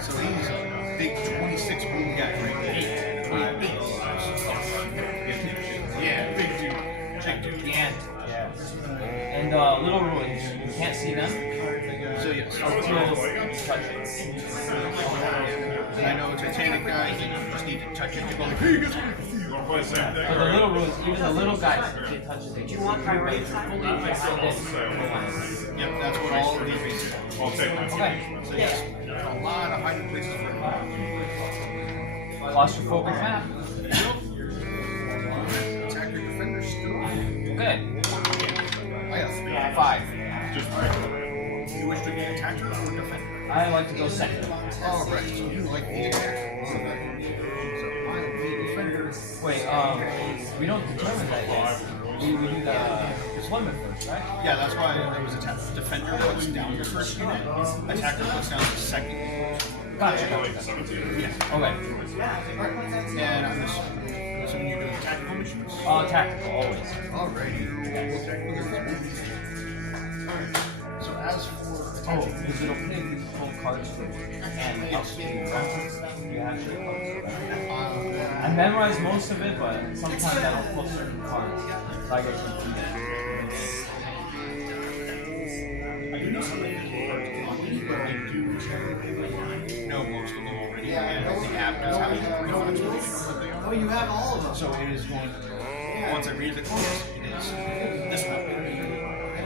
Alright, so he's a big 26 wound guy, right? 28. Yeah, big dude. Yeah. And little ruins, you can't see them. So yes. Until you touch it. I know Titanic guys, you just need to touch it to go like, hey, guess what? But the little ruins, even the little guys, if they touch it, you want my rage fully behind it. Yep, that's what all of these races are. Okay. So yes, a lot of hiding places for Questor Forgepact. attacker defender still. Okay. I got 3. 5. You wish to be attacker or defender? I like to go second. Alright, so you like the attacker. Wait, we don't determine that yet. We do the deployment first, right? Yeah, that's why there was attacker. Defender puts down the first unit, attacker puts down the second. Gotcha. Yeah. Okay. And I'm just assuming you're doing tactical missions? Tactical, always. Alrighty. So as for Oh, because it'll play these full cards for you. And you have to I memorize most of it, but sometimes I don't pull certain cards. So I get confused. I do know some of the cards on me, but I do know most of them already. And the app does have pretty much what they are. Oh, you have all of them. So it is going to, once I read the cards, it is this one.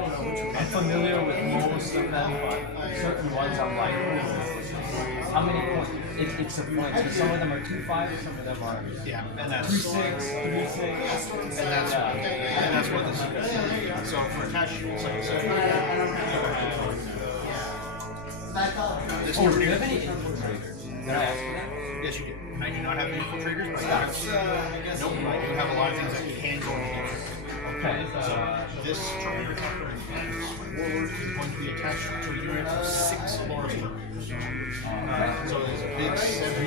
I'm familiar with most of them, but certain ones I'm like, how many points? It's a point. So some of them are 2-5, some of them are Yeah, and that's 3-6, 3-6. and that's what this is. So for attach, it's like I said, this Oh, do you here. have any infiltrators? Can I ask you that? Yes, you do. I do not have infiltrators, but I have. Nope, I do have a lot of things that can go into. Okay. So this Terminator Warlord is going to be attached to a unit of 6 Loras Terminators. So there's a big 70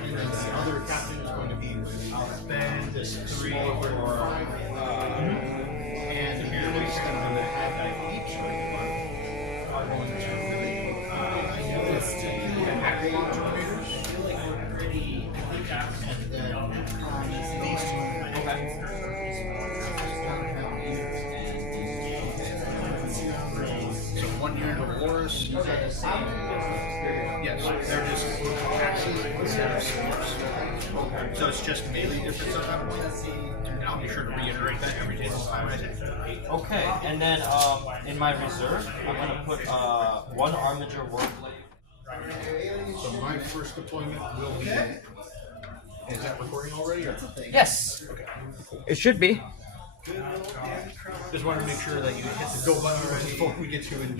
and then the other captain is going to be Ben, this 3 or 5. And here we stand on the half each. I'm going to Terminators. And then these two. So 1 unit of Loras. Yes, they're just axes instead of swords. So it's just melee difference of that one. And I'll be sure to reiterate that every single time I attack. Okay, and then in my reserve, I'm gonna put 1 Armiger Warblade. So my first deployment will be. Is that recording already? Or? Yes. Okay. It should be. Just want to make sure that you hit the go button before we get to it.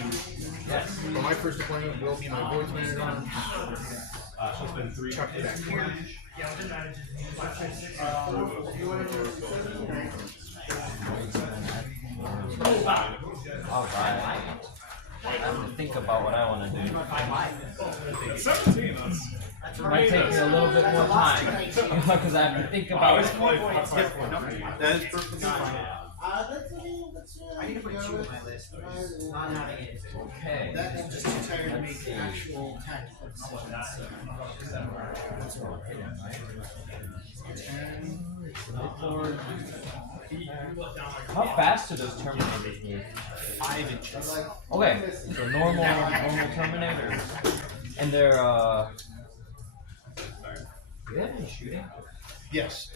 Yes. So my first deployment will be my Void's Man at Arms. Chuck it back here. Alright. I have to think about what I want to do. 17, Might take me a little bit more time because I have to think about it. That is perfectly fine. I need to put you on my list. Not having it. Okay. I'm just too tired to make actual tactical How fast do those Terminators move? 5 inches. Okay, so normal Terminators. And they're, do they have any shooting? Yes,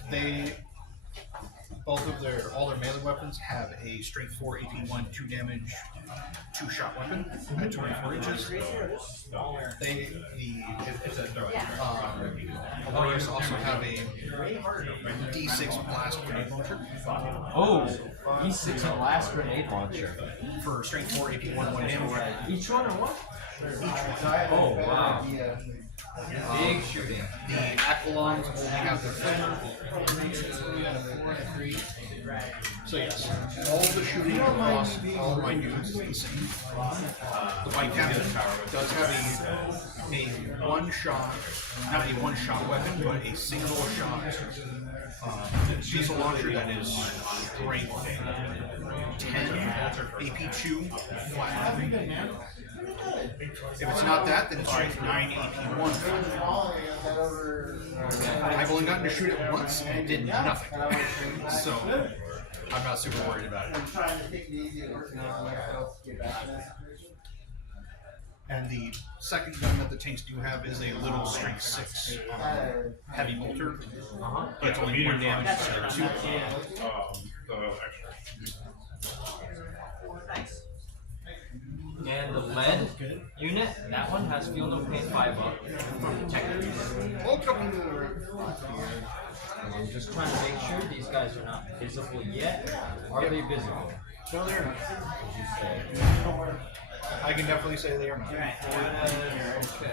both of all their melee weapons have a strength 4 AP1 2 damage 2-shot weapon at 24 inches. Warriors also have a D6 blast grenade launcher. Oh, D6 blast grenade launcher. For strength 4 AP1 1 damage. Each one or what? Oh, wow. Big shooting. The Aquilons only have their 4 and 3. So yes, all the shooting across all of my units is the same. The white captain does have a one-shot, not a one-shot weapon, but a single-shot missile launcher that is strength 10 AP 2 flat. If it's not that, then it's strength 9 AP 1 flat. I've only gotten to shoot it once and it did nothing. So I'm not super worried about it. And the second gun that the tanks do have is a little strength 6 heavy bolter. But it's only 1 damage instead of 2. And the lead unit, that one has Feel No Pain 5 up for protectors. I'm just trying to make sure these guys are not visible yet. Are they visible? No, they're not. I can definitely say they are not.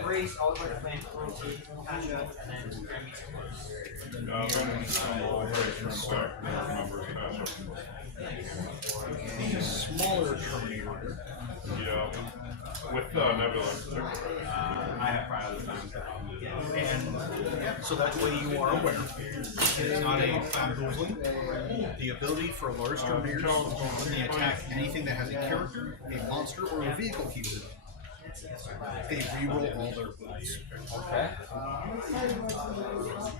Race, all the plant cruelty, catch up, and then The smaller Terminator. Yeah. With Nebula in particular. I have prior times. And so that way you are aware, it's not a bamboozling. The ability for large Terminators, when they attack anything that has a character, a monster, or a vehicle keeper, they reroll all their wounds. Okay.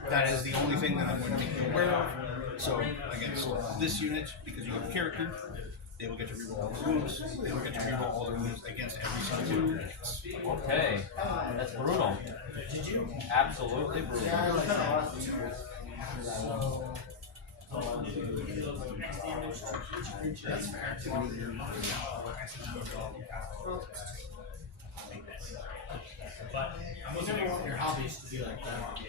That is the only thing that I'm going to make you aware of. So against this unit, because you have a character, they will get to reroll all their wounds. They will get to reroll all their wounds against every single unit. Okay. That's brutal. Absolutely brutal. But I wasn't want your hobbies to be like that.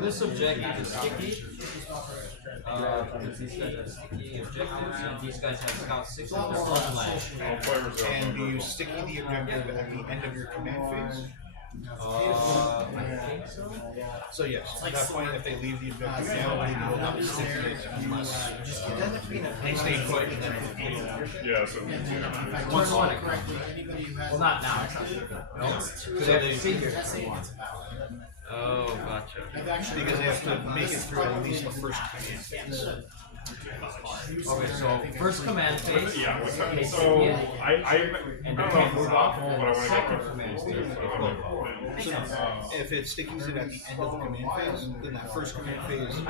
This objective is sticky. Because these guys have sticky objectives, and these guys have Scout 6 with their own lash. And do you sticky the objective at the end of your command phase? I think so. So yes, at that point, if they leave the objective now, they will not sticky it unless they stay put and then Yeah, so Once on it correctly. Well, not now. It's not sticky. No. So they have to see here. Oh, gotcha. because they have to make it through at least the first command phase. Okay, so first command phase. yeah, Okay, so I and don't then know if move off, and but I then want to second get command phase. So if it stickies it at the end of the command phase, then that first command phase is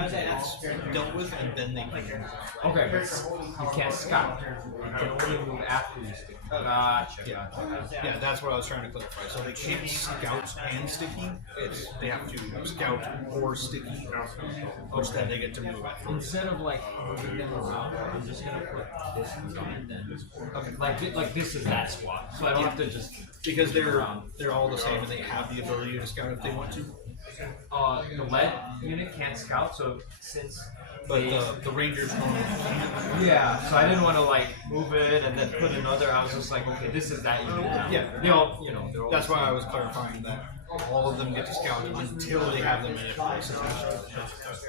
dealt with, and then they can. Okay, but you can't scout. You can only move after you stick. Gotcha. Yeah, that's what I was trying to clarify. So they can't scout and sticky. It's they have to scout or sticky, which then they get to move at first. Instead of like moving them around, I'm just gonna put this on it then. Okay, like this is that squad, so I don't have to just Because they're all the same and they have the ability to scout if they want to. the lead unit can't scout, so since But the Rangers normally can. yeah, so I didn't want to like move it and then put another. I was just like, okay, this is that unit now. Yeah. They all, they're all. That's why I was clarifying that all of them get to scout until they have them in a play situation.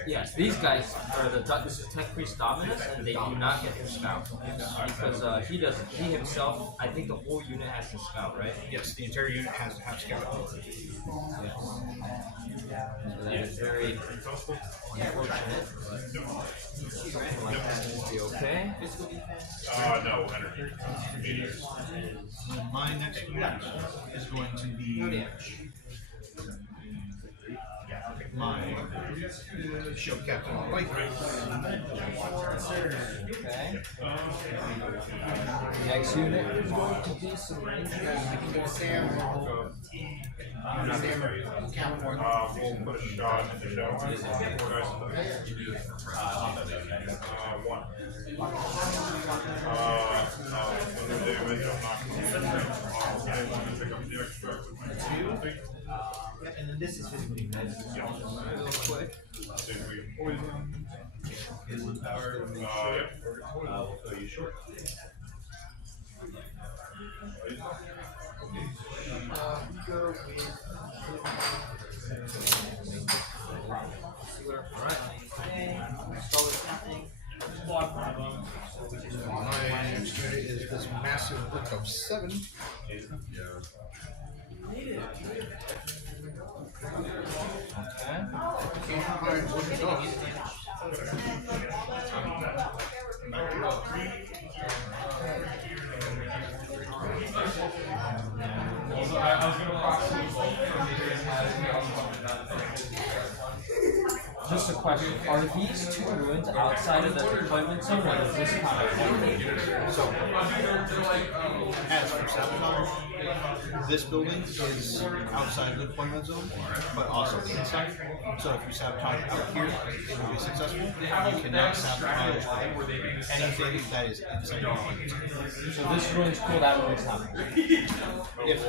Yes, these guys are this is Tech Priest Dominus, and they do not get to scout because he doesn't. He himself, I think the whole unit has to scout, right? Yes, the entire unit has to have scout. Yes. So that is very unfortunate, but something like that would be okay. no, energy. Meteors. My next unit is going to be my ship captain White. Okay. Next unit is going to be some Rangers. We'll put a shot into shadow. 4 dice. 1. When they damage, I'm not going to pick up the extra with my 2. And then this is physically Real quick. See if we poison. We'll fill you short. My next unit is this massive book of 7. Alright, what is up? Just a question: are these two ruins outside of the deployment zone, or is this kind of So, as for sabotage, this building is outside the deployment zone, but also inside. So if you sabotage out here, it will be successful. You cannot sabotage anything that is inside the deployment zone. So this ruin's cool, that ruin's not cool. If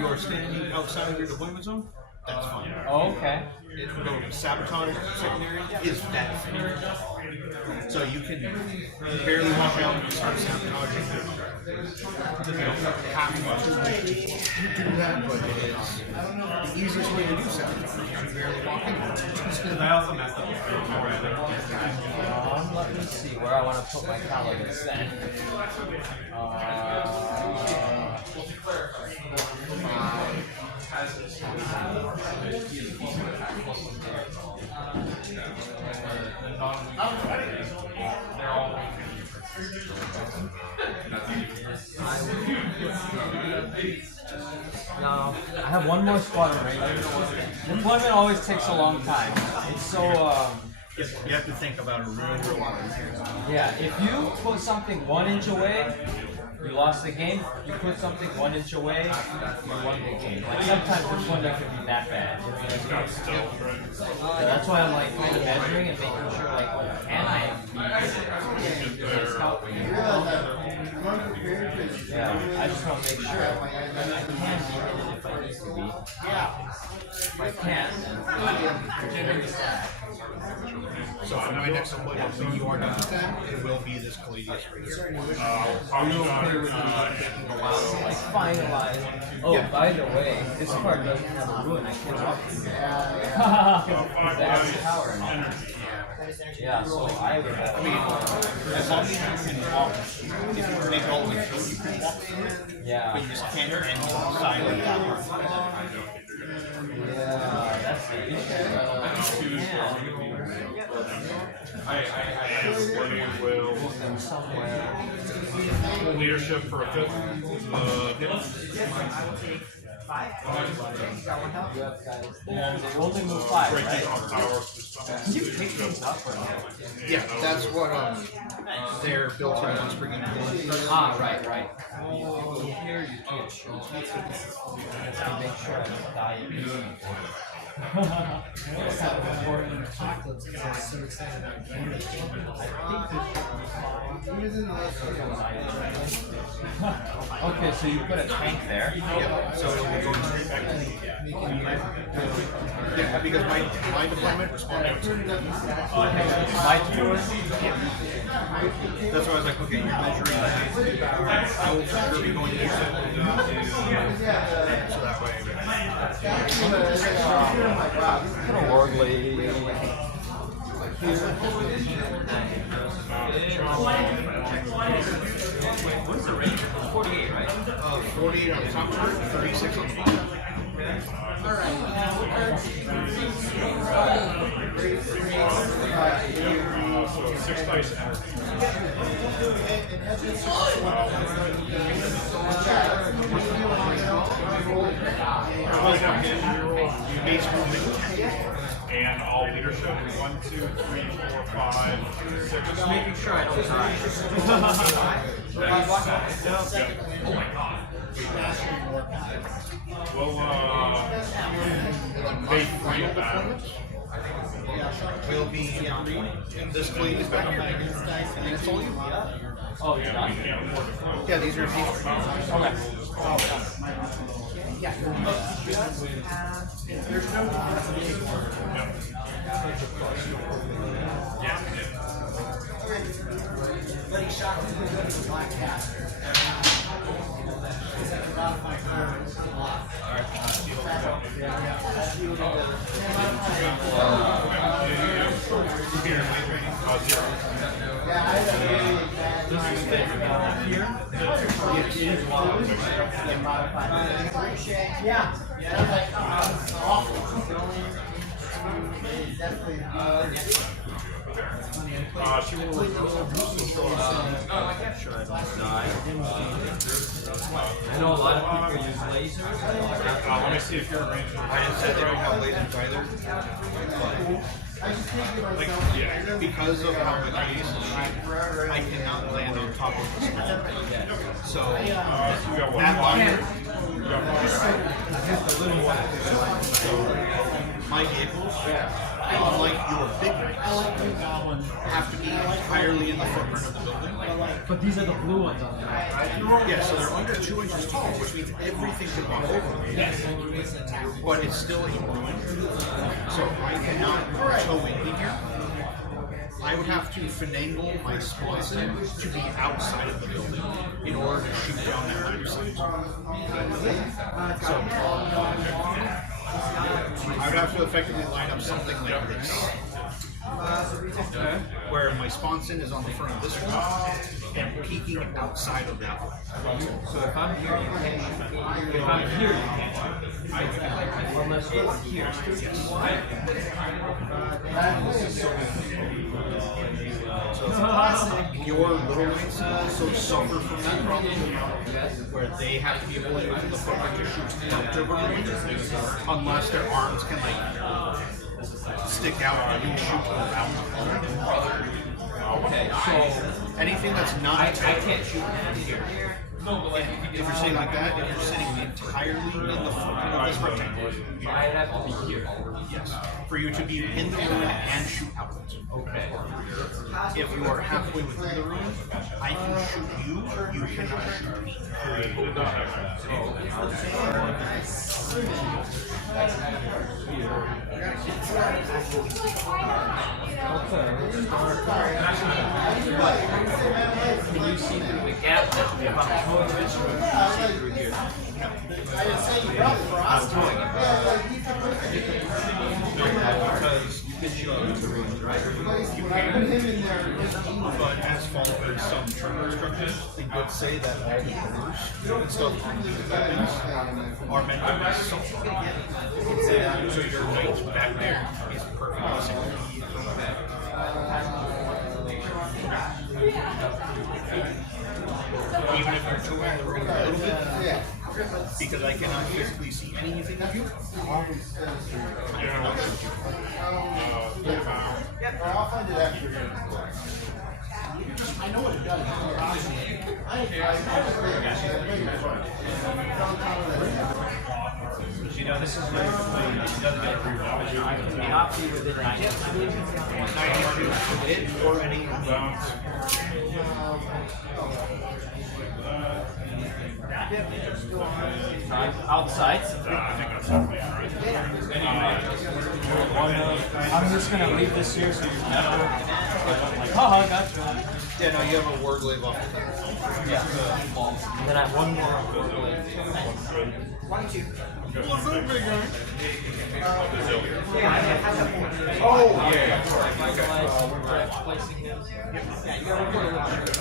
you are standing outside of your deployment zone, that's fine. Oh, okay. The sabotage secondary is that thing. So you can barely walk out and start sabotaging. You don't have to do that, but it is the easiest way to do sabotage. You barely walk in. I also messed up the field already. Let me see where I want to put my calories then. No, I have one more squadron right here. Deployment always takes a long time. It's so You have to think about it real hard. yeah, if you put something 1 inch away, you lost the game. You put something 1 inch away, you won the game. Like sometimes deployment can be that bad. That's why I'm like kind of measuring and making sure like, oh, can I be scout? Yeah, I just want to make sure I can be in it if I need to be. If I can't, then I'm very sad. So for my next deployment, when you are done with that, it will be this Caladius right here. Are you okay with me taking a while to like finalize? Oh, Yeah. by the way, this part doesn't have a ruin. I can't talk to you. That's power in it. Yeah, so I would have. I mean, as long as you can walk, if you make all the way through, you can walk through. Yeah. But you just can't enter any side of that part. Yeah, that's the issue. I will Somewhere. leadership for a fifth. They only move 5, Breaking right? on power. Can you pick things up or no? Yeah, that's what their built-in Wellspring ability is. Ah, right. Here you can't show. To make sure I don't die. What's that important chocolates because I was so excited about candy. Okay, so you put a tank there. Yeah, so it will be going straight back to me. Yeah, because my deployment responded to My turn. That's why I was like, okay, you're measuring that. I will for sure be going to use it. So that way. Put a warg lady here. What's the range? 48, right? 48 on the top part, 36 on the bottom. So 6 dice energy. Base movement. And all leadership. 1, 2, 3, 4, 5, 6. Just making sure I don't die. Oh my god. We'll make 3 of that. will be this please back here, and then it's all you. Oh, you're done? Yeah, these are impeached. Okay. But he shot him with a black cat. Yeah. She will reverse. I know a lot of people use lasers. Let me see if you're arranging. I just said they don't have lasers either. Like, yeah. Because of how the case is shaped, I cannot land on top of the small. So, So we got one. that line, my vehicles, unlike your big knights, have to be entirely in the footprint of the building. But these are the blue ones on there. Yeah, so they're under 2 inches tall, which means everything can walk over. But it's still a ruin. So I cannot tow in here. I would have to finagle my sponson to be outside of the building in order to shoot down that line of sight. So I would have to effectively line up something like this. Where my sponson is on the front of this one and peeking outside of that one. So if I'm here, you can't shoot me. If I'm here, you can't shoot me. Unless you're here. Your little knights also suffer from that problem, where they have to be able to use the footprint to shoot comfortably, unless their arms can like stick out and you shoot around them. Okay, so Anything that's not I can't shoot from here. if you're sitting like that, if you're sitting entirely in the footprint of this rectangle, I'd have to be here. yes, for you to be in the ruin and shoot outwards. Okay. If you are halfway within the ruin, I can shoot you, you cannot shoot me. Can you see through the gap now? If I'm towing this room, can you see through here? Because you can shoot into the ruin, right? You can, but as followers some terminal structures, they would say that all the doors and stuff on these weapons are meant to be something. So your knight back there is perfectly safe. Even if you're towing the road a little bit, because I cannot physically see anything of you, I cannot shoot you. I know what it does. You know, this is where it doesn't get be happy with it. It or any Outside. I'm just gonna leave this here so you never like, haha, gotcha. Yeah, no, you have a word lave off the top. Yeah. And then I have one more. What's up, big guy? Oh, yeah. Placing him. Yeah, you gotta put a little bit.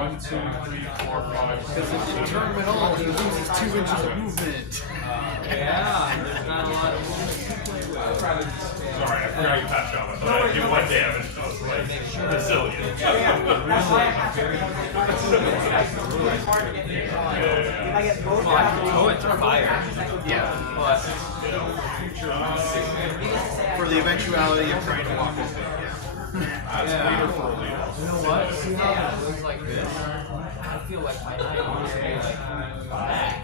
1, 2, 3, 4, 5, 6, Because if you turn him at all, he loses 2 inches of movement. Yeah, there's not a lot of movement to play with. Sorry, I forgot you patched up. I thought I'd give 1 damage. I was like, resilient. I get both. Well, I can tow it to fire. Yeah, But for the eventuality of trying to walk this thing, yeah. Yeah. You know what? See how it looks like this? I feel like my night wants to be like that.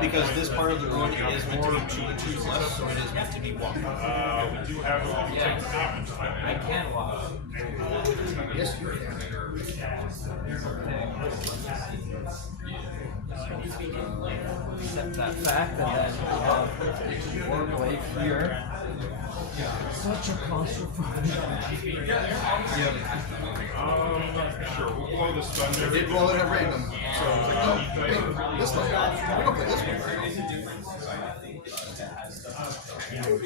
Because this part of the road is meant to be 2 inches less, so it is meant to be walkable. We do have it when you take the damage. I can walk. Yes, you can. Accept that fact, and then war blade here. Such a claustrophobic. Sure, we'll blow the stun I there. did roll it at random, so I was like, oh, wait, this one. We don't play this one very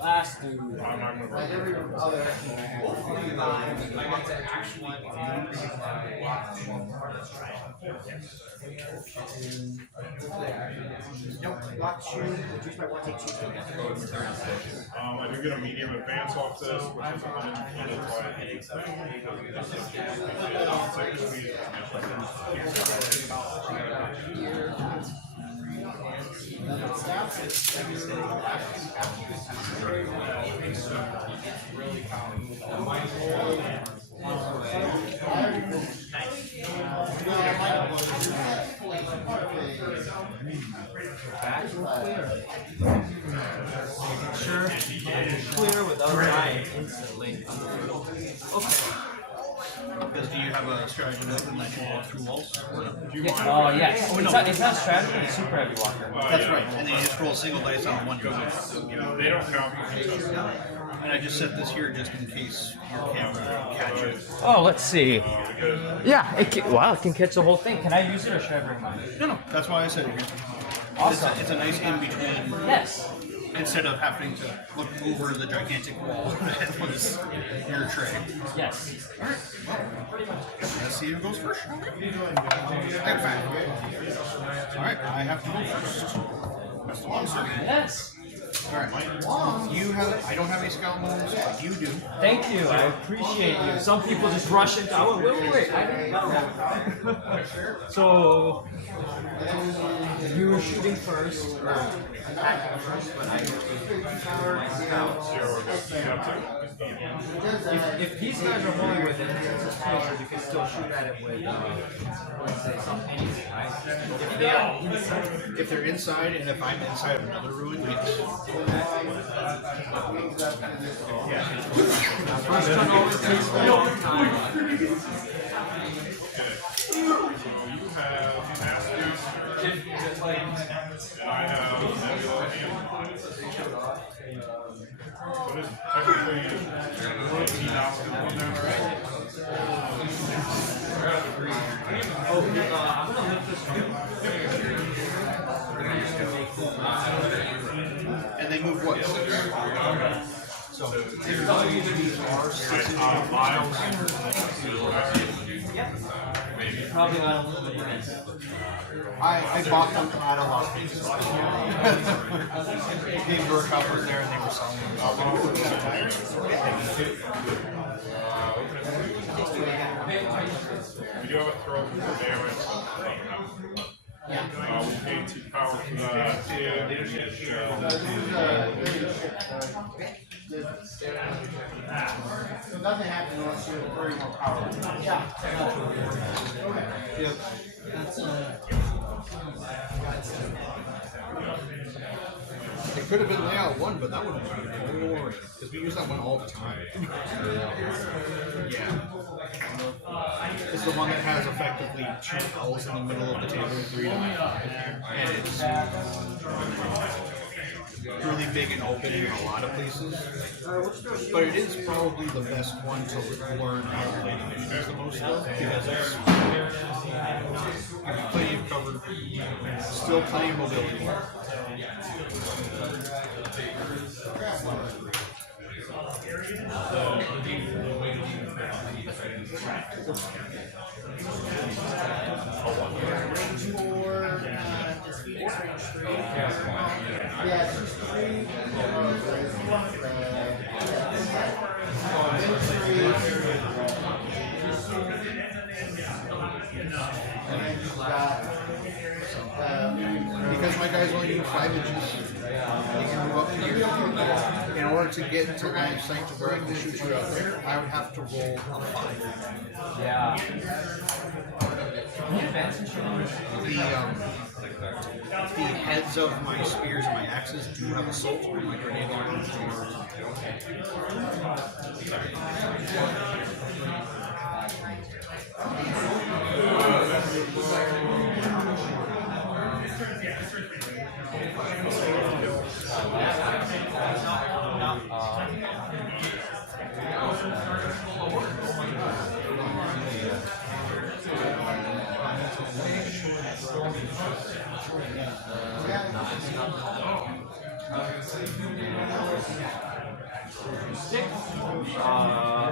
Last dude. I'm not going to Like every other. Nope, not two. Reduce by one, take two. I do get a medium advance off this, which is Sure. Clear without dying instantly. Okay. Because do you have a strategy that can let you walk through walls? Oh, yes. It's not strategy, it's super heavy walker. That's right. And then you just roll a single dice on one go. they don't count. And I just set this here just in case your camera catches. Oh, let's see. Yeah, it can catch the whole thing. Can I use it or should I bring mine? No, that's why I said it here. Awesome. It's a nice in between. Yes. Instead of having to look over the gigantic wall that was your tray. Yes. Let's see who goes first. Alright, I have to go first. That's the long story. Yes. Alright. I don't have any scout moves, but you do. Thank you. I appreciate you. Some people just rush into. Oh, wait. I didn't know. So you were shooting first, or attacking first, but I if these guys are holding with it, you can still shoot at it with anything, right? If they are inside. If they're inside, and if I'm inside of another ruin, yes. First one always takes a long time. So you have Masters, and I have Nebula and so this technically 18,000 on there, right? I'm gonna lift this And they move what? So probably not a little bit. I bought them at a Las Vegas. These were covered there and they were selling them. We do have a throw for damage. We paid 2 power for that. So nothing happens unless you're very more powerful. Yeah. Yep. It could have been layout 1, but that would have been more because we use that one all the time. Yeah. It's the one that has effectively 2 owls in the middle of the table, 3 dice. And it's really big and open in a lot of places. But it is probably the best one to learn how to play the missions the most of, because there's plenty of cover, still plenty of mobility. Yeah, it's just 3. because my guys only do 5 inches, they can move up to here. In order to get into line of sight to where I can shoot you out there, I would have to roll a 5. Yeah. Can you advance and shoot? The heads of my spears and my axes do have assault, or my grenade launchers do.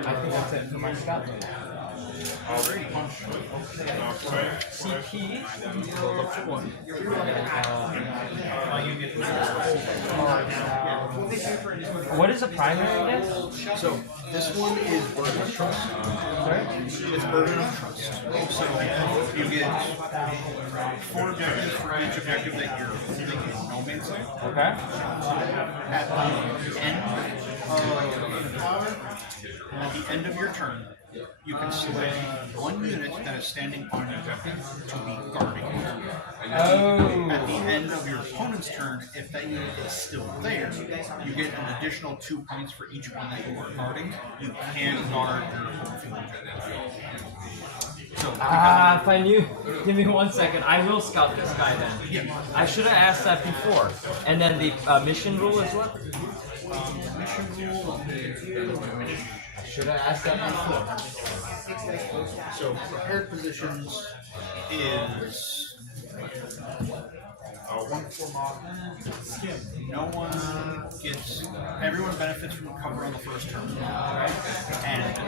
I think that's it for my scout. Already. CP. What is a primary again? So this one is Burden of Trust. Sorry? It's Burden of Trust. So you get 4 objectives for each objective that you're holding in No Man's Land. Okay. At the end of your turn, you can select 1 unit that is standing on an objective to be guarding. Oh. At the end of your opponent's turn, if that unit is still there, you get an additional 2 points for each one that you are guarding. You can guard your home field objective. So, If I knew, give me 1 second. I will scout this guy then. yeah. I should have asked that before. And then the mission rule is what? Mission rule. Should have asked that before. So prepared positions is 1 for mob. No one gets. Everyone benefits from cover on the first turn, and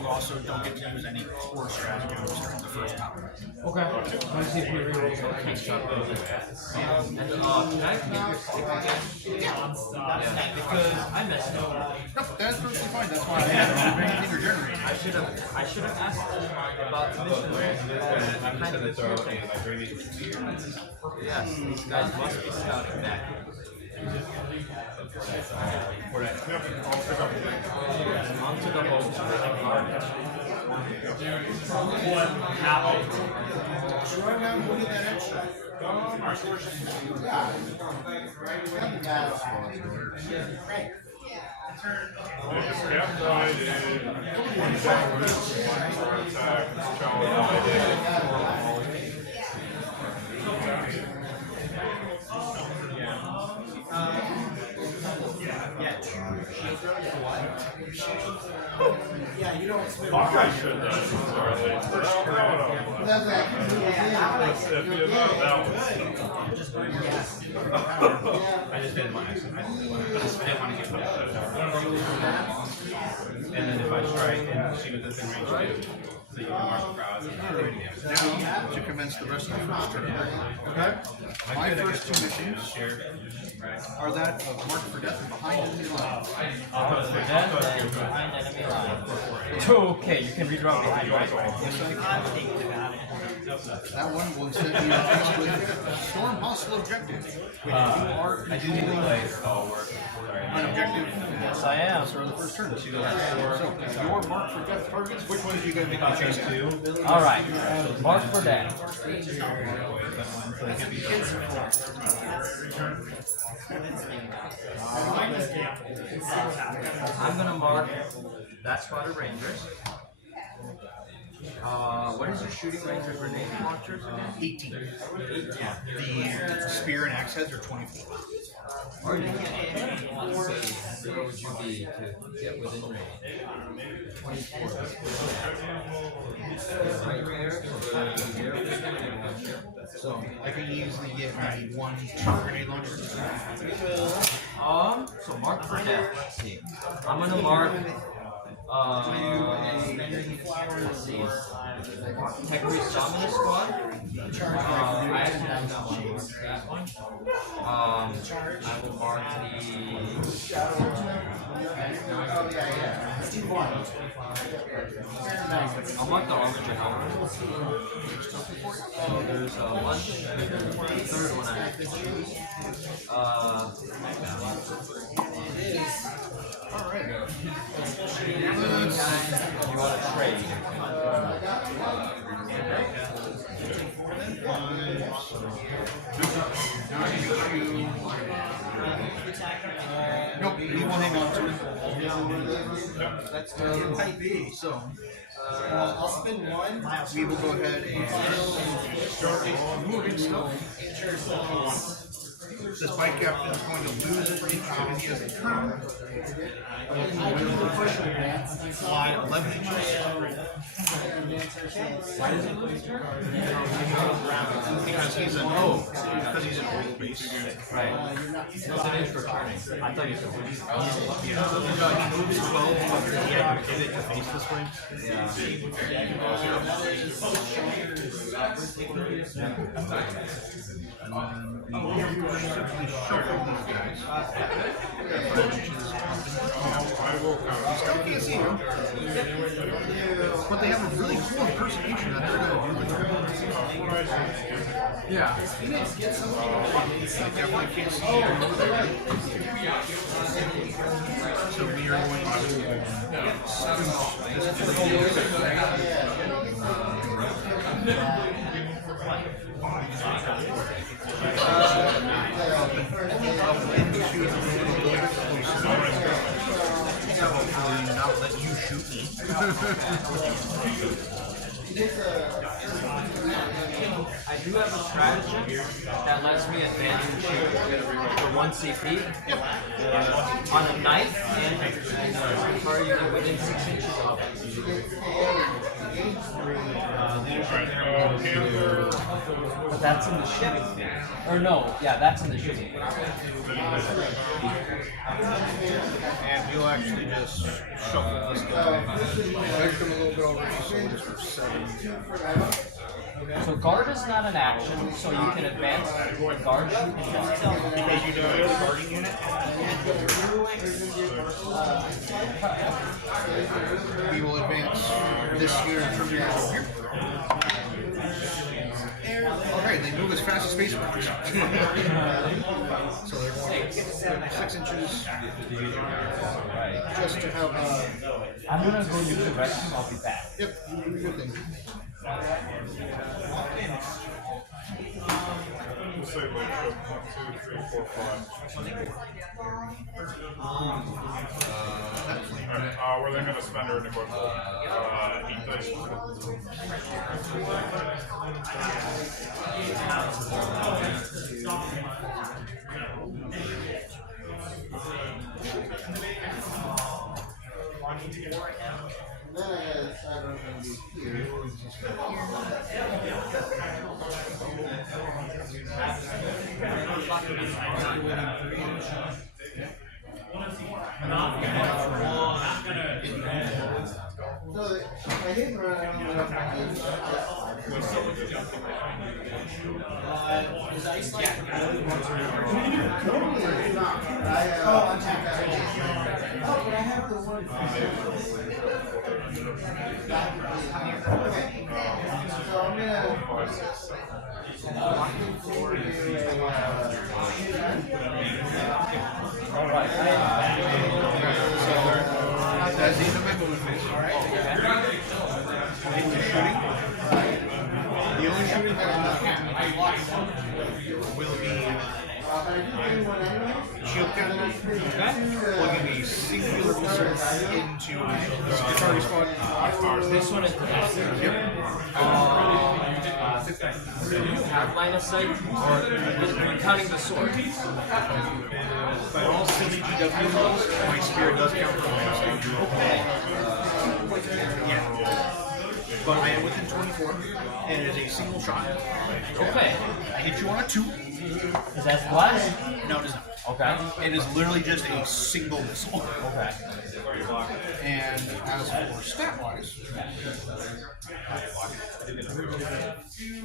you also don't get to use any core strategy moves during the first power. Okay. Let me see if we reroll some can I get your stick again? Yeah. Because I messed up. Nope, that's perfectly fine. That's why I have anything or generating. I should have asked about the mission rules. Yes, these guys must be scouting back. Onto the home. So right now, we'll get that extra. Yeah, you don't. Hawkeye should though. I just didn't want to. I just didn't want to get and then if I strike and she was within range too, so you can mark the crowd. Now to commence the rest of the first turn. Okay. My first 2 missions are that of Mark for Death and Behind Enemy Lines. Okay, you can redraw behind, right? That one will instead be replaced with Storm Hostile Objective. Which you are controlling an objective. Yes, I am. So the first turn. So your Mark for Death targets, which ones are you going to make a chase to? Alright, mark for death. I'm gonna mark that squad of Rangers. What is your shooting range of grenade launchers again? 18. The spear and axe heads are 24. Where would you be to get within range? 24. Right there. So I can easily get maybe 1, 2 grenade launchers. So mark for death. I'm gonna mark Let's see. Tech Priest Dominus Squad. I actually have that one. That one. I will mark I'll mark the Armature Helmet. There's one. Third one I have to choose. Alright. You want to trade? Nope, you won't hang on to it. Let's do type B. So, I'll spin one. we will go ahead and start moving stuff. This bike captain is going to lose for each activity as a turn. Fly 11 inches. Why does he lose turn? Because he's an old base. Right. What's an inch for turning? I thought you said He moves 12, but he had to get it to face this way. Shuffle these guys. I will count. Still can't see them. But they have a really cool impersonation that they're going to do. Yeah. I definitely can't see you over there. So we are going to not let you shoot me. I do have a strategy that lets me advance and shoot for 1 CP on a knife and are you within 6 inches of it. But that's in the shipping thing. Or no, yeah, that's in the shipping thing. And you'll actually just shuffle this guy. Push him a little bit over his shoulders for 7. So guard is not an action, so you can advance and guard shoot. Because you know the guarding unit. We will advance this here in terms of here. Alright, they move as fast as space workers. So they're going 6 inches just to have I'm gonna go use the rest and I'll be back. Yep, good thing. We'll say like 1, 2, 3, 4, 5. Where they're going to spend her in the book. 8 dice. That's the end of my movement phase. Into shooting. The only shooting that will be shield cannon. Will give me singular missiles into the target squad. This one is the best. Yep. Do you have line of sight, or you're counting the sword? By all silly GW rolls, my spear does count for line of sight. Okay. Yeah. But I am within 24, and it is a single shot. Okay. I hit you on a 2. Is that splash? No, it is not. Okay. It is literally just a single missile. Okay. And as for stat-wise,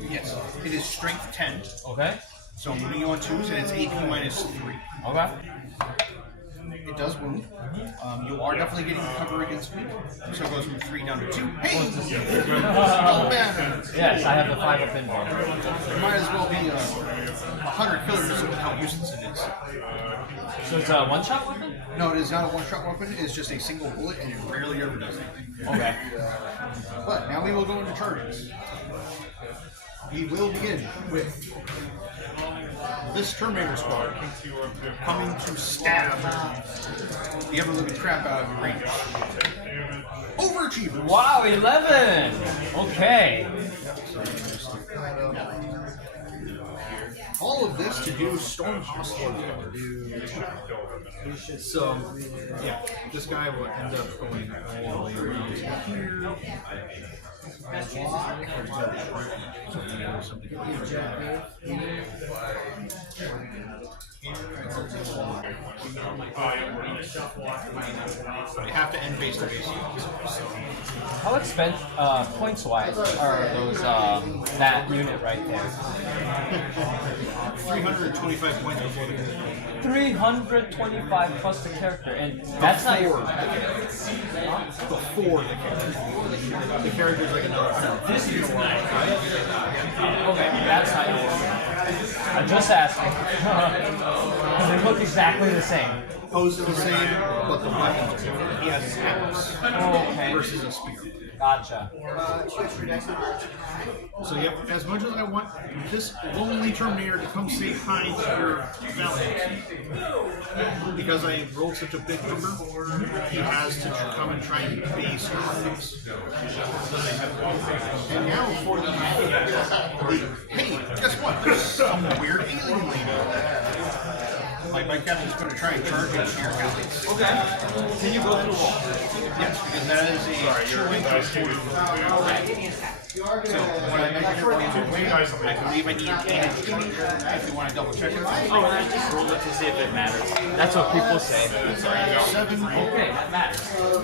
yes, it is strength 10. Okay. So I'm moving you on 2s, and it's AP minus 3. Okay. It does wound. You are definitely getting cover against me. So it goes from 3 down to 2. Hey! Oh, man! Yes, I have the 5 up in there. It might as well be 100 killers with how useless it is. So it's a one-shot weapon? No, it is not a one-shot weapon. It's just a single bullet, and it rarely ever does anything. Okay. But now we will go into charges. We will begin with this Terminator squad coming to stab the ever-living crap out of the range. Overachievers! Wow, 11! Okay. All of this to do Storm Hostile. So, yeah, this guy will end up going all the way around to here. They have to end base to base. How expensive, points-wise, are those, that unit right there? 325 points before the 325 plus the character, and that's not your... before the character. The character's like another. This is your right? Okay, that's not your I'm just asking. Because they look exactly the same. Pose are the same, but the weapons are different. He has an axe Okay. versus a spear. Gotcha. So yep, as much as I want this lonely Terminator to come say hi to your valley, because I rolled such a big number, he has to come and try and base your face. And now for the hey, guess what? There's some weird alien lady. My captain's going to try and charge into your galleys. Okay. Can you go through the wall? Yes, because that is a 2-inch quarter. So when I measure it around the way, I believe I need an 8-inch charge. If you want to double check it. Oh, and I just rolled it to see if it matters. That's what people say. 7. Okay, that matters. You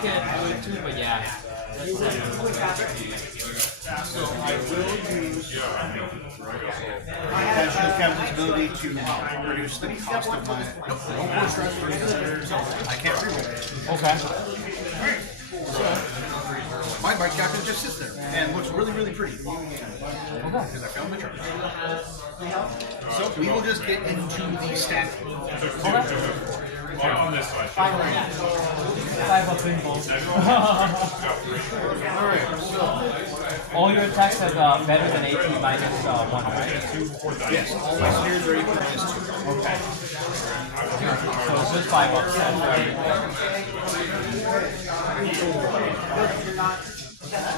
can do it too, but yeah. So I will use Adeptus Custodes' ability to reduce the cost of my so I can't reroll. Okay. Alright. So my bike captain just sits there and looks really, really pretty. Because I found the charge. So we will just get into the stat. On this side. 5 up in both. Alright, so All your attacks have better than AP minus 1, right? yes, all my snares are equal minus 2. Okay. So it's just 5 up set, right?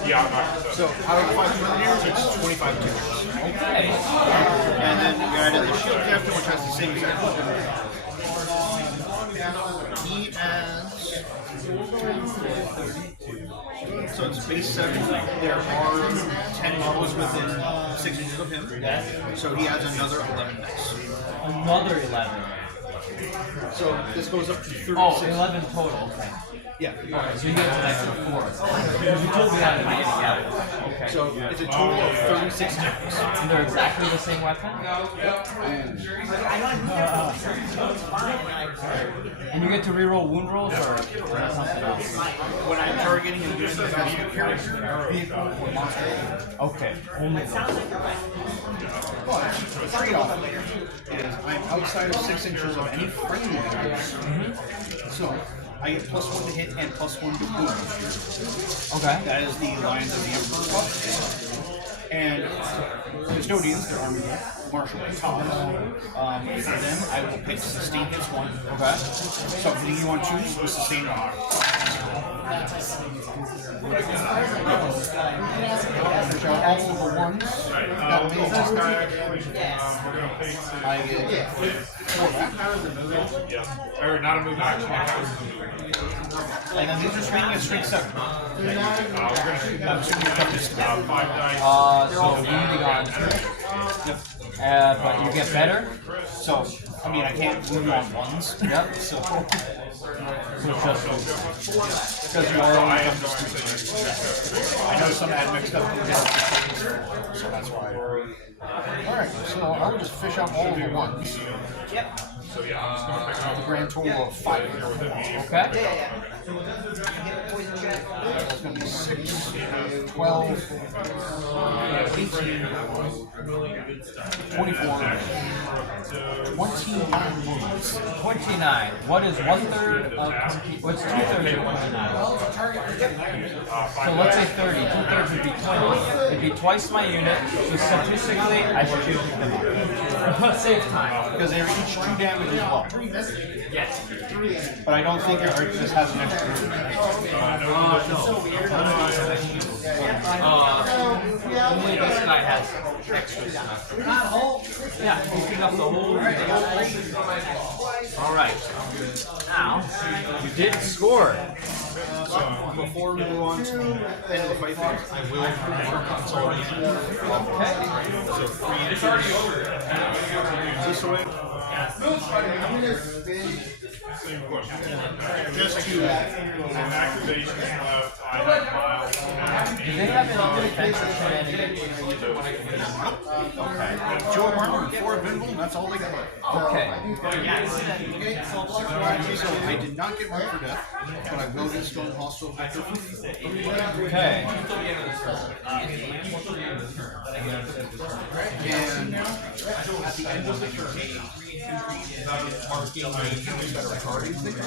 Yeah, I'm not. So out of 5 Terminators, it's 25 tickets. Okay. And then we added the shield captain, which has the same exact weapon. He has. So it's base 7. There are 10 models within 6 inches of him. So he has another 11 dice. Another 11. So this goes up to 36. Oh, 11 total. Okay. Yeah. Okay, so you get to like 4. Because you told me that in the beginning, yeah. Okay. So it's a total of 36 attacks. And they're exactly the same weapon? And you get to reroll wound rolls or something else? When I'm targeting a unit that has a character, vehicle, or monster. Okay, only those. But the trade-off is I'm outside of 6 inches of any friendly units. So I get +1 to hit and +1 to wound. Okay. That is the Lions of the Emperor buff. And Custodians, their army martial top. For them, I will pick sustain hits 1. Okay. So hitting you on 2s with sustain 1. Which are all over 1s. That means this guy, I get 4 back. Or not a move action. And then these are swinging at strength 7. We're gonna shoot them 5 dice. So wounding on. But you get better. So, I mean, I can't move on ones. Yep. So, Just because you are only on just 2 things. I know some had mixed up with the so that's why. Alright, so I will just fish out all of the ones. Yep. So yeah, I'm just gonna pick out The grand total of 5 here with it. okay. Yeah. Get a poison check. That's going to be 6, 12, 18, 24, 29 moves. 29. What is 1/3 of what's 2/3 of 29? So let's say 30. 2/3 would be 20. It'd be twice my unit. So statistically, I should shoot them up. Save time. Because they're each 2 damage as well. Yes. But I don't think it just has an extra. Only this guy has extra stuff. Yeah, picking up the whole. Alright. Now, you did score. Before we move on to the end of the fight phase, I will mark consolidation. Okay. So 3 entries. This way. same question. Just to Activations left, I have miles. Do they have any defensive shenanigans? Okay. 2 of armor and 4 of invuln, that's all they got. Okay. So I did not get marked for death, but I will get stone hostile vector for free. Okay. And at the end of the turn, marking my units that are guarding things,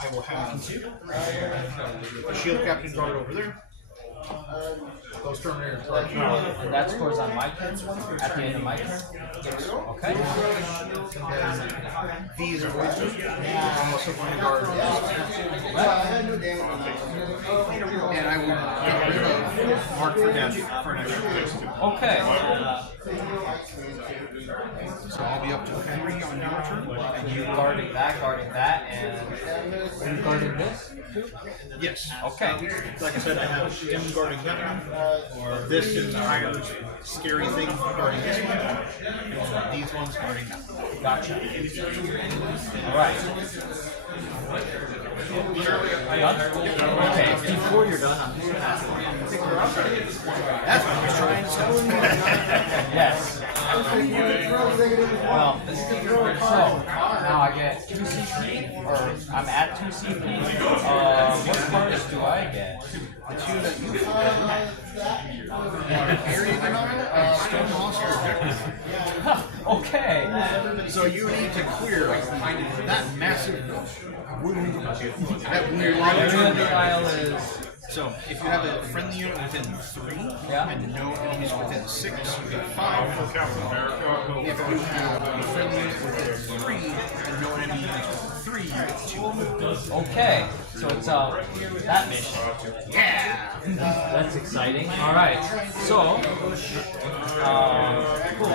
I will have a shield captain guard over there. Those terminators are And that scores on my turn? At the end of my turn? Okay. these are going to also going to guard this. And I will get rid of mark for death for an extra phase 2. Okay. So I'll be up to 3 on your turn. And you guarding that, and you guarding this too? Yes. Okay. Like I said, I have him guarding that one, or this entire scary thing guarding this one, and these ones guarding that one. Gotcha. Alright. Done? Okay, before you're done, I'm just gonna pick her up. That's what I was trying to tell you. Yes. Well, so now I get 2 CP, or I'm at 2 CP. What cards do I get? The 2 that you area denial and stone hostile objective. Okay. So you need to clear that massive wound. That weird Area denial is. So if you have a friendly unit within 3 Yeah. and no enemies within 6, you get 5. For Captain America, If you have a friendly unit within 3 and no enemy units within 3, you get 2. Okay. So it's that mission. Yeah! That's exciting. All right. So, cool.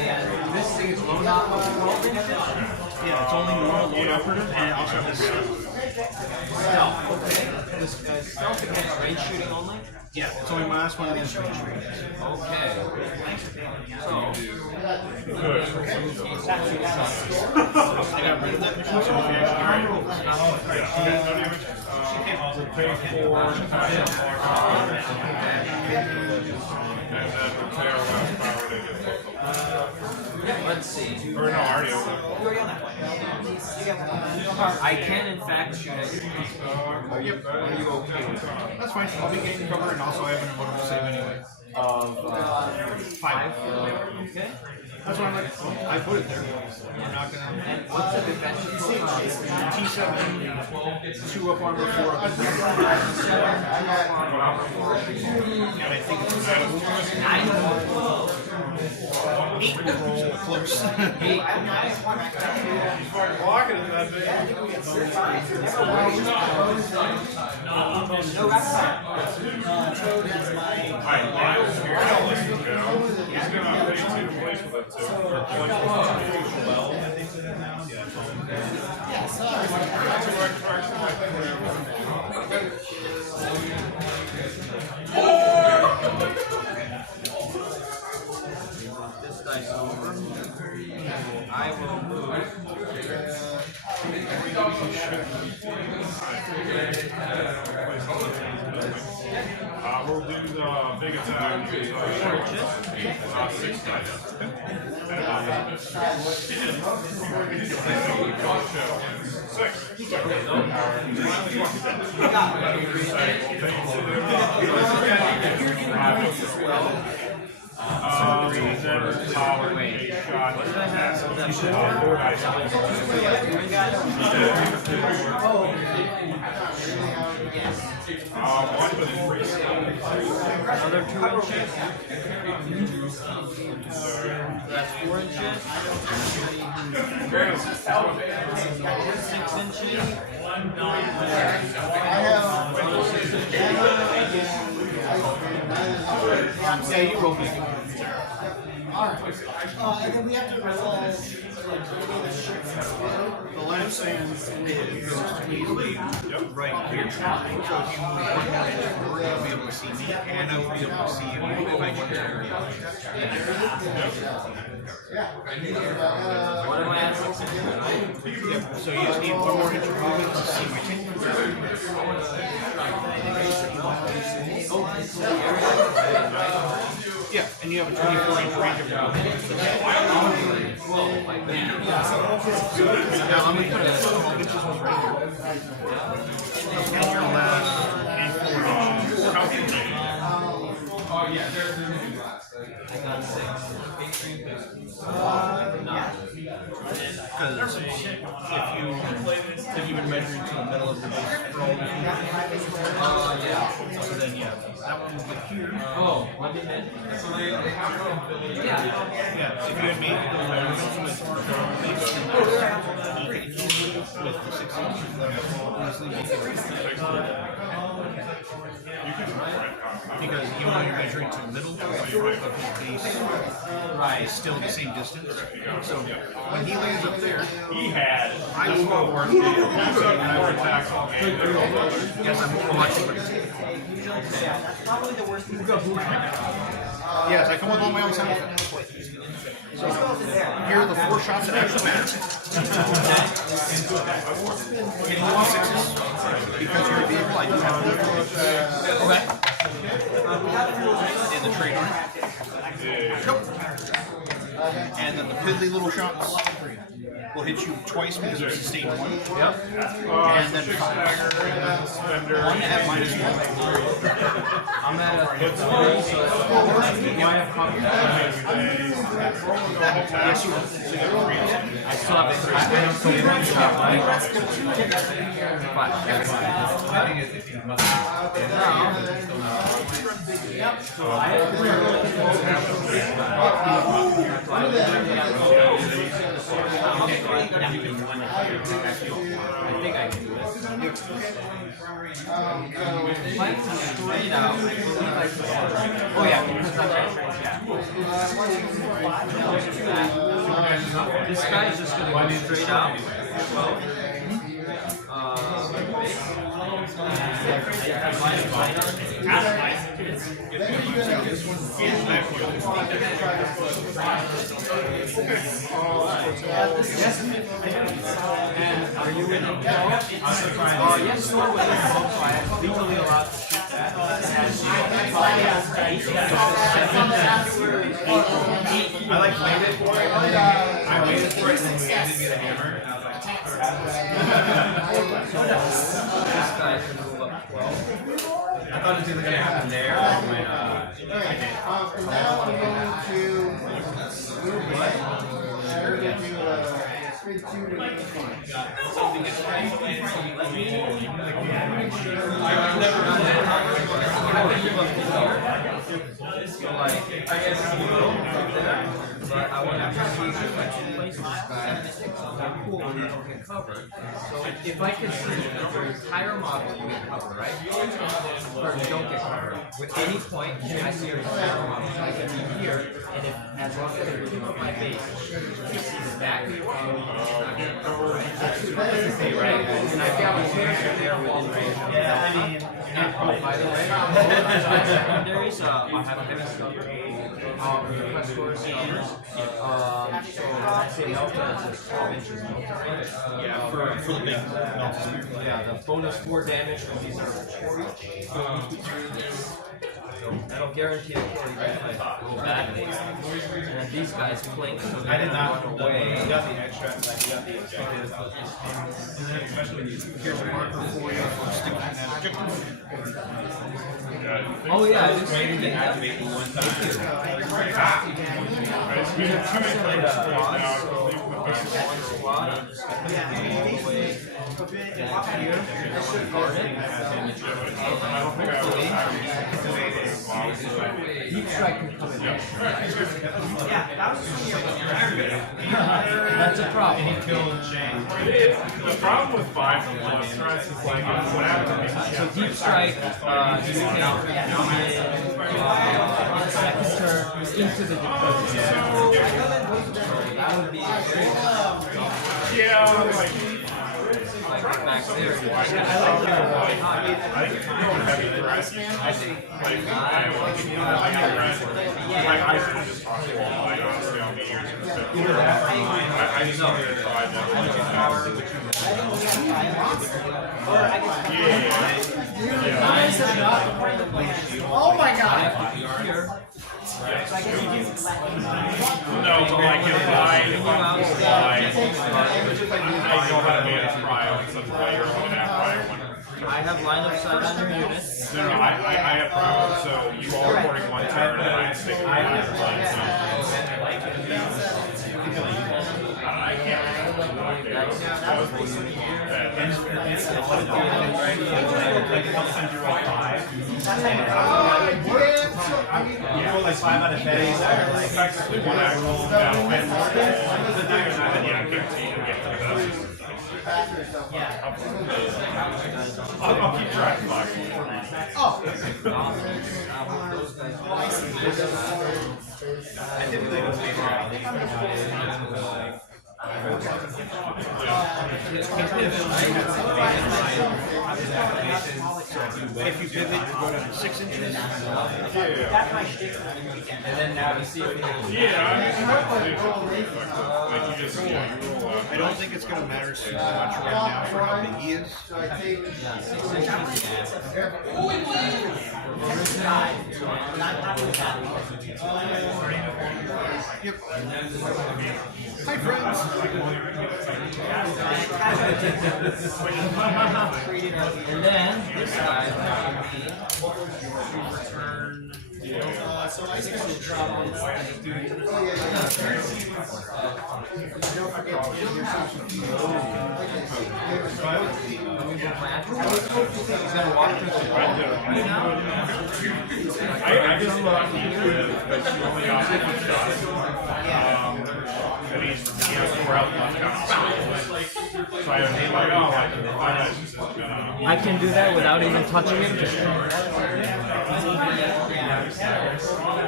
And this thing is low not rolling. Yeah, it's only one lone operative and it also has No. Okay. This stealth against range shooting only. yeah, it's only my last one against range. Okay. So. I got rid of that mission, so Let's see. or no, already over. I can in fact shoot it. yep. Are you okay with that? That's fine. I'll be getting cover and also I have an invulnerable save anyway. Of 5. Okay. That's why I'm like, I put it there. I'm not gonna. And what's the defensive profile? T7, 2 up armor, 4 up invulnerable. And I think it's 8. Close. Alright, Lyle's here. He's gonna pay 2 to place with it too. This dice over. I will move. We'll do the big attack. 6 dice. Power, a shot. One with 3. Another 2 inches. That's 4 inches. 6 inches. Yeah, you roll me. And then we have to resolve The land sands easily right here. So if you move 1 inch forward, you'll be able to see me, and I will be able to see you if I get there. What am I at? 6 inches? Yeah, so you just need 1 more inch of movement to see my team. Yeah, and you have a 24-inch range of movement. Now I'm going to put a 12 inches right here. And your last and 4 inches. Because if you've been measuring to the middle of the base for all the so then that one will be here. Oh, what did it? Yeah. Yeah, if you had made the measurements with the 6 inches, that would easily make it. Because even when you're measuring to the middle of his base, it's still the same distance. So when he lands up there, He had. I will go over and Attacks all game. yes, I'm watching what he's saying. probably the worst thing. Yes, I come with all my own sound effects. So here are the 4 shots that actually matter. Getting you on 6s because you're a vehicle. I do have okay. And the trade on it. Nope. And then the piddly little shots will hit you twice because they're sustained 1. Yep. And then 5. 1 at -1. I'm at a 3, so that's 4. Do I have confidence? Yes, you will. So you have 3. I still have a 3. I have 3. So I have 3. I think I can do it. Mine's straight out. Oh yeah, because that's right. Yeah. This guy's just gonna go straight out. And are you in the yes, no, I am legally allowed to shoot that. I like waited for it. I waited for it and then we handed me the hammer. And I was like, this guy's gonna move up 12. I thought it was either gonna happen there or when From now I'm going to move what? Spin 2 to I've never done it. So like, I guess a little up there, but I want to see if I can place this guy somewhere cool where you don't get covered. So if I can see your entire model you get covered, right? Or you don't get covered. With any point, I see your entire model. So I can be here, and if as long as the tip of my base, you see the back of your model, it's not getting covered, right? Right? And I've got a character there within range of that. By the way, secondaries, I have a heavy stuff. Questor Forgepact. So I say Melta is 12 inches Melta range. Yeah, for the big Melta spear. Yeah, the bonus 4 damage from these are 4 each. So that'll guarantee a kill even if I roll badly. And these guys blink, so they don't run away. You got the extra, like you got the objective. And then especially when you here's a marker for you for sticking that objective. Oh yeah, I just Ready to activate the one time. we have 2 separate squads, so this is one squad. I'm just going to go all the way down here. Guard it. Deep strike can come in. That's a problem. The problem with 5 to 1 strikes is like what happens. So deep strike, you can second turn into the deployment. That would be very Yeah, like back there. I think if you're going heavy threat, I think like I just talk to all like honestly I'll be years in the fifth. I just don't even try that. Oh my god! No, but like if I know how to be a trial and such like you're going to have prior one. I have line of sight on your unit. No, I have prior, so you all reporting 1 turn and I stick I can't. You roll like 5 out of 10. Effectively 1 act roll down. Yeah, 15 and get to the I'll keep track of my If you pivot, you go down to 6 inches. And then now to see if we can. I don't think it's going to matter too much right now for how big he is. Yep. Hi, friends. And then this guy return. So I think I should drop this. Don't forget to give yourself some He's gonna walk through the wall. I just thought he could, but you only got 50 shots. And he's 4 out left. So I was like, oh, I can do that without even touching him.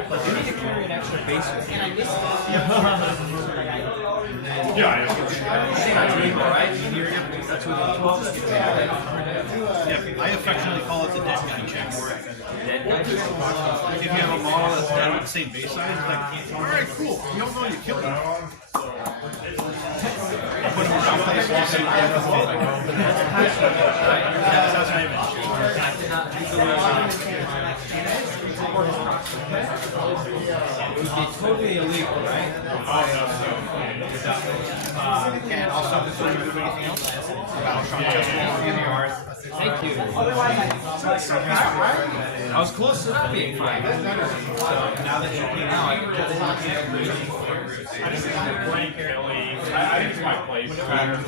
But you need to carry an extra base with you. yeah, That's legal, right? That's within 12. Yeah, I affectionately call it the dead guy check. Dead guy check. If you have a model that's dead with the same base size, it's like, alright, cool. You don't know you killed him. Put him around place, you see what happens. That's not even It would be totally illegal, right? And also, if there's anything else, Thank you. I was close to not being fine. So now that you're here now, I can just blank Kelly. I use my place pattern.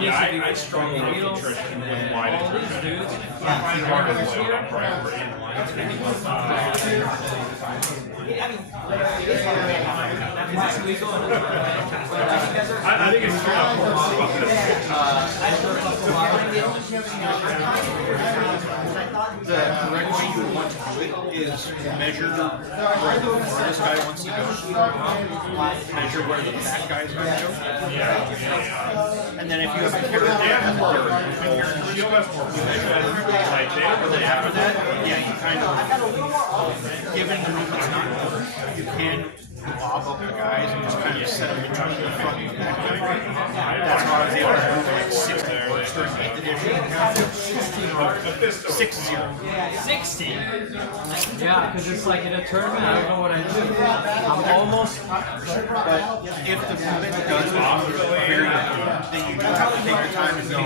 Yeah, I struggle with nutrition with wide nutrition. I find it hard to live on priority. I think it's true. The correct way you would want to do it is measure where this guy wants to go, measure where the fat guy is going to go, and then if you have a character that has a different and then after that, yeah, you kind of, given the movement's not over, you can lob up the guys and just kind of set them in front of the front of the back guy. That's how I was able to move like 6 orcs during 8th edition. 6-0. 60? Yeah, because it's like in a tournament, I don't know what I do. I'm almost. But if the movement does vary, then you do have to take your time and go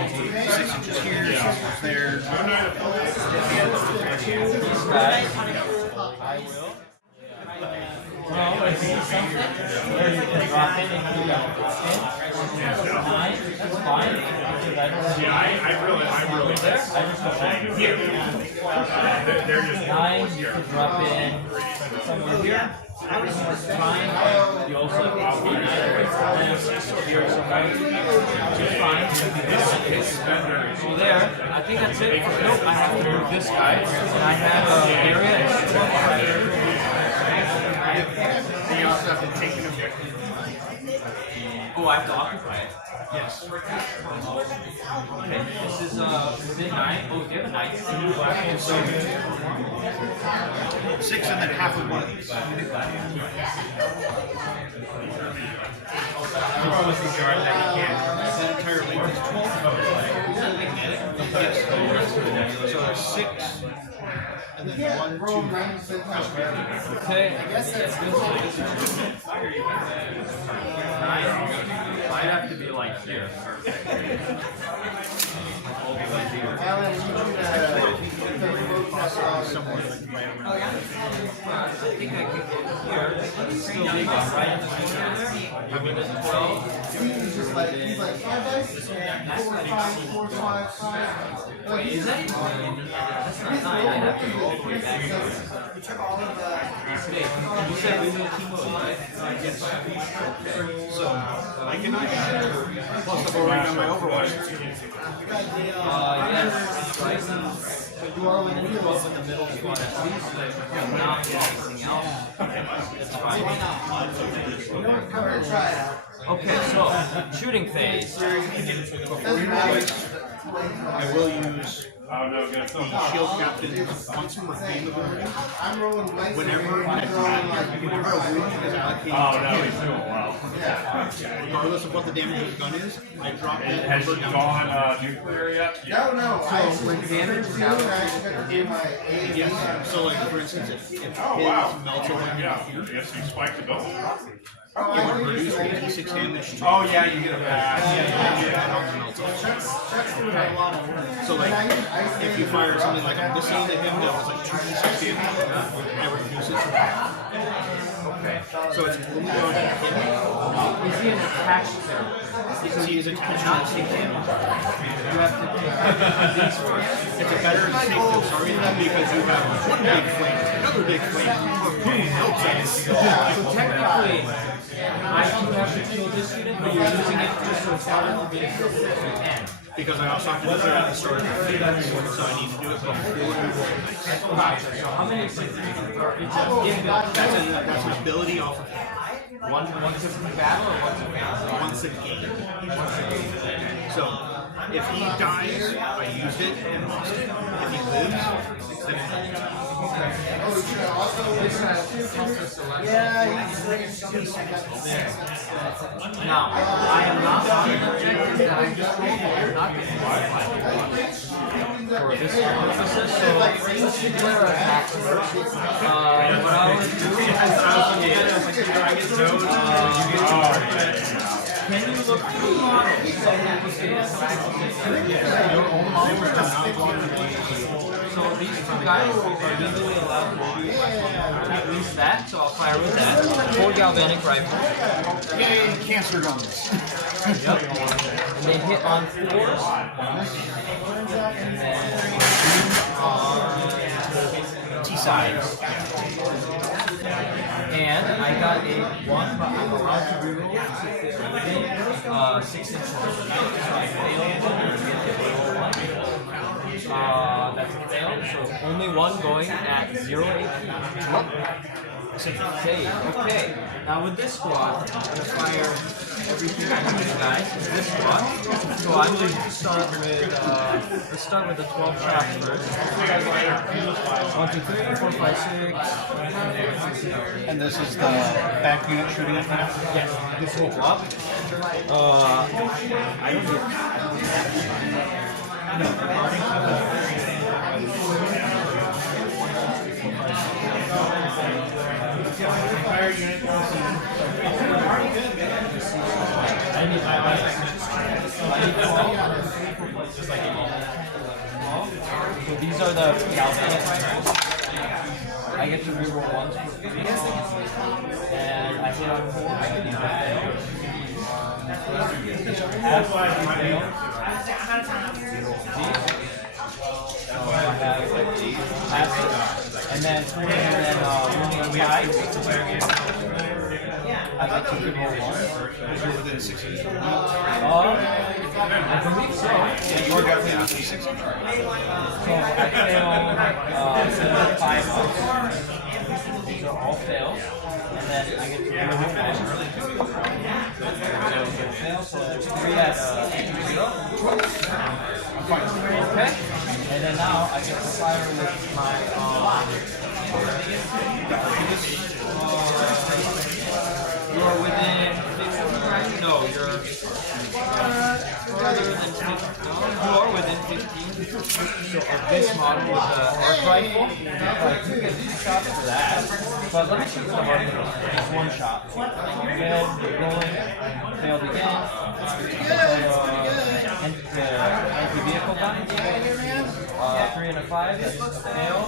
6 inches here, 6 inches there. I will. Well, I see something where you can drop in and you got 9, that's fine. Yeah, I really there. I just go they're just 9, you can drop in somewhere here. Fine. You also have 9 here somewhere. Fine. So there, I think that's it. Nope, I have to move this guy. And I have an area. And you also have to take an objective. Oh, I have to occupy it. Yes. Okay, this is within 9. Oh, do you have a 9? So 6 and then half of one of these. That entire length is 12. Yes. So there's 6. And then 1, 2. Okay. I guess that's good. 9. Might have to be like here. Somewhere like the way around. I think I can go here. It's still big one, right in the corner there. I mean, it's 12. He's like 5 dice, 4, 5, 4, 5, 5. Wait, is that even? That's not 9. I have to go all the way back. We took all of the. Hey, you said we move team mode, right? Yes. So I can share. Plus I've already done my Overwatch. Yes. Right. So you are when you go up in the middle squad at least, like, not anything else. That's fine. Okay, so shooting phase. Before you place, I will use the shield captain once per game ability. I'm rolling Whenever a wound is allocated to him, regardless of what the damage of the gun is, I drop that Has number she down. gone nuclear yet? No. So when damage is allocated, I actually got to do my A. yeah. So like for instance, if his melts over Yeah. here, Yes, you spiked the bill. it would reduce the D6 damage. Oh yeah, you get a pass. So like, if you fire something like I'm listening to him that was like 2d6 damage, I reduce it to half. Okay. So it's only on him. Is he an attached character? He is attached to the same damage. You have to take these first. It's a better safe than sorry then because you have one big flame, another big flame. So technically, I do have to kill this unit, but you're using it just so it's not in the base so you can. Because I also have to declare at the start of the phase, so I need to do it before we roll dice. Gotcha. So how many significant are each That's an ability off of once it's in battle or once it's battle? once a game. So if he dies, I used it and lost it. If he lives, then it helps. Now, I am not on an objective that I just told you I'm not going to modify for this purposes, so let's declare attacks first. What I would do is can you look through the model? Someone was saying your own model is not So these two guys are legally allowed to shoot at least that, so I'll fire with that. 4 galvanic rifles. Yay, cancer guns. Yep. And they hit on 4s. And then on T-sides. And I got a 1, but I'm allowed to reroll to fit within 6 inches of the knife. So I failed 1 and get to roll 1. That's a fail, so only 1 going at 0 AP. Okay. Now with this squad, I'm going to fire everything I have you guys in this squad. So I'm going to start with, let's start with the 12 shots first. 1, 2, 3, 4, 5, 6. And this is the back unit shooting at now? Yes, this will go up. I don't know. Fire unit. I need my So these are the galvanic rifles. I get to reroll 1s for 50. And I hit on 4. I can do that. Half fail. I have half, and then 4 and then moving on 5. I get to reroll 1. Within 6 inches. I believe so. Yeah, you were definitely within 6 inches. So I failed 75 votes. These are all fails. And then I get to reroll 1. Fail, so there's 3 at 0. Okay. And then now I get to fire with my you are within 15, right? No, you're further than 15. No, you are within 15. So of this model with the arc rifle, you get 2 shots for that. But let me shoot the money. Just 1 shot. Good, rolling, failed again. Anti-vehicle gun. 3 and a 5, that's a fail.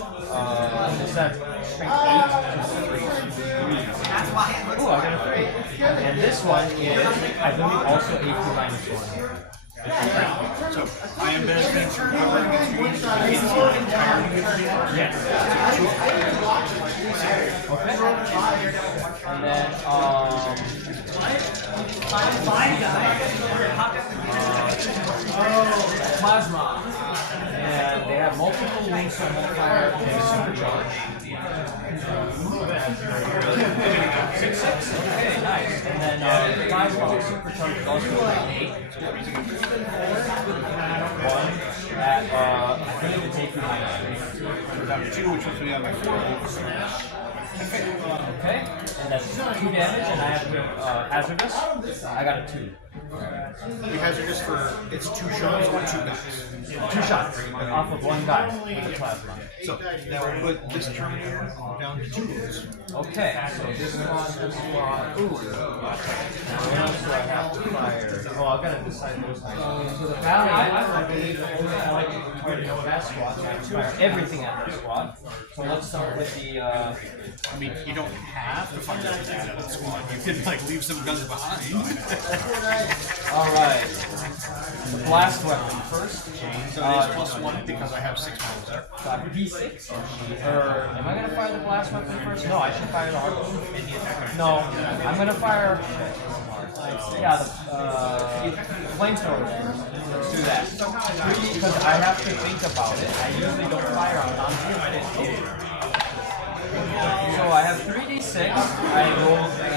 Is that strength 8? Ooh, I got a 3. And this one is, I believe, also 8 to minus 1. So, I am benefiting from covering against you. Yes. Okay. And then, plasma. And they have multiple wounds, so I'm going to fire a supercharge. 6/6. Okay, nice. And then plasma supercharge is also 8. 1 at I think it would take you minus 3. Down to 2, which was me on my 4. Okay, and that's 2 damage, and I have to hazardous. I got a 2. The hazardous for it's 2 shots or 2 guys. 2 shots off of 1 guy with a plasma. So that will put this Terminator down to 2 wounds. Okay, so this one, ooh. What else do I have to fire? Oh, I've got to decide those things. So the Valley, I believe, I like to target that squad, so I can fire everything at that squad. So let's start with the, I mean, you don't have to fire everything out of the squad. You can like leave some guns behind. alright. The blast weapon first. So it is +1 because I have 6 models there. D6? Or am I going to fire the blast weapon first? No, I should fire the harpoon. No, I'm going to fire. Yeah, the flamethrower first. Let's do that. Because I have to think about it. I usually don't fire on non-shooting. So I have 3d6. I rolled a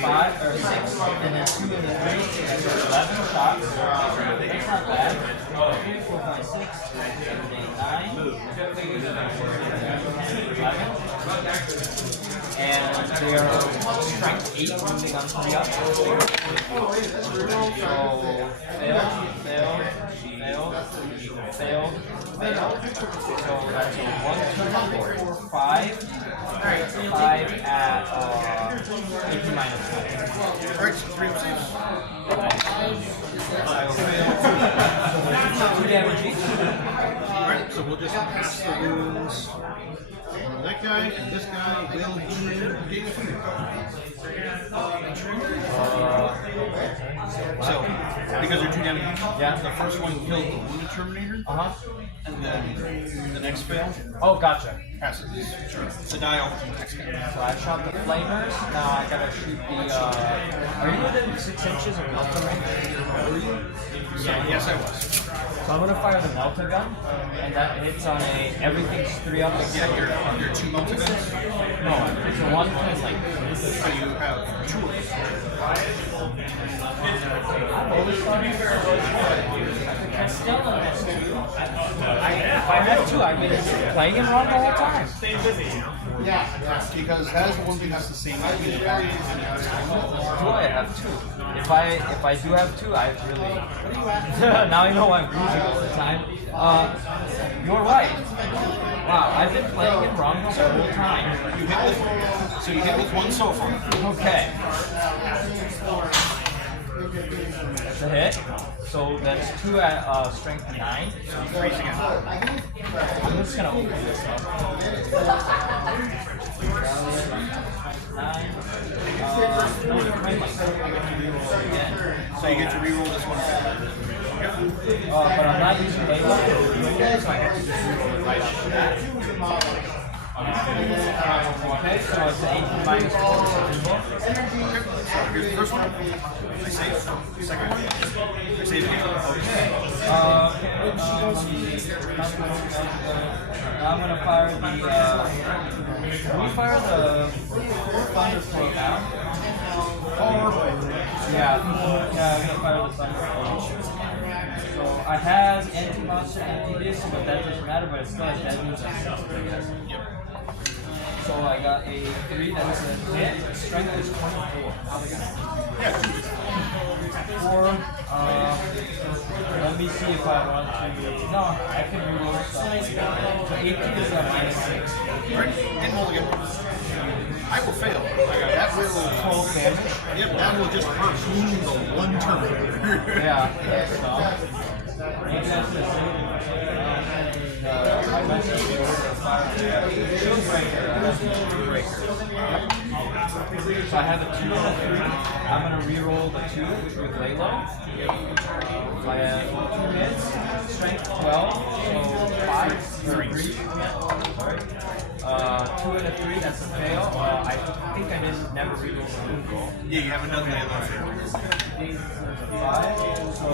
5 or 6, and then 2 and a 3. That's 11 shots. That's not bad. 3, 4, 5, 6, 7, 8, 9. 11. And they're strength 8 moving on to the up. So failed. So that's a 1, 2, 4, 5. 5 at 18 minus 10. Alright, so 3 saves. Two damage each. Alright, so we'll just pass the wounds. That guy and this guy will be gain a food. So, because they're 2 damage each, Yeah. the first one killed the wounded Terminator, and then the next fail Oh, gotcha. passes. So die off to the next guy. So I shot the flamers. Now I gotta shoot the. Are you within 6 inches of melter range? Yeah, yes, I was. So I'm gonna fire the melter gun, and that hits on a everything's 3 up. Yeah, your 2 melted guns. No, it's a 1 like. So you have 2 of them. If I had 2, I've been playing him wrong the whole time. Yeah, because that is the one thing that's the same as being a bad Do I have 2? If I do have 2, I really now I know I'm losing all the time. You're right. Wow, I've been playing it wrong the whole time. So you hit with 1 so far. Okay. That's a hit. So that's 2 at strength 9. So you freeze again. I'm just gonna open this up. 9. So you get to reroll this one. But I'm not using Layla. So I have to just reroll it right off. Okay, so it's an 18 minus 4. Here's the first one. I save. Second one. I save again. I'm gonna fire the. Can we fire the thunder throw now? Yeah, I'm gonna fire the thunder throw. So I have anti-monster, anti-this, but that doesn't matter. But it still has dead moves and stuff, I guess. So I got a 3 that's a hit. Strength is 24. Yeah. 4. Let me see if I want to. No, I can reroll stuff like that. So 18 is a minus 6. Alright, and roll again. I will fail. That will 12 damage. Yep, that will just hurt the 1 Terminator. Yeah, that's dumb. Maybe that's the same. I mentioned the order of fire. Shield breaker. So I have a 2 and a 3. I'm gonna reroll the 2 with Laylo. I have 2 hits, strength 12, so 5, 3. Sorry. 2 and a 3, that's a fail. I think I didn't never reroll the wound roll. Yeah, you haven't done that. There's a 5, so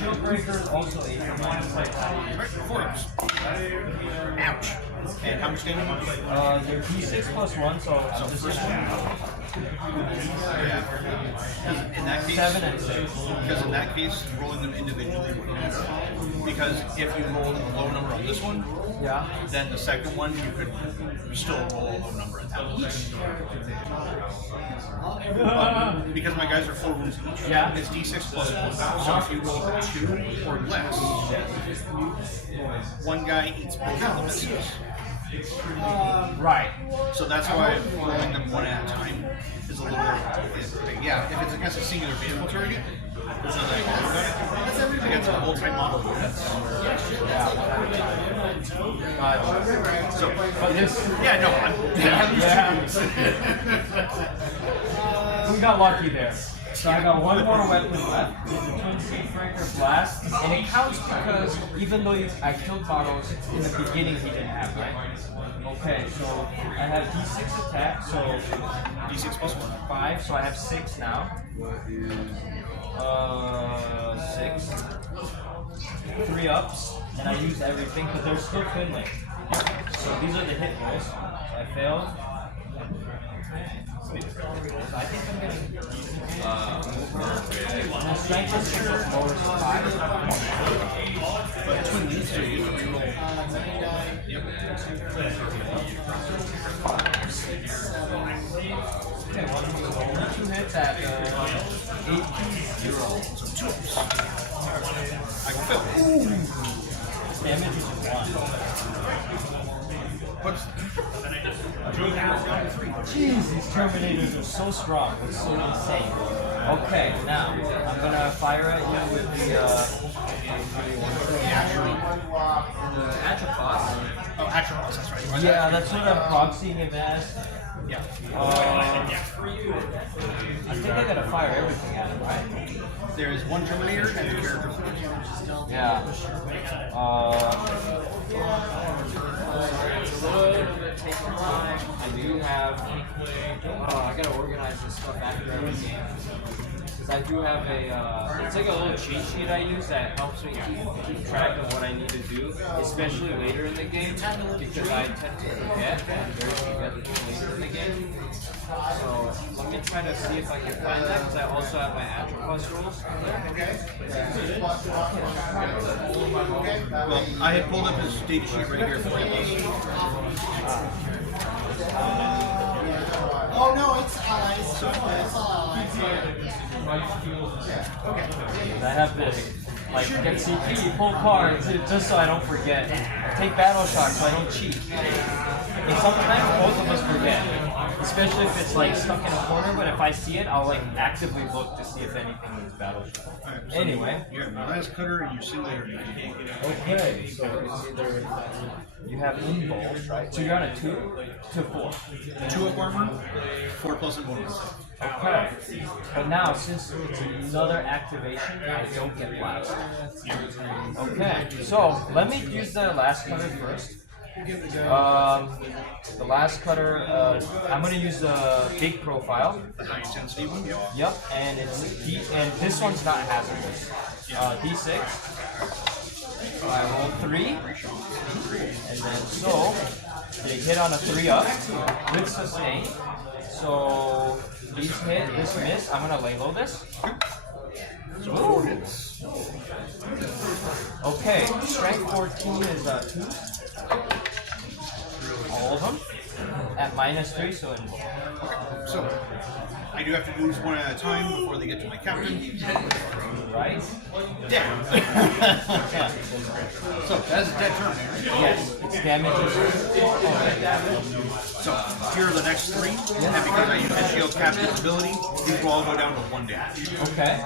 shield breaker is also 8 for minus 6. Alright, 4 ups. Ouch. And how much damage? They're D6 plus 1, so first one. Yeah. In that case, 7 and 6. because in that case, rolling them individually would matter. Because if you rolled a low number on this one, Yeah. then the second one you could still roll a low number at that one. Because my guys are 4 wounds each. Yeah. It's D6 plus 1. So if you roll 2 or less, one guy eats both of the misses. Right. So that's why rolling them one at a time is a little bit. Yeah, if it's against a singular vehicle target, there's nothing I can do about it. Against a multi-model units. So, But this. yeah, no, We got lucky there. So I got 1 more weapon left. It's a twin Siege Breaker Blast. And it counts because even though I killed Bottles in the beginning, he didn't have, right? Okay, so I have D6 attack, so D6 plus 1. 5, so I have 6 now. 6. 3 ups, and I use everything, but they're still twinnling. So these are the hit rolls. I failed. So I think I'm gonna. My strength is 6 lowers to 5. But twin needs to use a reroll. Yep. Okay, 2 hits at 8-0. So 2 ups. I will fail. Damage is 1. What's down to 3. Jeez, these Terminators are so strong. It's so insane. Okay, now I'm gonna fire at you with the Atropos. Oh, Atropos, that's right. Yeah, that's what I'm proxying him as. Yeah. I think I gotta fire everything at him, right? There's one Terminator and the character. Yeah. It's a little bit taking time. I do have. I gotta organize this stuff after every game. Because I do have a. It's like a little cheat sheet I use that helps me keep track of what I need to do, especially later in the game. Because I tend to forget and very forget later in the game. So let me try to see if I can find that because I also have my Atropos rules. Well, I had pulled up his data sheet right here for you. Oh no, it's allies. It's all allies. I have this, like, get CP, pull cards, just so I don't forget. Take battle shock so I don't cheat. And sometimes both of us forget, especially if it's like stuck in a corner, but if I see it, I'll like actively look to see if anything is battle shock. Anyway. You have your last cutter and your singular. Okay, so it's either you have involved, right? So you're on a 2 to 4. 2 up armor, 4 plus and bonus. Okay, but now since it's another activation, I don't get blast. Okay, so let me use the last cutter first. The last cutter, I'm gonna use the big profile. The high intensity one. Yep, and it's and this one's not hazardous. D6. I roll 3, and then so they hit on a 3 up with sustain. So these hit, this miss. I'm gonna lay low this. So 4 hits. Okay, strength 14 is 2. All of them at -3, so in. So I do have to do this one at a time before they get to my captain. Right? Yeah. So that's a dead turn. Yes, it's damage. So here are the next 3, and because I use the shield captain's ability, these will all go down to 1 damage. Okay.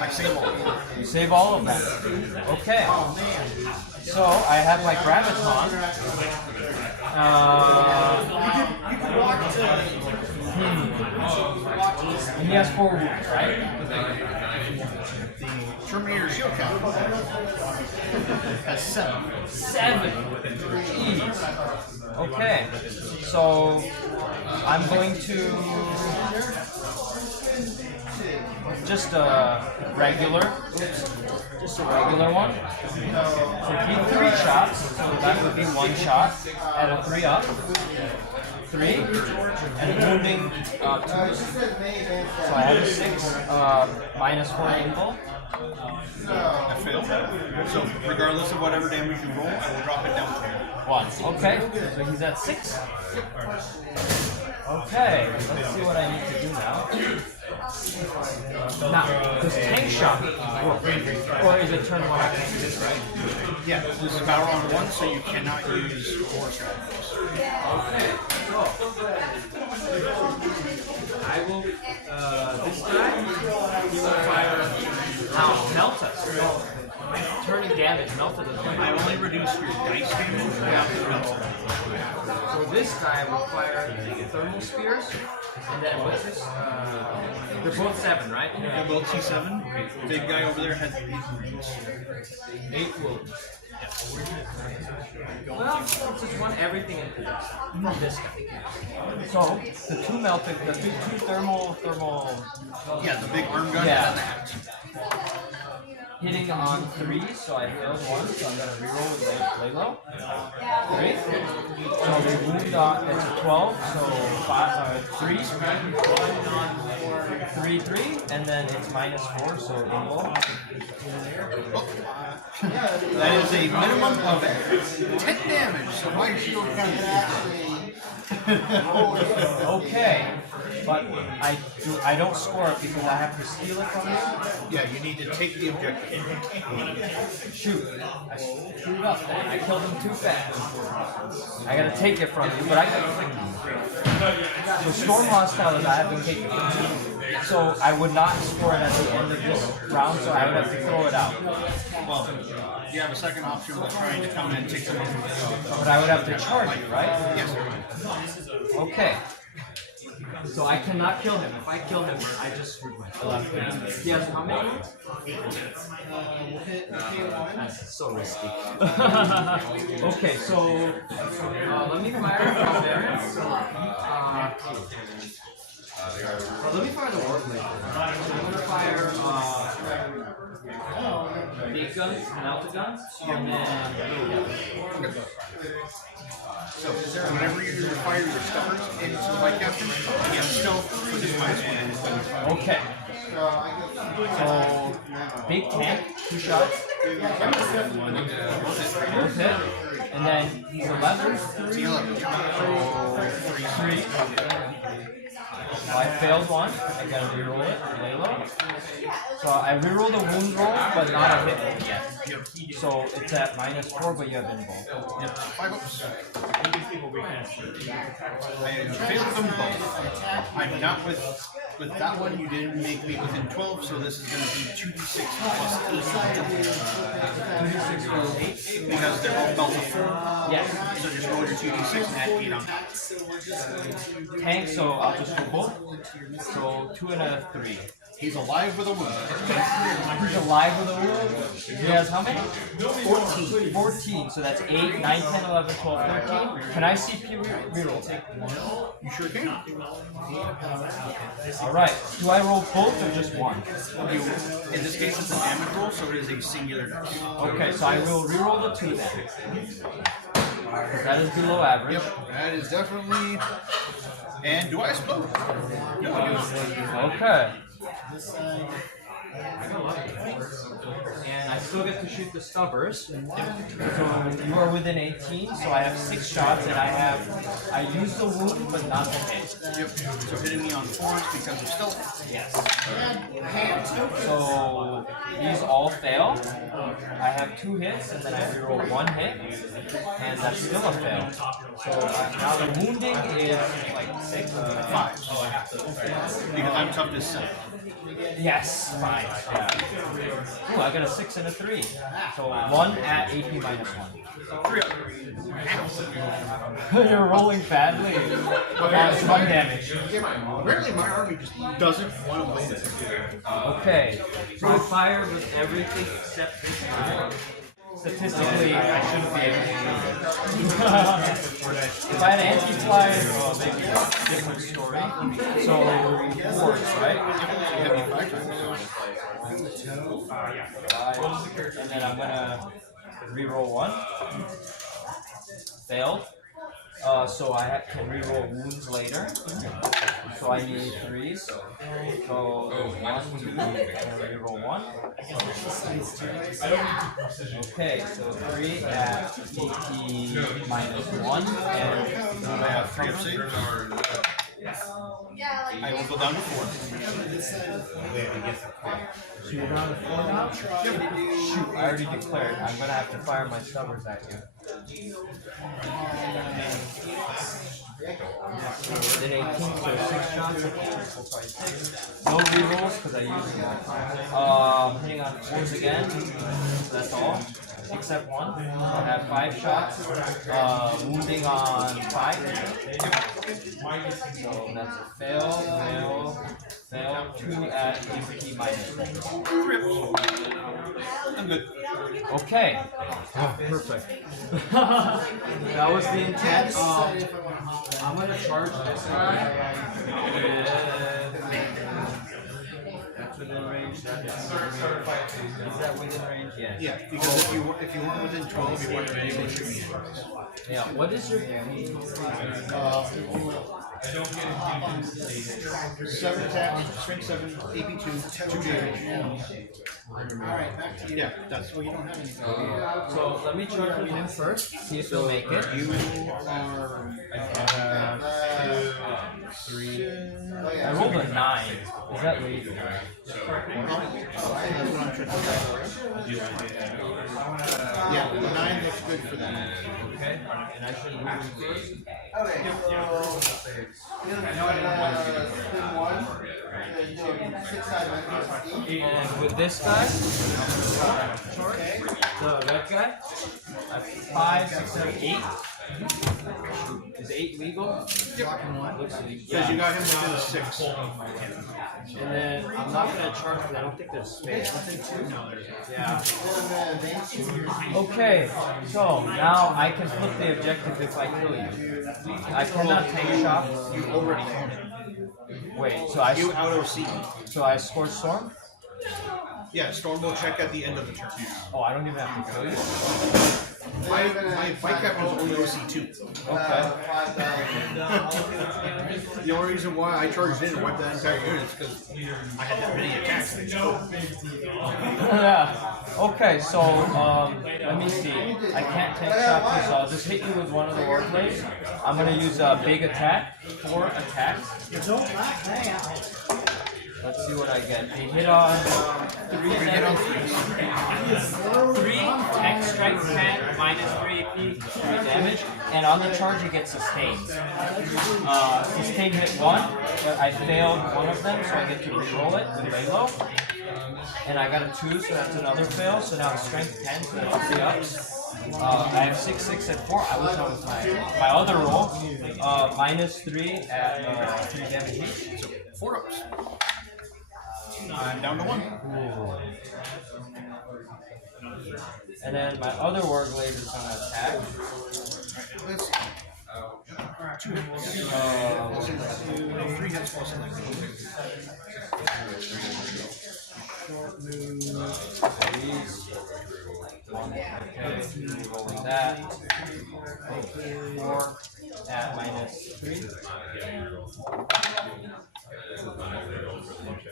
I save all. You save all of them. Okay. So I have my graviton. And he has 4 wounds, right? The Terminator shield captain has 7. 7. Jeez. Okay. So I'm going to just a regular one. So keep 3 shots. So that would be 1 shot at a 3 up. 3 and wounding 2. So I have a 6 -4 invul. I failed. So regardless of whatever damage you roll, I will drop it down to 1. Okay, so he's at 6. Okay, let's see what I need to do now. Now, does tank shot work? Or is it turn 1 action? Right? Yeah, this is power on 1, so you cannot use 4 strategies. Okay, so I will, this guy, he will fire, now, Melta. Turning damage, Melta doesn't. I only reduce your dice damage down to Melta. So this guy will fire thermal spears, and then what's this? They're both 7, right? They're both T7. The big guy over there has 8 wounds. 8 wounds. Well, let's just run everything in from this guy. So the 2 melted, the 2 thermal. Yeah, the big arm gun Yeah. and that. Hitting on 3, so I failed 1, so I'm gonna reroll with lay low. 3. So they wound it's a 12, so 3. 3, and then it's -4, so invul. That is a minimum of 10 damage, so my shield captain Okay, but I don't score it because I have to steal it from you. Yeah, you need to take the objective. Shoot, I screwed up then. I killed him too fast. I gotta take it from you, but I got. So storm hostile is I have to take it from you. So I would not score it at the end of this round, so I would have to throw it out. Well, you have a second option of trying to come in and take some of the But I would have to charge you, right? Yes. Okay. So I cannot kill him. If I kill him, I just screwed myself. He has how many? That's so risky. Okay, so let me fire from there. Let me fire the warblade. I'm gonna fire big guns, melted guns, and then So, whenever you fire your stuffers into the light captain, you have stealth for this -1. okay. So big tank, 2 shots. Both hit. And then he's 11. 3. I failed one. I gotta reroll it. Lay low. So I reroll the wound roll, but not a hit roll yet. So it's at -4, but you have invuln. Yep. 5 ups. I failed them both. I'm not with that one. You didn't make me within 12, so this is going to be 2d6 plus 8. 2d6 plus 8. Because they're all belts of 4. Yes. So just roll your 2d6 and add 8 on top. Tank, so I'll just do both. So 2 and a 3. He's alive with a wound. He's alive with a wound. He has how many? 14. 14. So that's 8, 9, 10, 11, 12, 13. Can I CP reroll? You sure can. Alright. Do I roll both or just one? In this case, it's a damage roll, so it is a singular dice. Okay, so I will reroll the 2 then. That is below average. Yep, that is definitely. And do I explode? No, I do. Okay. And I still get to shoot the stubbers. So you are within 18, so I have 6 shots, and I use the wound, but not the hit. Yep. So hitting me on 4s because of stealth. Yes. So these all fail. I have 2 hits, and then I reroll 1 hit, and that's still a fail. So now the wounding is like 6, 5. Because I'm tough as 7. Yes, 5. Yeah. Ooh, I got a 6 and a 3. So 1 at AP -1. 3 up. You're rolling badly. That's 1 damage. Apparently my army just doesn't want to win. Okay, so I fired with everything except this time. Statistically, I shouldn't be able to do it. If I had anti-flyers, well, maybe a different story. So, force, right? And then I'm gonna reroll 1. Failed. So I can reroll wounds later. So I need 3s. So 1, 2, and reroll 1. Okay, so 3 at AP -1, and I have 3 up saves. I will go down to 4. So you're down to 4 now? Shoot, I already declared. I'm gonna have to fire my stubbers at you. Then 18, so 6 shots. No rerolls because I used them. Hitting on 4s again. So that's all. Except 1. So I have 5 shots. Wounding on 5. So that's a fail, fail, 2 at AP -1. I'm good. Okay. Perfect. That was the intent. I'm gonna charge this guy. That's within range. Is that within range? Yes. Yeah, because if you weren't within 12, you weren't able to shoot me. Yeah. What is your 7 attack, strength 7, AP 2, 2 damage. Alright, back to you. Yeah, that's what you don't have any. So let me charge with him first, see if he'll make it. You are. I rolled a 9. Is that legal? Yeah, the 9 looks good for that. Okay. And I should move him first. Okay, And with this guy, the red guy, I have 5, 6, 7, 8. Is 8 legal? Looks legal. Because you got him within a 6. And then I'm not gonna charge because I don't think there's space. Yeah. Okay, so now I can flip the objective if I kill you. I cannot tank shop. You already own it. Wait, so I You out OC. so I score storm? Yeah, Storm will check at the end of the turn. Oh, I don't even have to kill you. My captain was only OC 2. Okay. The only reason why I charged in and wiped that entire unit is because I had that many attacks. Yeah. Okay, so let me see. I can't tank shot this, so I'll just hit you with one of the warblades. I'm gonna use a big attack, 4 attacks. Let's see what I get. They hit on 3 tech strike 10, minus 3 AP, 3 damage, and on the charge it gets sustained. Sustain hit 1, but I failed one of them, so I get to reroll it with lay low. And I got a 2, so that's another fail, so now it's strength 10, so that's 3 ups. I have 6, 6 at 4. I wish I was my other roll. Minus 3 at 3 damage each. So 4 ups. I'm down to 1. And then my other warblade is gonna attack. Let's see. 2 hits. 3 hits plus Short move. These. Okay, rolling that. 4 at minus 3.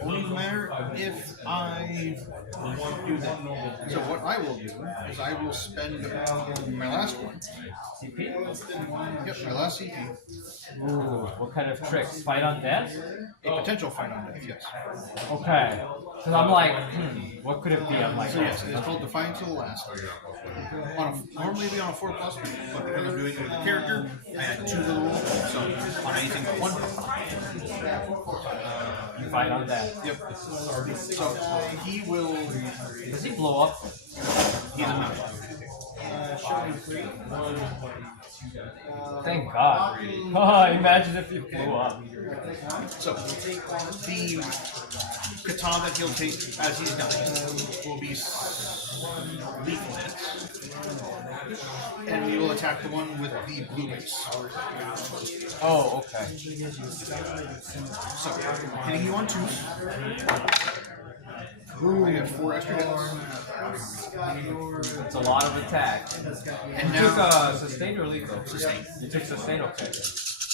Only matter if I do that. So what I will do is I will spend my last one. CP? Yep, my last CP. Ooh, what kind of tricks? Fight on death? A potential fight on death, yes. Okay. Because I'm like, what could it be? I'm like, So yes, it's called Defiance to the Last. Normally it'd be on a 4+, but because I'm doing it with the character, I had 2 to the roll, so on anything but 1. you fight on death. Yep. So he will. Does he blow up? He does not. Thank God. Oh, imagine if he blew up. So the katana that he'll take as he's dying will be lethal hits, and we will attack the one with the blue base. Oh, okay. So hitting you on 2s. I have 4 extra hits. It's a lot of attack. And You took now, sustain or lethal? Sustain. You took sustain, okay.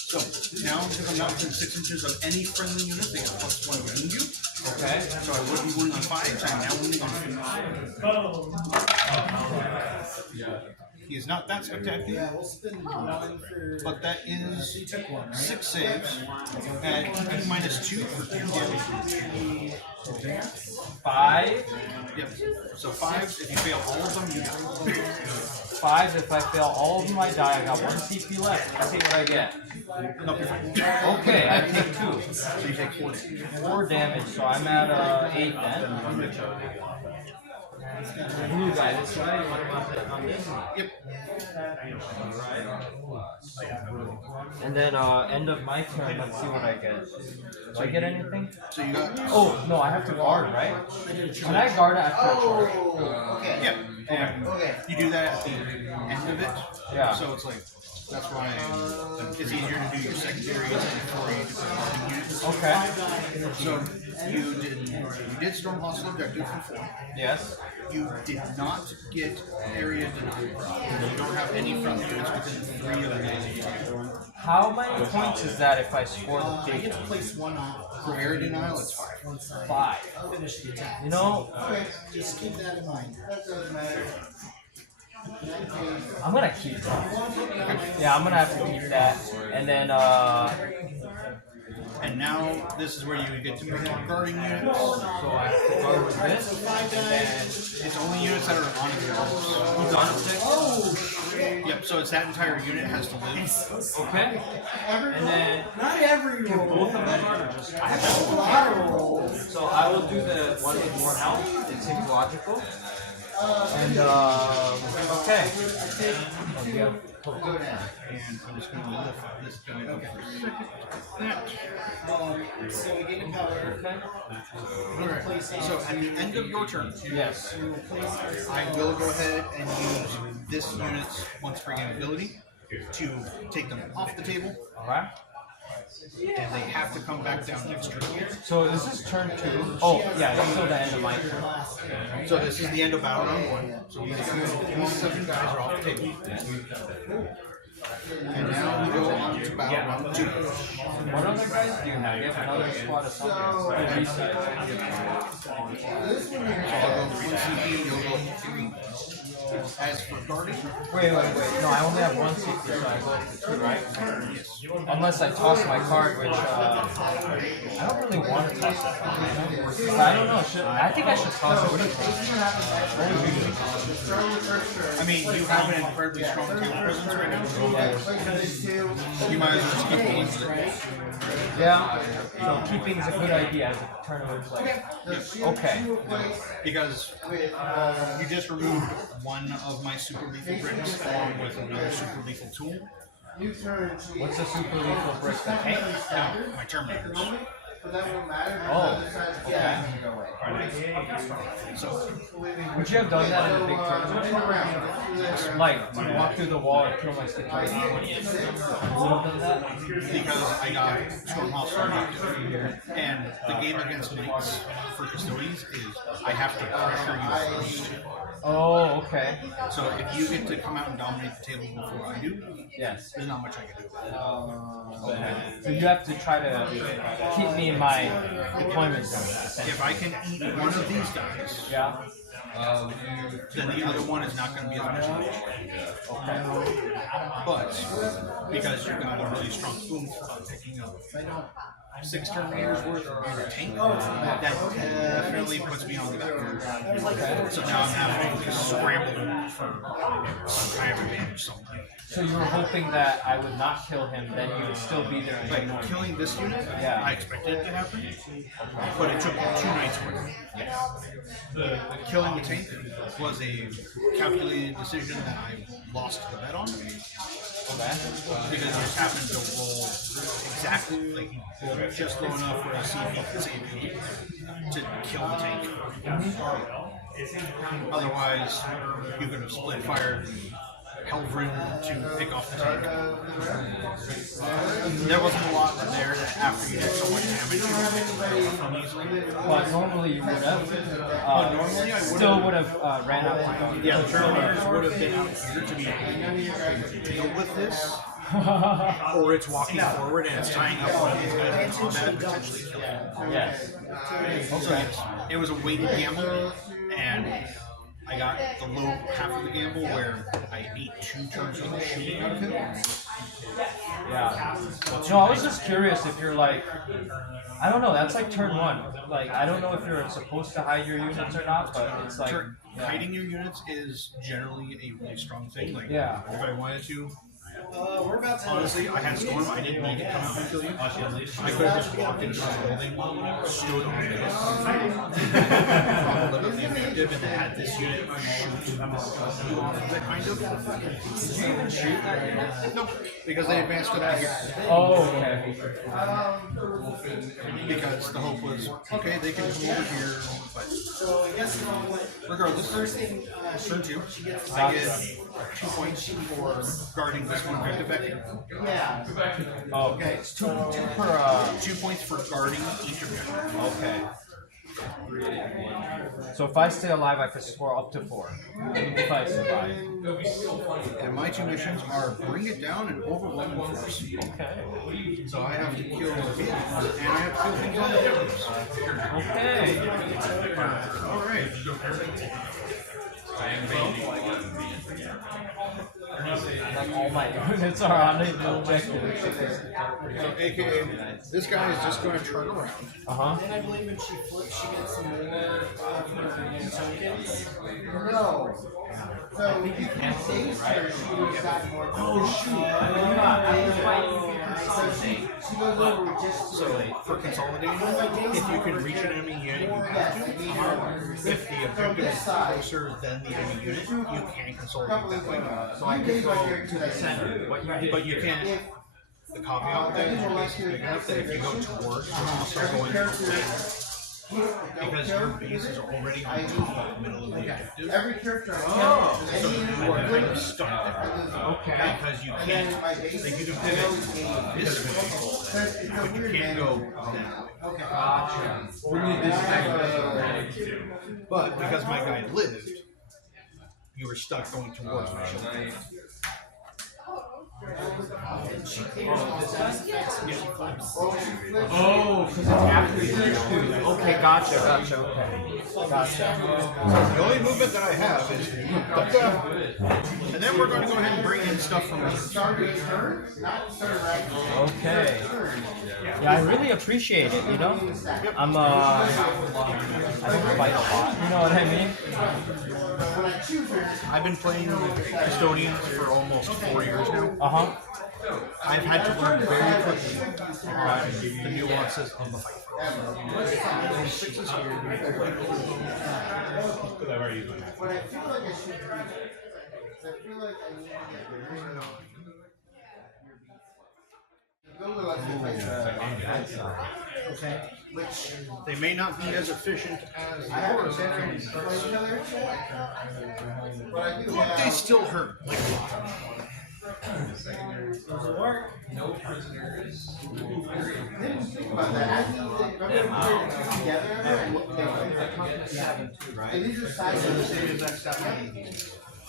so now because I'm not within 6 inches of any friendly unit, they have +1 wound you. Okay. So I would be wounding on 5s. I'm now wounding on 4s. He is not that spectacular, but that is 6 saves at -2 for 2 damage. 5. Yep. So 5s, if you fail all of them, you die. 5, if I fail all of them, I die. I got 1 CP left. Let's see what I get. No, you're fine. Okay, I take 2. So you take 4 damage. 4 damage, so I'm at 8 then. Blue guy, this guy, you want to put on this? Yep. And then end of my turn, let's see what I get. Do I get anything? So you got. Oh, no, I have to guard, right? Can I guard after a charge? Okay. Yeah. And Okay. you do that at the end of it. Yeah. So it's like. That's why it's easier to do your secondaries before you do the units. Okay. So You did storm hostile objective for 4. Yes. You did not get area denied. You don't have any front units within 3 of the days. How many points is that if I score the big get to place one off. For area denial, it's 5. 5? Finish the attack. You know, Just keep that in mind. That doesn't matter. I'm gonna keep that. Yeah, I'm gonna have to keep that. And then, And now this is where you get to pick your guarding units. so I have to go with this. And then, It's only units that are on your list. who's on 6? Yep, so it's that entire unit has to live. Okay. And then, Not every can both of them guard or just, I have to. So I will do the one with more health. It seems logical. And, okay. And we have And I'm just going to lift this guy up for a second. So we gain power. okay. Alright, so at the end of your turn, Yes. I will go ahead and use this unit's once per game ability to take them off the table, Alright. and they have to come back down next turn. So this is turn 2. Oh, yeah, it's still the end of my turn. So this is the end of battle round 1. So these 7 guys are off the table. And now we go on to battle round 2. What other guys do you have? You have another squad of something. So I'll go 1 CP, you'll go 3. As for guarding, Wait. No, I only have 1 secret, so I go for 2, right? yes. Unless I toss my card, which I don't really want to toss that card. But I don't know. I think I should toss it. What do you think? I mean, you have an incredibly strong table presence right now. You might as well just keep rolling with it. Yeah. So keeping is a good idea as a tournament player. Okay. Because you just removed one of my super lethal bricks along with another super lethal tool. What's a super lethal brick? The tank? No, my Terminators. Oh. Okay. So, Would you have done that in a big tournament? Like, when I walk through the wall and kill my stick right now? Would you have done that? because I got Storm Hostile Objective, and the game against Knights for Custodes is I have to pressure you first. Oh, okay. So if you get to come out and dominate the table before I do, Yes. there's not much I can do. Okay. So you have to try to keep me in my deployment zone. If I can eat one of these guys, Yeah. then the other one is not going to be as much of a Okay. But because you've got a really strong boom for picking up 6 Terminators worth of your tank, that definitely puts me on the back burner. So now I'm having to scramble for some kind of advantage somewhere. So you were hoping that I would not kill him, then you would still be there and ignore Like me. killing this unit, Yeah. I expected it to happen, but it took 2 nights worth. Killing the tank was a calculated decision that I lost the bet on. Okay. Because it just happened to roll exactly, like, just low enough where a CV could save you to kill the tank. Otherwise, you could have split fired Helvrin to pick off the tank. There wasn't a lot there that after you did so much damage, you would pick it from easily. But normally you would have. Normally I Still would have ran out to go. Yeah, the Terminators would have been out here to be able to deal with this. Or it's walking forward and it's tying up one of these guys in combat and potentially killing them. Yes. Also, yes, it was a weighted gamble, and I got the low half of the gamble where I ate 2 turns of shooting out of him. Yeah. No, I was just curious if you're like, I don't know, that's like turn 1. Like, I don't know if you're supposed to hide your units or not, but it's like, yeah. Hiding your units is generally a really strong thing. Like, Yeah. if I wanted to, We're about to. honestly, I had Storm, I didn't need to come out and kill you. I could have just walked into the building, stood on this, followed up the objective, and had this unit shoot you off of it, kind of. Did you even shoot that unit? No, because they advanced up to here. Oh, okay. Because the hope was, okay, they can come over here, but So I guess regardless, first thing turn 2, I get 2 points for guarding this one objective vector. Yeah. Oh, okay. It's two per. 2 points for guarding each objective. Okay. So if I stay alive, I can score up to 4. If I survive. And my 2 missions are bring it down and overwhelm force. Okay. So I have to kill him, and I have to kill things on the objectives. Okay. Alright. Like all my units are on the objective. So, AKA, this guy is just going to turn around. And I believe when she flips, she gets some more of her tokens. No. So you can save her, she would have gotten more. Oh shoot! She goes over with just. So, for consolidating, if you can reach an enemy unit, you have to. If the objective is closer than the enemy unit, you can consolidate that way. So I can go to the center. But you can't. The caveat there is your base is big enough that if you go towards, you're also going to because your base is already on top of the middle of the objective. Every character. So you are kind of stuck there. Okay. Because you can't. Like you can pivot this way, but you can't go that way. Gotcha. But because my guy lived, you were stuck going towards my shield. Oh, because it's after you finish 2. Okay, gotcha, okay. Gotcha. The only movement that I have is and then we're going to go ahead and bring in stuff from the Okay. Yeah, I really appreciate it, you know? I don't fight a lot, you know what I mean? I've been playing Custodians for almost 4 years now. I've had to learn very quickly the nuances of the fight. But I feel like I should. I feel like I need to get okay. Which they may not be as efficient as the horror games, but they still hurt. Like, does it work? No prisoners. Think about that. Remember we were together and these are sizes.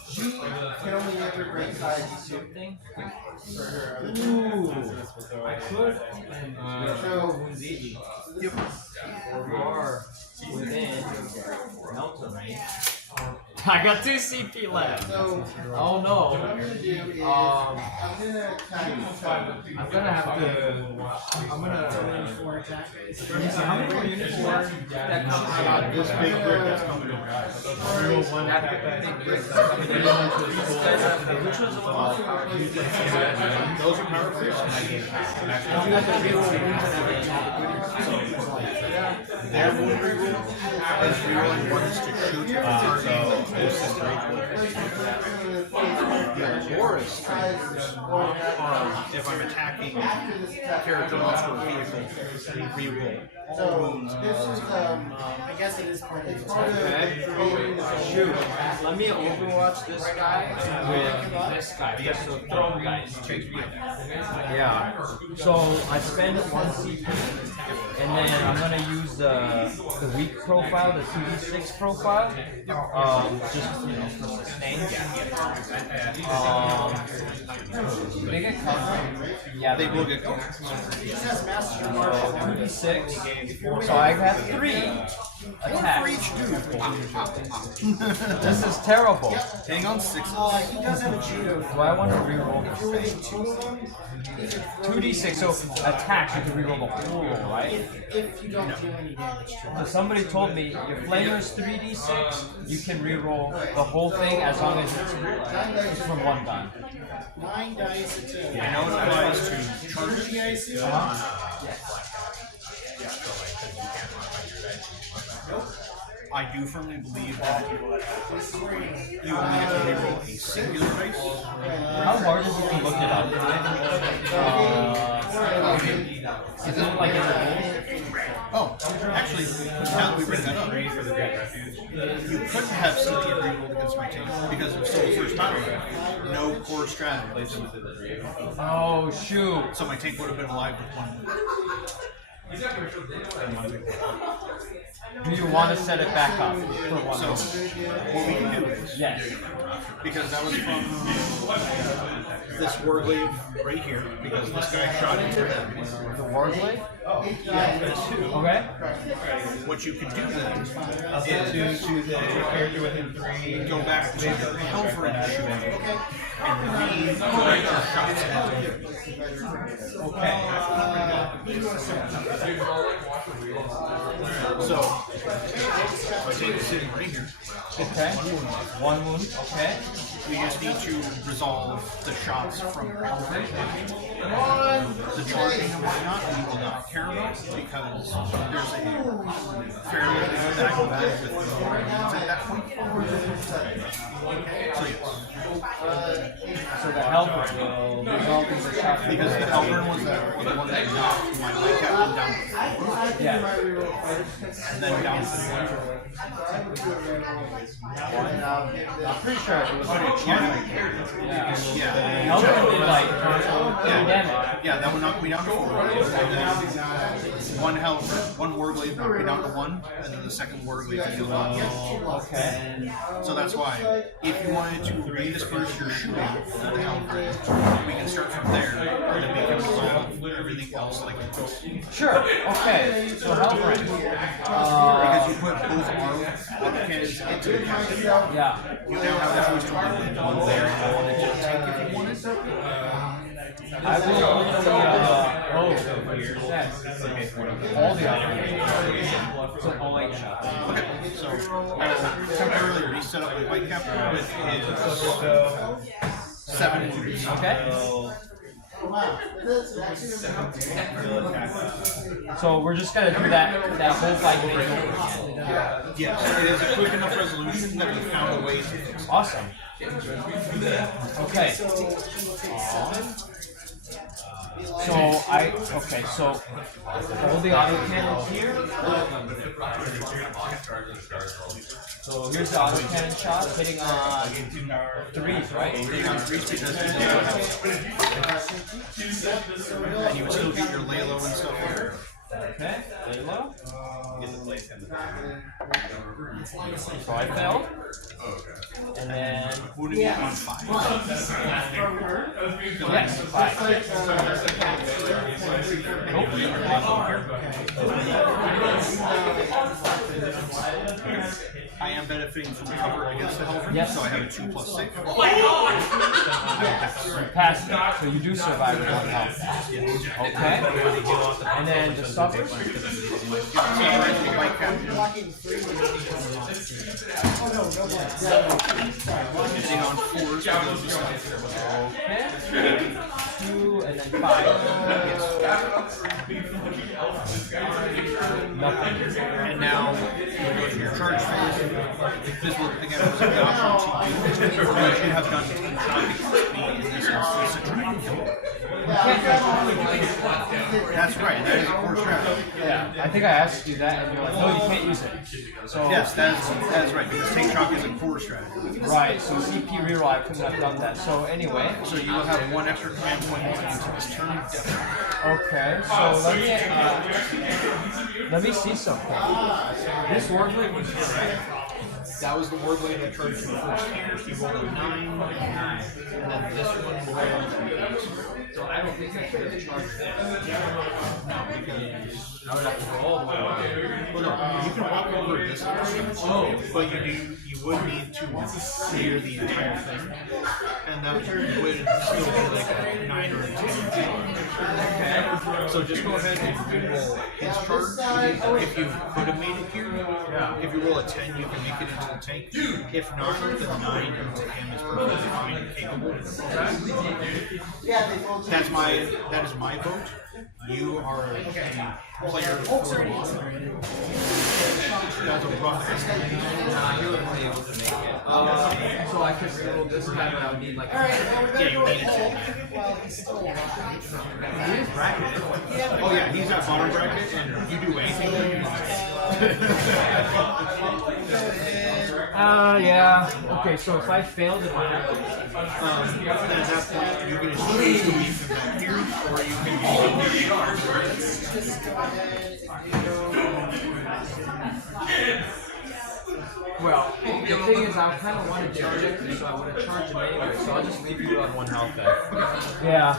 She can only ever break size 2 thing. Ooh, I could. So Or within Melta range. I got 2 CP left. So Oh no. what I'm gonna do is Um, I'm I'm gonna have to. I'm gonna. 4 attack. How many more units that come out? this big brick that's coming in. That big brick that's coming in. Which one's the one? Those are power creeps. Their wound reroll is rerolling ones to shoot a target closest range weapon. Aura's triggers are if I'm attacking character monster or vehicle, reroll. So this is I guess it is part of the Shoot. Let me overwatch this guy with this guy. Just so throw guys. Yeah. So I spend 1 CP, and then I'm gonna use the weak profile, the 2d6 profile. Just for sustain. They get covered. Yeah, They will get going. 2d6. So I have 3 attacks. This is terrible. Hang on 6. he does have a judo. Do I want to reroll If you're within 2 of them, 2d6? So attack, you can reroll the whole roll, right? if you don't do any damage to So somebody told me your flamer's 3d6, you can reroll the whole thing as long as it's from 1 gun. 9 dice to I know it applies to charge. I do firmly believe that you only have to reroll a singular dice. How hard is it to look it up? Is it like in the rules? Oh, actually, now that we bring that up, You couldn't have CP rerolled against my tank because it was still the first battle. No core strategy. Oh shoot! So my tank would have been alive with one move. Do you want to set it back up for one? So what we can do is, Yes. because that was from this Warglaive right here, because this guy shot into him. The Warglaive? Yeah, this too. Okay. What you can do then is to the character within 3, go back to the Helverin shooting and redirect your shots at him. Okay. So, my tank is sitting right here. Okay. One wound. Okay. We just need to resolve the shots from your Helverin. The charging and whatnot we will not care about because there's a fairly good that I can build with more units at that point. So yes. So the helper will resolve these shots. Because the Helverin was the one that knocked my light captain down to 4, Yeah. and then down to 1. I'm pretty sure it was Yeah. yeah. Yeah. Helper did like 3 damage. Yeah, that would knock me down to 4. One Helverin, one Warglaive knocked me down to 1, and then the second Warglaive healed up. Okay. So that's why, if you wanted to redisperse your shooting for the Helverin, we can start from there, and then we can resolve everything else like this. Sure. Okay. So Helverin. Because you put both cannons into the captain. Yeah. You now have the choice to one there and one into the tank if you wanted. I will put the over here. Yes. All the other. So all 8 shots. Okay, so I'll temporarily reset up my white captain with his 7 wounds. Okay. So we're just gonna do that whole fight thing over again. Yes, it is a quick enough resolution that we found a way to fix it. Awesome. Okay. So all the auto cannons here. So here's the auto cannon shot hitting on 3s, right? Hitting on 3s because you don't have and you would still get your Lalo and stuff here. Okay, Lalo. So I fell. And then Wounded me on 5. yes, 5. I am benefiting from cover against the Helverin, Yes. so I have a 2+6. You passed it, so you do survive with 1 health. Okay. And then the suffers. The white captain. Hitting on 4s for those who stuff. Okay. 2 and then 5. Nothing. And now we'll go to your charge phase. This will, again, was an option to you. What you have done to take shot against me in this instance to try and kill me. That's right, that is a core strategy. Yeah, I think I asked you that, and you're like, no, you can't use it. So Yes, that's right, because take shock is a core strategy. right, so CP reroll, I couldn't have done that. So anyway, So you will have 1 extra command point into this turn. okay, so let me see something. This Warglaive was here, right? That was the Warglaive that charged you first. He rolled a 9, and then this one rolled an 8. So I don't think I should have charged this. No, because I would have to go all the way over. well, no, you can walk over this distance, but you would need to clear the entire thing, and that would still be like a 9 or a 10 charge. So just go ahead and re-roll his charge. If you could have made it here, if you roll a 10, you can make it into the tank. If not, the 9 into him is perfectly fine and capable. That is my vote. You are a player for one. That's a rough estimate. You're able to make it. So I could roll this time, and I would need like. Yeah, you need it. He is bracketed. Oh yeah, he's at bottom bracket, and you do anything. Yeah. Okay, so if I failed it, what happens? Then at that point, you can just choose to leave them back here, or you can use them. Just go ahead and Well, the thing is, I kind of want to charge it, so I want to charge it anyway, so I'll just leave you on 1 health then. Yeah.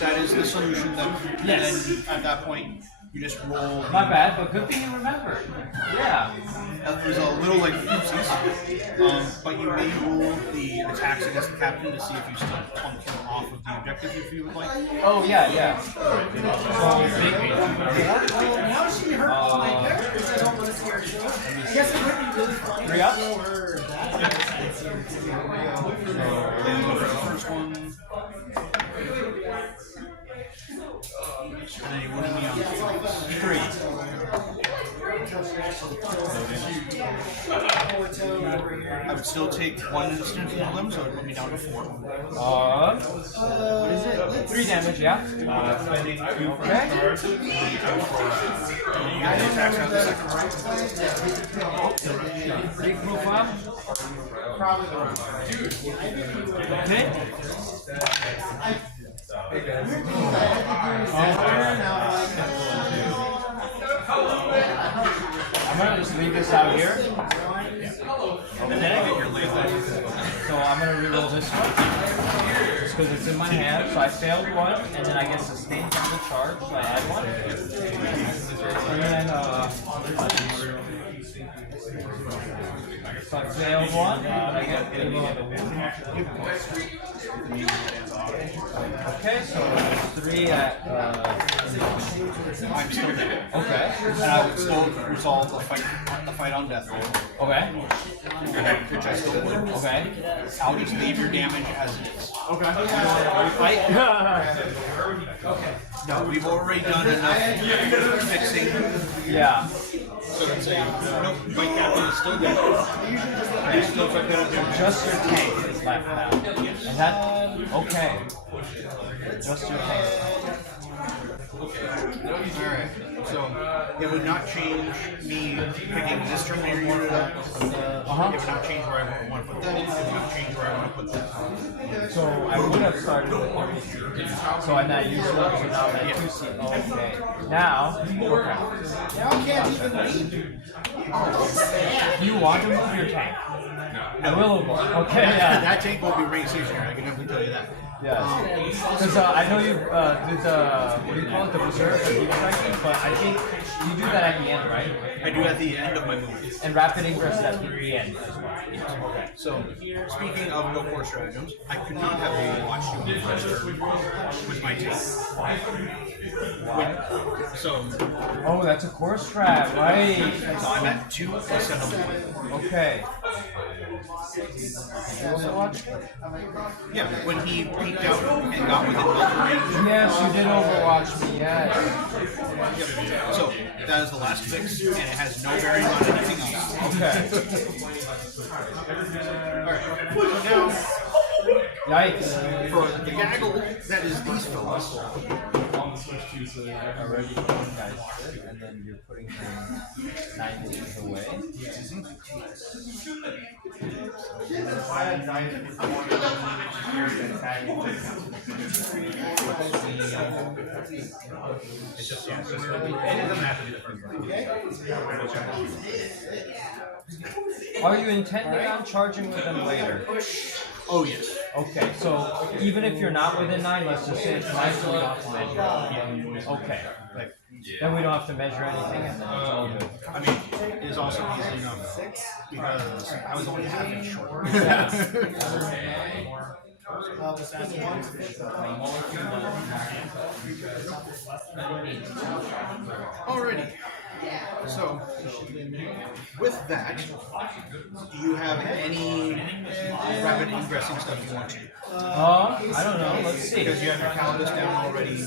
That is the solution. Then, Yes. and then at that point, you just roll. Not bad, but good thing you remembered. Yeah. There's a little like oopsies, but you may roll the attacks against the captain to see if you still plunk him off of the objective if you would like. Oh, yeah, yeah. So, now she hurt all my characters. I don't want to see her show. I guess it would be really funny. 3 up? Show her that. First one. And then you roll me on 3. I would still take 1 instant from them, so it would put me down to 4. What is it? 3 damage, yeah. Spending 2 for Okay. charge. You got the attacks out the second. Big profile. Probably the right. Okay. I'm gonna just leave this out here. Okay. So I'm gonna reroll this one. Just because it's in my hand. So I failed 1, and then I get sustained from the charge, so I add 1. And then so I failed 1, but I get okay, so it's 3 at I'm still dead. okay. And I would still resolve the fight on death roll, Okay. which I still would. Okay. I'll just leave your damage as it is. Okay. Fight. No, we've already done enough fixing. Yeah. So it's a nope, my captain is still dead. I still took that damage. Just your tank is left now. And that okay. Just your tank. Alright, so it would not change me picking this Terminator unit up. It would not change where I want to put that. It would not change where I want to put that. So I would have started with 3 seat. So I'm not used to it, so now I'm at 2 seat. Okay. Now, okay. Now I can't even leave. Do you want to move your tank? I will move. Okay, yeah. That tank will be range stationary, I can definitely tell you that. Yeah. Because I know you did what do you call it, the reserve, the deep striking, but I think you do that at the end, right? I do at the end of my movement. And rapid ingress at the end as well. Okay. So, speaking of no core stratagems, I could not have watched you on the first turn with my tank. So, Oh, that's a core strat, right? so I'm at 2 plus another 1. Okay. You also watch? Yeah, when he peeked out and got within multiple range. Yes, you did Overwatch me, yes. So, that is the last fix, and it has no bearing on anything else. Okay. Alright, so now, Yikes. for the gaggle, that is these fellas. Already guys, and then you're putting him 9 inches away. It's just, yeah, it's just, it doesn't have to be the first one. Are you intending on charging with them later? Oh, yes. Okay, so even if you're not within 9, let's just say it's 9, so we don't have to measure. Okay. Then we don't have to measure anything, and then it's all good. I mean, it is also easy enough because I was only half inch short. Alrighty. So, with that, do you have any rapid ingressing stuff you want to do? I don't know, let's see. Because you have your Calibus down already.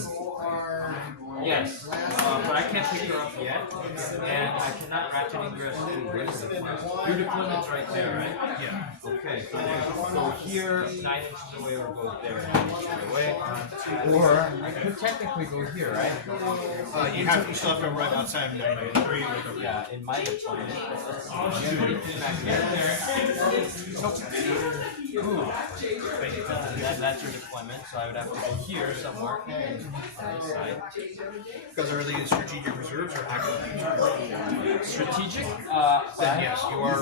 Yes, but I can't pick her up yet, and I cannot ratchet ingress to where's the deployment? Your deployment's right there, right? Yeah. Okay, so go here, 9 inches away, or go there, 9 inches away. Or I could technically go here, right? You still have to run outside of 93 with a Yeah, in my deployment. Ooh. That's your deployment, so I would have to go here somewhere on this side. Because are these strategic reserves or active reserves? Strategic? Then yes, you are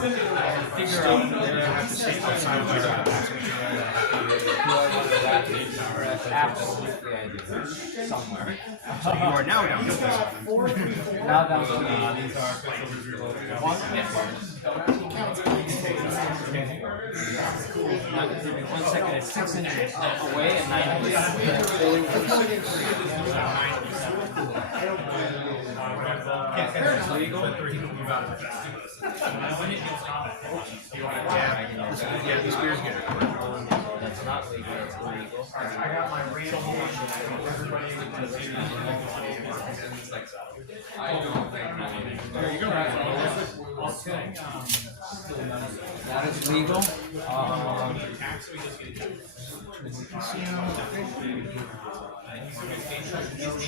Figure out there have to stay outside of your absolutely I do. Somewhere. So you are now down to 7. Now down to These are special reserves. one. Yes. Now, give me 1 second. It's 6 inches away and 9 inches. It's legal. Yeah, these beers get it. That's not legal. It's illegal. I got my There you go. That is legal.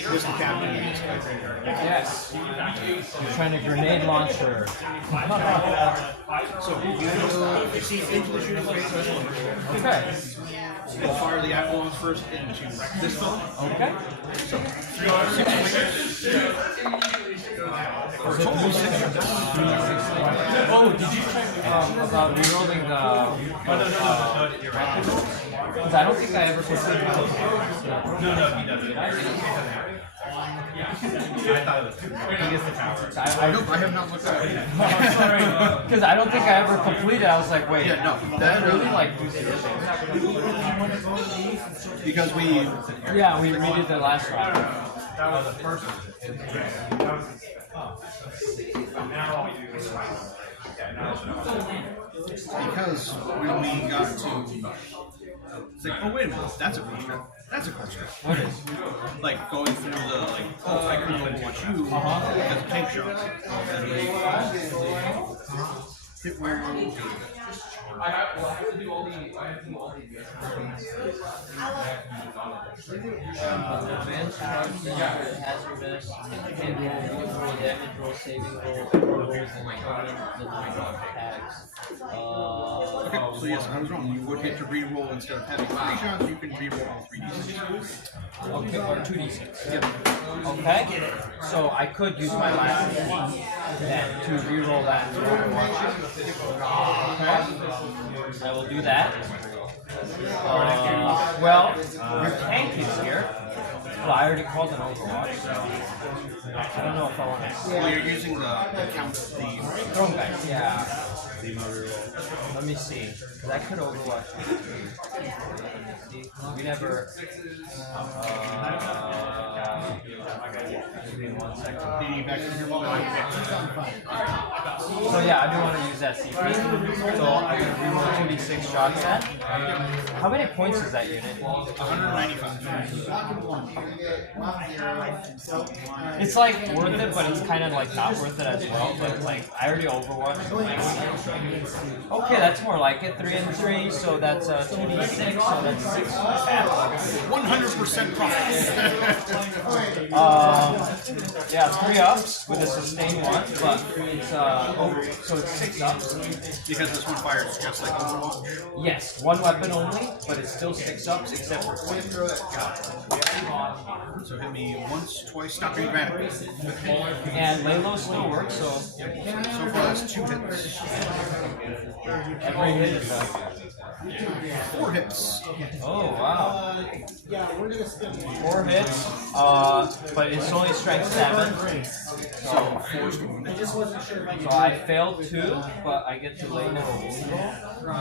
Where's the captain? Yes. You're trying to grenade launcher. So you see into the shooting phase. Okay. You'll fire the Avalons first into this fellow. Okay. So 3 or 6 fingers. For a total of 6 shots. Oh, did you check about rerolling the because I don't think I ever considered No, he doesn't. I thought it was he gets the tower. I have not looked at it. Because I don't think I ever completed. I was like, wait, Yeah, no, that really like do zero. because we Yeah, we redid the last round. That was the first one. because when we got to it's like, oh wait a minute, that's a Questor. That's a Questor. What is? Like going through the oh, I couldn't overwatch you because of tank shots. Hit where I have to do all the Advanced charge, hazardous, and roll damage, roll saving, roll rolls, and attacks. okay, so yes, I was wrong. You would get to reroll instead of having 3 shots, you can reroll all 3d6. Okay, or 2d6. Yep. Okay, so I could use my last then to reroll that to Overwatch. Okay, I will do that. Well, your tank is here. Well, I already called an Overwatch, so I don't know if I want to. Well, you're using the count, the Throwing back, yeah. Let me see, because I could Overwatch. We never. Give me 1 second. So yeah, I do want to use that CP. So I can reroll 2d6 shots at. How many points is that unit? 195. It's like worth it, but it's kind of like not worth it as well. But like I already Overwatched. Okay, that's more like it. 3 and 3, so that's 2d6, so that's 6 attacks. 100% profit. Yeah, 3 ups with a sustained 1, but it's so it's 6 ups. Because this one fires just like Overwatch. Yes, 1 weapon only, but it's still 6 ups except for 20. So hit me once, twice, stop your granite. And lay low still works, so So far that's 2 hits. every hit is 4 hits. Oh wow. Yeah, we're gonna spend 4 hits, but it's only strength 7. So 4 wounded. I just wasn't sure if I So I failed 2, but I get to lay no wound roll.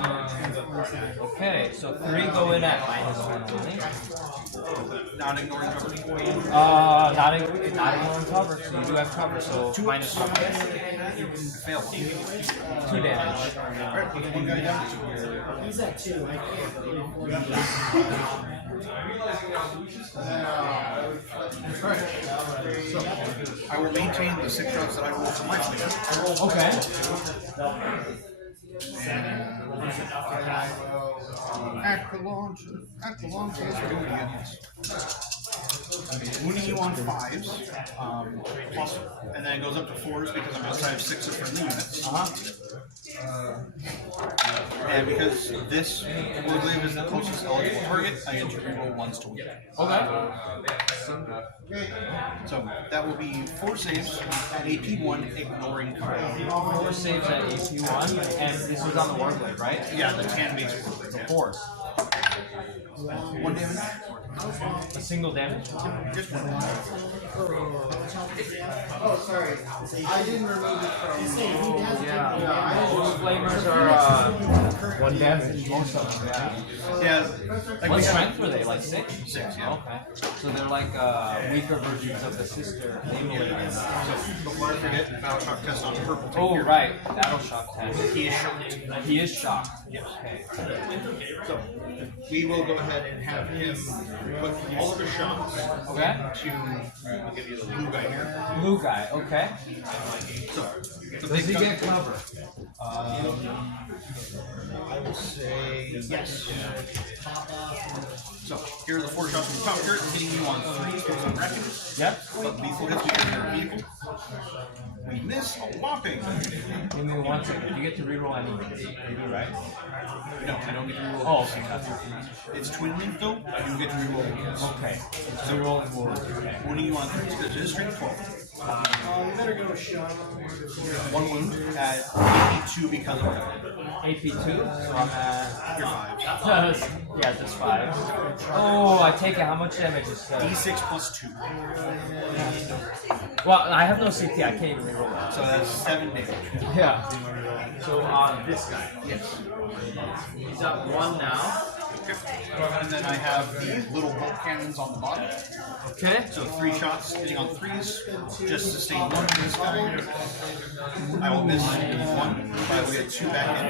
Okay, so 3 go in at -1 only. Not ignoring cover. Not ignoring cover, so you do have cover, so -1. Fail. 2 damage. Alright, put 1 guy down. he's at 2. I can't. Alright. So, I will maintain the 6 shots that I rolled for my flavor. Okay. At the launch, yes, we're doing it again, yes. Wounding you on 5s, plus, and then it goes up to 4s because I'm outside of 6 of friendly units. And because this Warglaive is the closest eligible target, I get to reroll 1s to win. Okay. So that will be 4 saves at AP 1, ignoring cover. 4 saves at AP1, and this was on the Warblade, right? Yeah, the tan-based Warglaive. So force. 1 damage. A single damage. Just 1. Oh, sorry. I didn't remove it from. Yeah. Most flamers are 1 damage. Most of them, yeah. Yeah. Like What we have strength were they? Like 6? 6, yeah. Okay. So they're like weaker versions of the sister. Before I forget, battle shock test on purple. Oh, right. Battle shock test. He is shocked. He is shocked. Yes. Okay. So we will go ahead and have him put all of his shots Okay. to. I'll give you the blue guy here. Blue guy. Okay. So the Does big he gun- get cover? I will say yes. So here are the 4 shots from the top turret, hitting you on 3 because I'm wrecking. Yep. But before hits we get your vehicle. We miss a whopping. Give me 1 second. You get to reroll any. You do, right? No, I don't get to reroll. Oh, okay. It's twin link though. You get to reroll once. Okay. So rolling forward. Okay. Wounding you on 3 because it is strength 12. You better go, Sean. 1 wound at AP2 because of that. AP2, so I'm at. You're 5. Yeah, just 5. Oh, I take it. How much damage is that? D6 plus 2. Well, I have no CT. I can't even reroll that. So that's 7 damage. Yeah. So on this guy. Yes. He's at 1 now. And then I have the little bolt cannons on the bottom. Okay. So 3 shots hitting on 3s. Just sustain 1 to this guy. I will miss 1, but I will get 2 back in.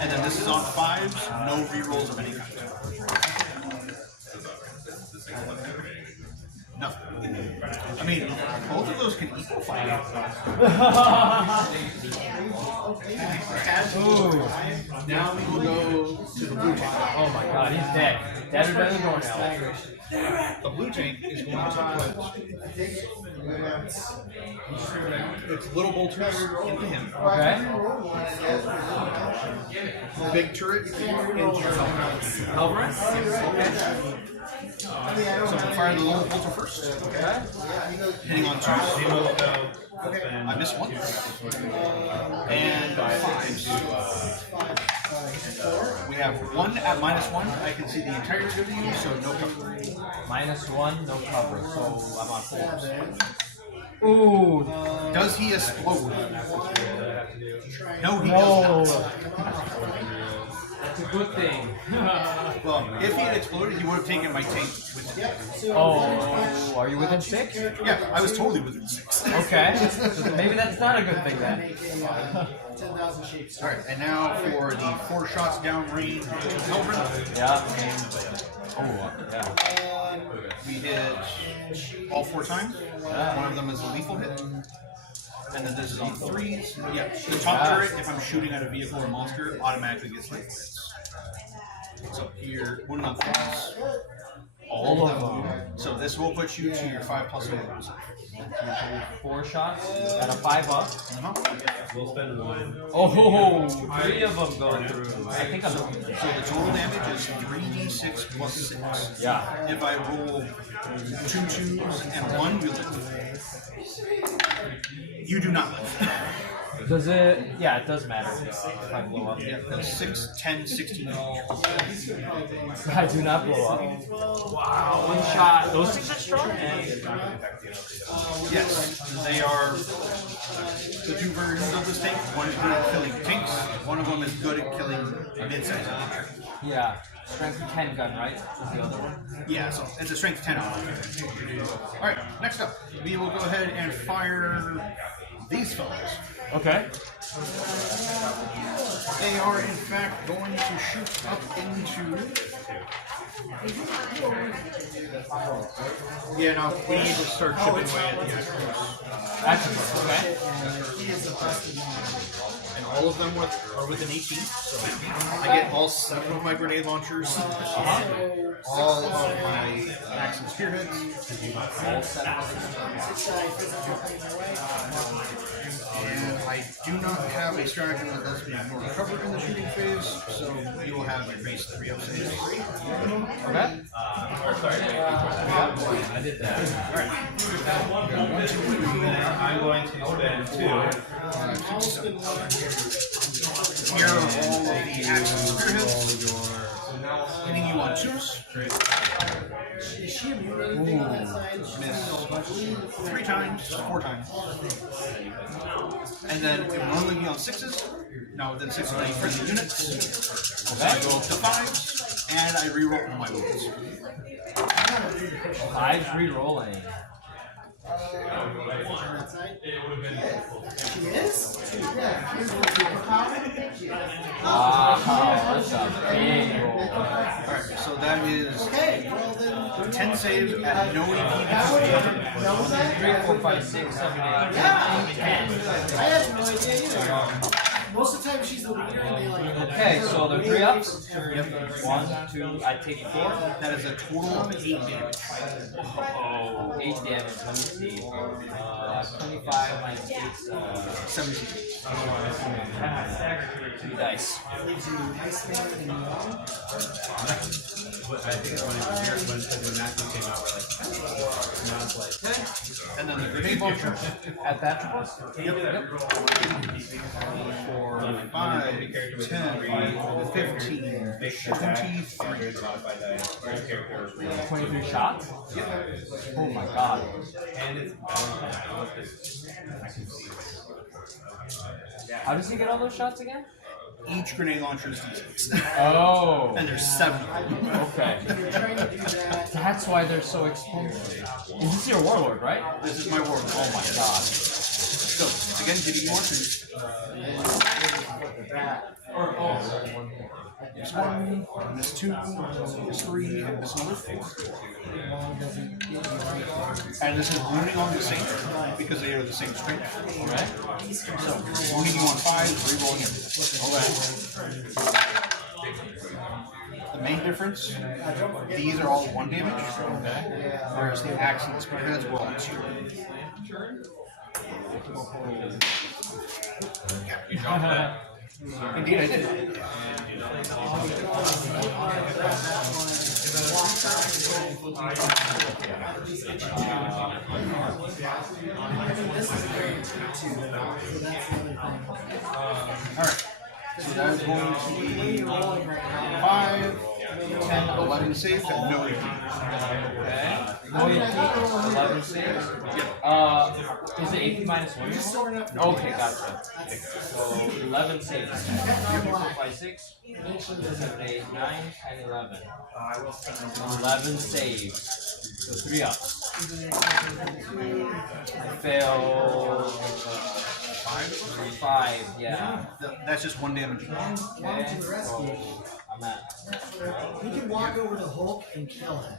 And then this is on 5s, no rerolls of any kind. Nothing. I mean, both of those can equal fire. Ooh. Now we will go to the blue tank. Oh my god, he's dead. Deader than a doornail. The blue tank is going to put its little bolters into him. Okay. Big turret into your helmet. Helmet? So I'm firing the little bolter first. Okay. Hitting on 2s. I missed 1. And 5s. We have 1 at -1. I can see the entirety of you, so no cover. -1, no cover, so I'm on 4s. Ooh. Does he explode? No, he does not. That's a good thing. Well, if he had exploded, he would have taken my tank with him. Oh, are you within 6? Yeah, I was totally within 6. Okay. So maybe that's not a good thing then. 10,000 shapes. Alright, and now for the 4 shots downrange to Helbrin. Yeah. Oh, yeah. We hit all 4 times. One of them is a lethal hit. And then this is on 3s. Yeah, the top turret, if I'm shooting at a vehicle or monster, automatically gets lethal hits. So here, wounded on 3s. All of them. So this will put you to your 5+ rolls. 4 shots at a 5 up. We'll spend 1. Oh, 3 of them going through. I think I'm. So the total damage is 3d6 plus 6. Yeah. If I roll 2 2s and 1, we live. You do not live. Does it? Yeah, it does matter if I blow up. Yeah, that's 6, 10, 16 damage. I do not blow up. Wow, 1 shot. Those things are strong. Yes, they are the 2 versions of this tank. One is good at killing tanks. One of them is good at killing mid-sized infantry. Yeah. Strength 10 gun, right? Is the other one? Yeah, so it's a strength 10 on. Alright, next up, we will go ahead and fire these fellows. Okay. They are in fact going to shoot up into. Yeah, no, we need to start chipping away at the Attributes, okay. and all of them are within 18. So I get all 7 of my grenade launchers, all of my axe and spearheads, and I do not have a stratagem that lets me ignore cover in the shooting phase, so you will have your base 3 up saves. Okay. I did that. Alright. I'm going to spend 2. Here are all of the axe and spearheads. Hitting you on 2s. Is she immune to anything on that side? Miss 3 times, 4 times. And then it will normally be on 6s. Now within 6 of any friendly units. So I go up to 5s, and I reroll all my wounds. 5's re-rolling. On that side? She is? Yeah. She's a superpower. Wow, that's a big roll. Alright, so that is Okay, well then. 10 saves at no EP. 3, 4, 5, 6, 7, 8, 9, 10. I had no idea either. Most of the time she's the leader and they like. Okay, so they're 3 ups. 1, 2, I take 4. That is a total of 8 damage. Oh, 8 damage. Let me see. 25 minus 8 17. 2 dice. And then the grenade launcher. At that triple? Yep. 4, 5, 10, 15, 23. 23 shots? Oh my god. How does he get all those shots again? Each grenade launcher is D6. Oh. And there's 7 of them. Okay. You're trying to do that. That's why they're so expensive. Is this your warlord, right? This is my warlord. Oh my god. So, again, hitting you on 2s. Miss 1, miss 2, miss 3, and miss number 4. And this is wounding on the same, because they are the same strength. Okay. So, wounding you on 5, re-rolling it. The main difference, these are all 1 damage, whereas the axe and the spearheads will all 2. You dropped that. Indeed, I did. Alright, so that is going to be 5, 10, 11 saves and no EP. Okay. 11 saves? Is it AP minus 1? Okay, gotcha. So 11 saves. 3, 4, 5, 6, 7, 8, 9, 10, 11. 11 saves. So 3 ups. I failed 5, yeah. That's just 1 damage. Okay, so I'm at. You can walk over to Hulk and kill him.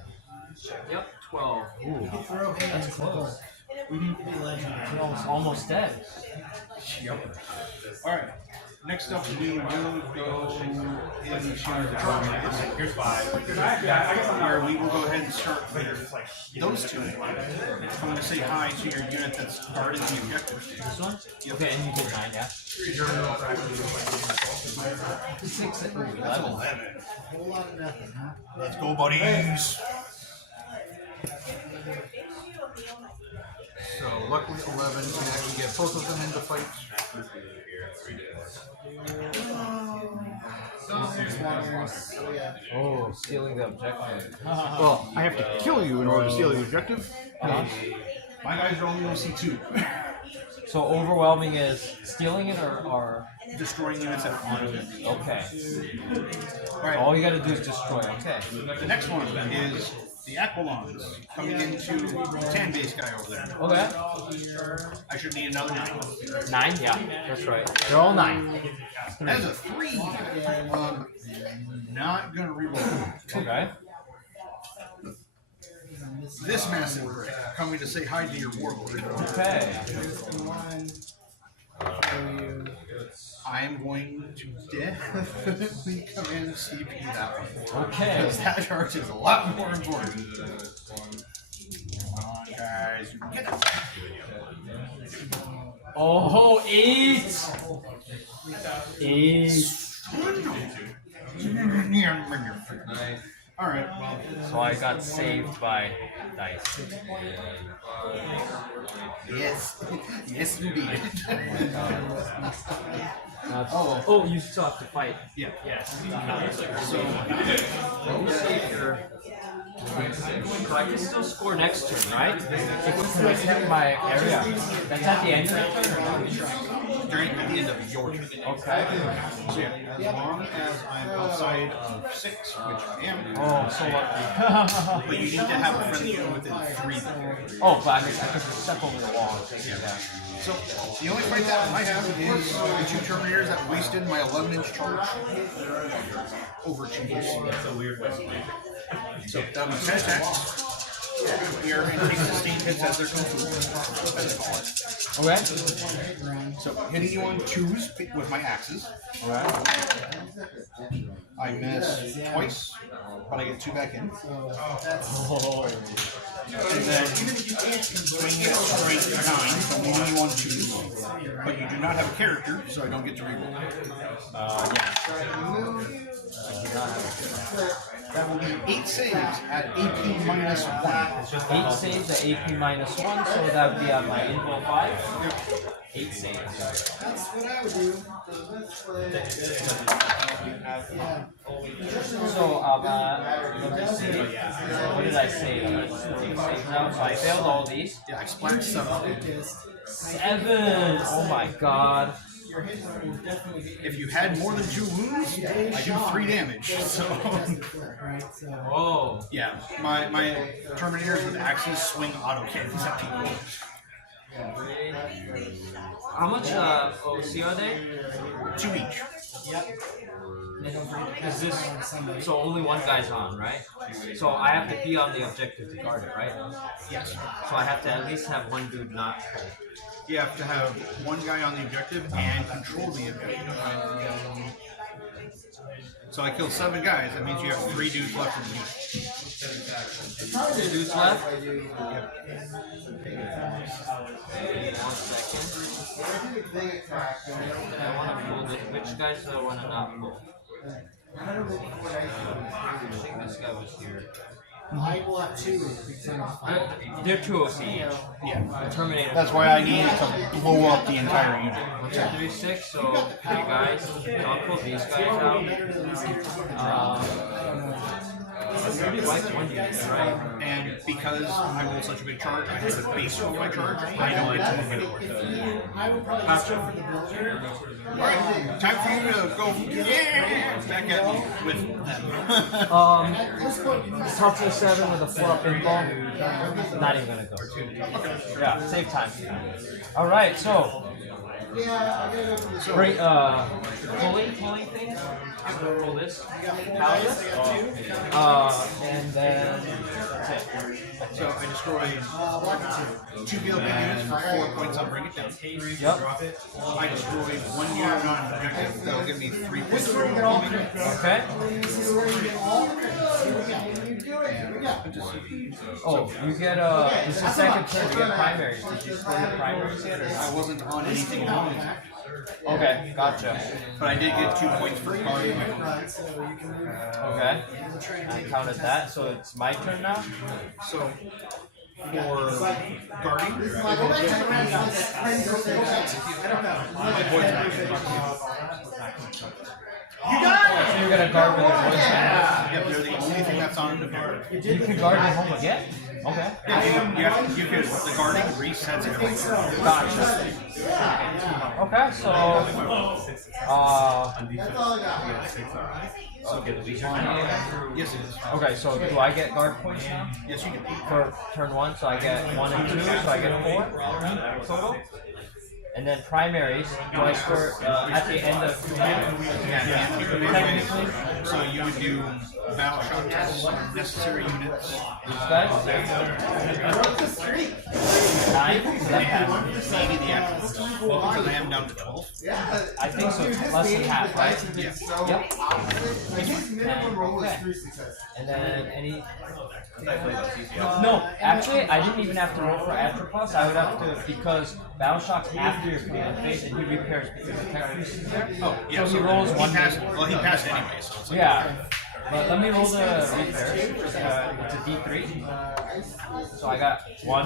Yep, 12. Ooh. Throw hands to Hulk. Almost dead. Yep. Alright, next up we will go into the charges. Here's 5. Where we will go ahead and start with those 2. I'm going to say hi to your unit that's guarding the objective. This one? Okay, and you did 9, yeah? 6, 11. That's 11. A whole lot of nothing, huh? Let's go, buddies. So luckily 11 can actually get both of them into fight. Oh, stealing the objective. Well, I have to kill you in order to steal the objective. My guys are only OC2. So overwhelming is stealing it or Destroying units that are on it. okay. Alright, All you gotta do is destroy, okay. the next one is the Aquilons coming into the 10 base guy over there. Okay. I should need another 9. 9? Yeah, that's right. They're all 9. That is a 3. Not gonna reroll. Okay. This massive brick coming to say hi to your warlord. Okay. I am going to definitely command CP that one. Okay. Because that charge is a lot more important. Come on, guys. You can get it. Oh, 8! 8. Alright, well. So I got saved by dice. Yes. Yes, indeed. Oh, you still have to fight. Yeah. Yes. So, So I can still score next turn, right? If I hit my area. That's at the end of the turn or not? during at the end of your turn. Okay. So yeah, as long as I'm outside of 6, which I am. Oh, so lucky. But you need to have a friendly unit within 3 though. Oh, but I can just step over the wall. Yeah. So the only fight that I have is the 2 Terminators that wasted my 11-inch charge over 2 years. That's a weird way. So that was 10 attacks. We are going to take sustained hits as they're concluded, as they call it. Okay. So hitting you on 2s with my axes. Alright. I miss twice, but I get 2 back in. Oh. And then swinging at strength 9, so I'm hitting you on 2s. But you do not have a character, so I don't get to reroll. That will be 8 saves at AP minus 1. 8 saves at AP minus 1, so that would be on my info 5. 8 saves. That's what I would do. So, let me see. What did I save? I'm gonna save now. So I failed all these. Yeah, I splashed 7. 7! Oh my god. If you had more than 2 wounds, I do 3 damage. So Whoa. yeah, my Terminators with axes swing auto cannons at people. How much OC are they? 2 each. Is this so only one guy's on, right? So I have to be on the objective to guard it, right? Yes. So I have to at least have one dude not. You have to have 1 guy on the objective and control the objective. So I killed 7 guys. That means you have 3 dudes left in the unit. 3 dudes left. Yep. 1 second. I want to pull this. Which guys do I want to not pull? I think this guy was here. I will have 2 because I'm They're 2 OC each. Yeah. The Terminator. That's why I need to blow up the entire unit. 3, 6, so 3 guys. I'll pull these guys out. Maybe like 1 unit, right? And because I roll such a big charge, I have a base of my charge. I don't get to move it. I would probably just go for the builder. Alright, time for you to go back at me with them. Toughness 7 with a 4 up pinball. Not even gonna go. Yeah, save time. Alright, so. Great, pulling things. I'm gonna roll this. Palace. And then that's it. So I destroyed 2 BLB units for 4 points. I'll bring it down. Yep. I destroyed 1 unit on objective. That'll give me 3 points for rolling. Okay. Oh, you get this is the second turn. You get primaries. Did you score your primaries yet? Or I wasn't on anything long. Okay, gotcha. But I did get 2 points for guarding my own. Okay. I counted that, so it's my turn now? So, for guarding, So you're gonna guard with your voice. Yep, they're the only thing that's on Imperial. You can guard at home again? Okay. Yeah, you could, the guarding resets every turn. Gotcha. Okay, so Yes, it is. okay, so do I get guard points now? Yes, you do. For turn 1, so I get 1 and 2, so I get 4 total. And then primaries, do I start at the end of technically? So you would do battle shock tests on necessary units. These guys? 9? Does that pass? Maybe the actual because I am down to 12. I think so, it's less than half, right? Yeah. Yep. Okay. And then any... No, actually, I didn't even have to roll for Atropos. I would have to, because Battle Shock's after your command phase, and he repairs because the tech priest is there. Oh, yeah. So he rolls he 1 passed, well, he passed anyway, so it's like, Yeah. But let me roll the repairs. It's a D3. So I got 1.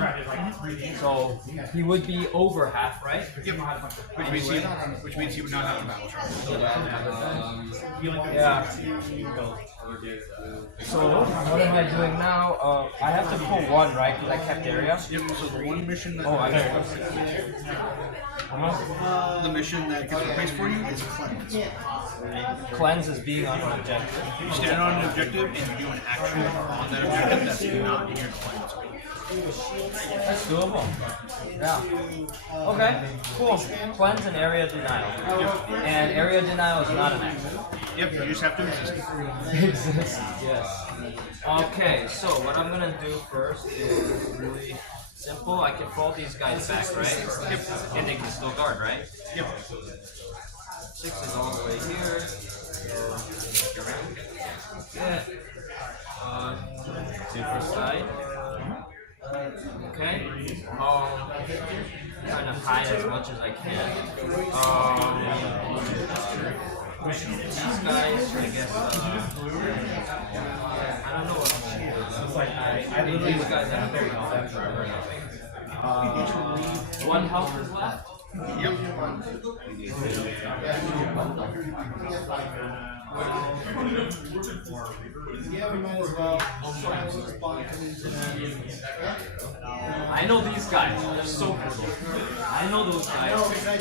So he would be over half, right? Yep. Which means he would not have a battle shock. Yeah. So what am I doing now? I have to pull 1, right? Because I kept area. Yep, so the one mission that Oh, I got 1. the mission that gets replaced for you is cleanse. Cleanse is being on an objective. You stand on an objective and you do an action on that objective that's not in your cleanse. That's doable. Yeah. Okay, cool. Cleanse and area denial. And area denial is not an action. Yep, you just have to resist. Exists, yes. Okay, so what I'm gonna do first is really simple. I can fold these guys back, right? Yep. And they can still guard, right? Yep. 6 is all the way here. Yeah. 2 per side. Okay. Trying to hide as much as I can. These guys, I guess. I don't know what I'm gonna do. I think these guys have very health. 1 health is left. Yep. Yeah, we might as well. I know these guys. They're so brutal. I know those guys. Okay,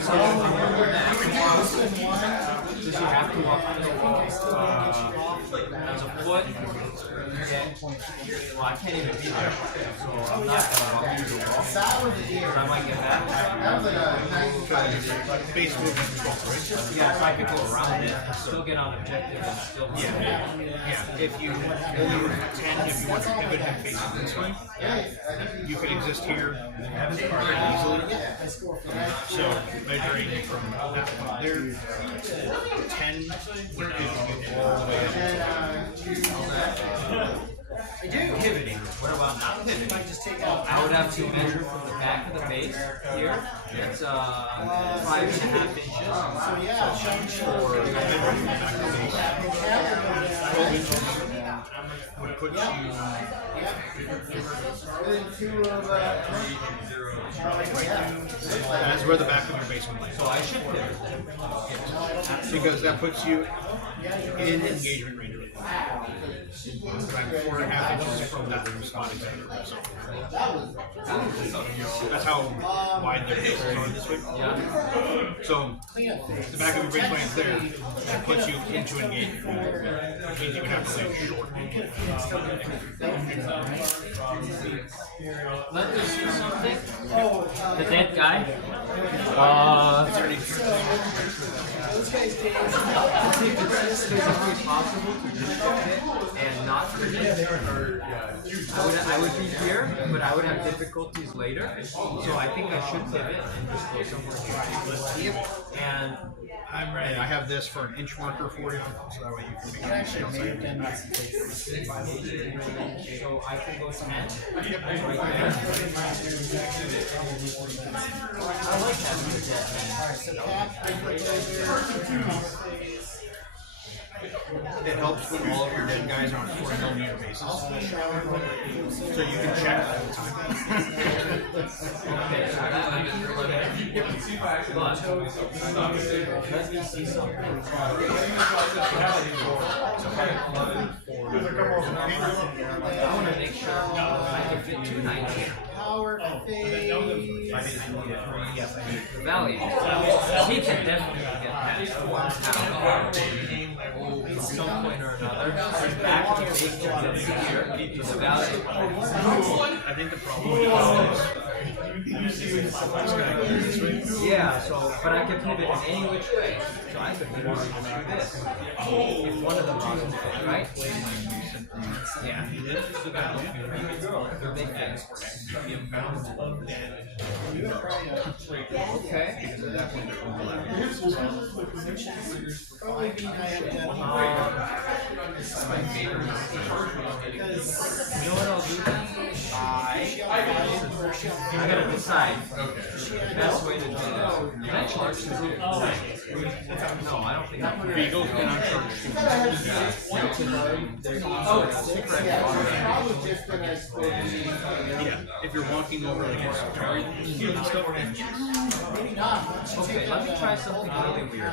so does he have to walk as a foot? Well, I can't even be there. So I'm not gonna walk through the wall. Because I might get back. Base movement control, right? Yeah, if I could go around it, still get on objective and still Yeah, if you only 10, if you want to pivot and face it this way, you could exist here very easily. So measuring from that point there, 10 would give you all the way up. pivoting. What about not pivoting? I would have to measure from the back of the base here. That's 5.5 inches. So for measuring from the back of the base, 12 inches would put you that's where the back of your base would lay. So I should pivot then. Because that puts you in engagement range. I'm 4.5 inches from that spot exactly. So that's how wide their bases are this way. Yeah. So the back of your base lands there, that puts you into engagement range, which means you would have to land short. Let me see something. The dead guy. I think it's physically possible to disrupt it and not forget it. I would be here, but I would have difficulties later. So I think I should pivot and just go somewhere here. And I'm ready. I have this for an inch marker for you, so that way you can make it. so I can go 10. I like having the dead man. It helps when all of your dead guys are on 4mm bases. So you can check all the time. Okay, so that Let me see something. I want to make sure I can fit 2 knights. Power phase. The value. He can definitely get past 1 pound. At some point or another. Back to the base here. The value. I think the problem is Yeah, so, but I can pivot in any which way. So I could pivot do this. If one of them doesn't fit, right? Yeah. Big things. Okay. Probably be nice to This is my favorite. You know what I'll do then? I gotta decide the best way to do this. Can I charge this here? No, I don't think I can. Beagles can Yeah, if you're walking over against target and stuff. maybe not. Okay, let me try something really weird.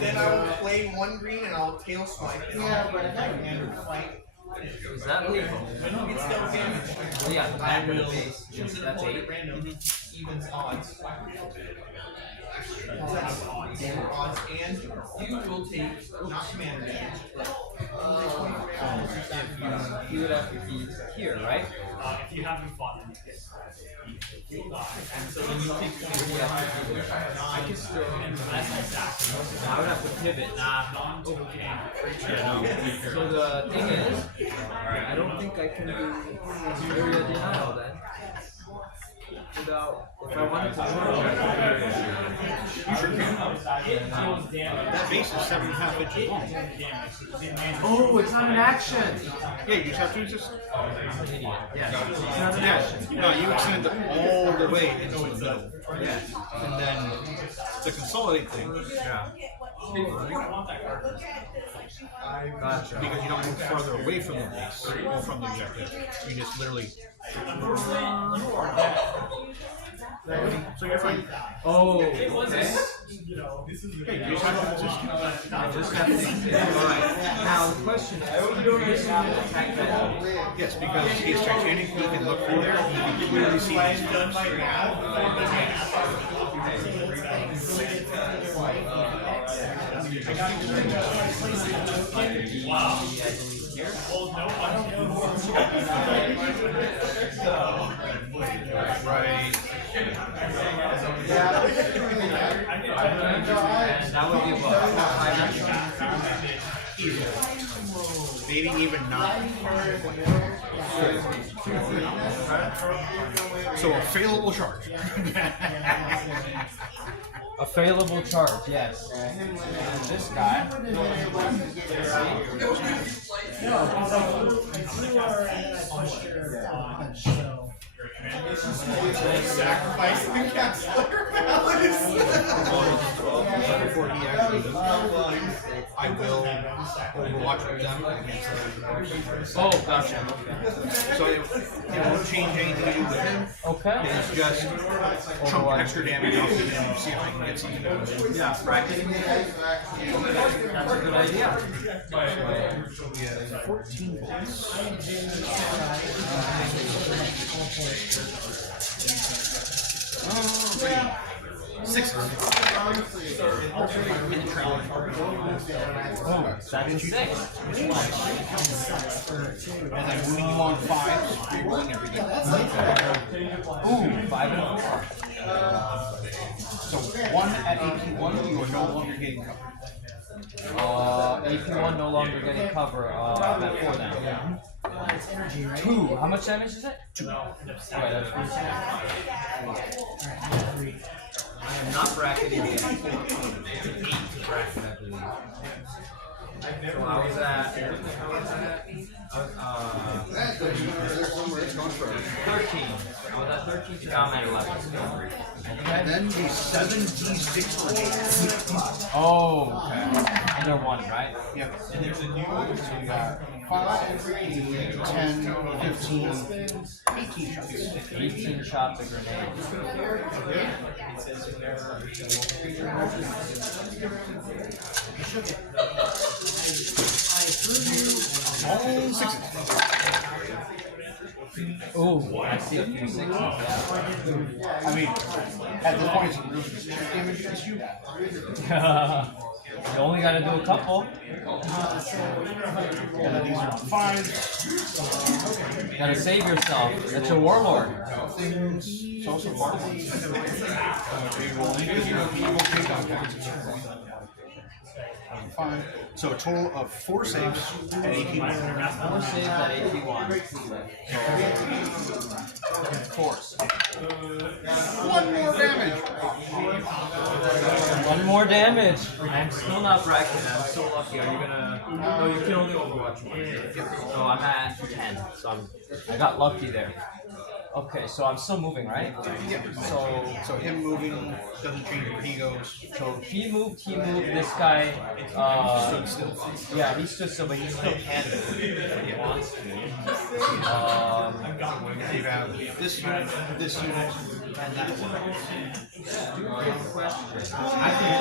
Then I will play 1 green and I'll tail swipe. Yeah, but if I can fight. Is that legal? It's still damage. Well, yeah, the back of the base. Choose an That's opponent 8. random evens odds. That's odds. And you will take not commander damage. He would have to be here, right? If you haven't fought them, yes. And so then you take 24 I can still. That's exactly. I would have to pivot. So the thing is, I don't think I can do area denial then. Without, if I wanted to charge, You sure can. That base is 7.5 inches long. oh, it's not an action. Yeah, you just have to use this. I'm an idiot. Yeah, it's not an Yeah, action. no, you extend it all the way into the middle. Yeah. And then the consolidate thing, Yeah. Gotcha. because you don't move further away from the base or from the objective. You just literally. So you're fine. Oh, okay. Hey, you just have to I just have to alright. Now the question is, this attack that yes, because he is Titanic, he can look through there and he can clearly see these things. Wow. here. Well, no, I don't know. Right. And that would be what? 5 Maybe even not. So a failable charge. A failable charge, yes. And this guy. Sacrifice the Castler Palace. Before he activates, I will overwatch with them against Oh, gotcha. So it won't change anything to do with him. Okay. It's just chunk extra damage off of him and see if I can get something. Yeah, bracketing. That's a good idea. 14 bullets. Six. Oh, that's a 6. And then moving you on 5, rerolling everything. Ooh, 5 and 4. So 1 at AP1, you are no longer getting covered. AP1 no longer getting cover. I'm at 4 now. 2. How much damage is it? 2. I am not bracketing yet. 8 to bracket, I believe. So I was at. It's going for 13. I was at 13 to now I'm at 11. And then the 7d6 grenade. Oh, okay. And they're 1, right? Yep. And there's a new one. So you got 5, 10, 15, 18 shots. 18 shots of grenade. All 6s. Oh, I see a few 6s. Yeah. I mean, at this point, it's really just check damage against you. You only gotta do a couple. And then these are 5s. You gotta save yourself. That's your warlord. Things. It's also part of Fine. So a total of 4 saves at 81. 4 saves at 81. Force. 1 more damage. 1 more damage. I'm still not bragging. I'm so lucky. Are you gonna? No, you can only Overwatch 1. So I'm at 10. So I got lucky there. Okay, so I'm still moving, right? Yeah. So him moving doesn't change where he goes. So he moved. This guy. Stood still. Yeah, he stood still, but he still can move if he wants to. You have this unit, and that one. Stupid question. I think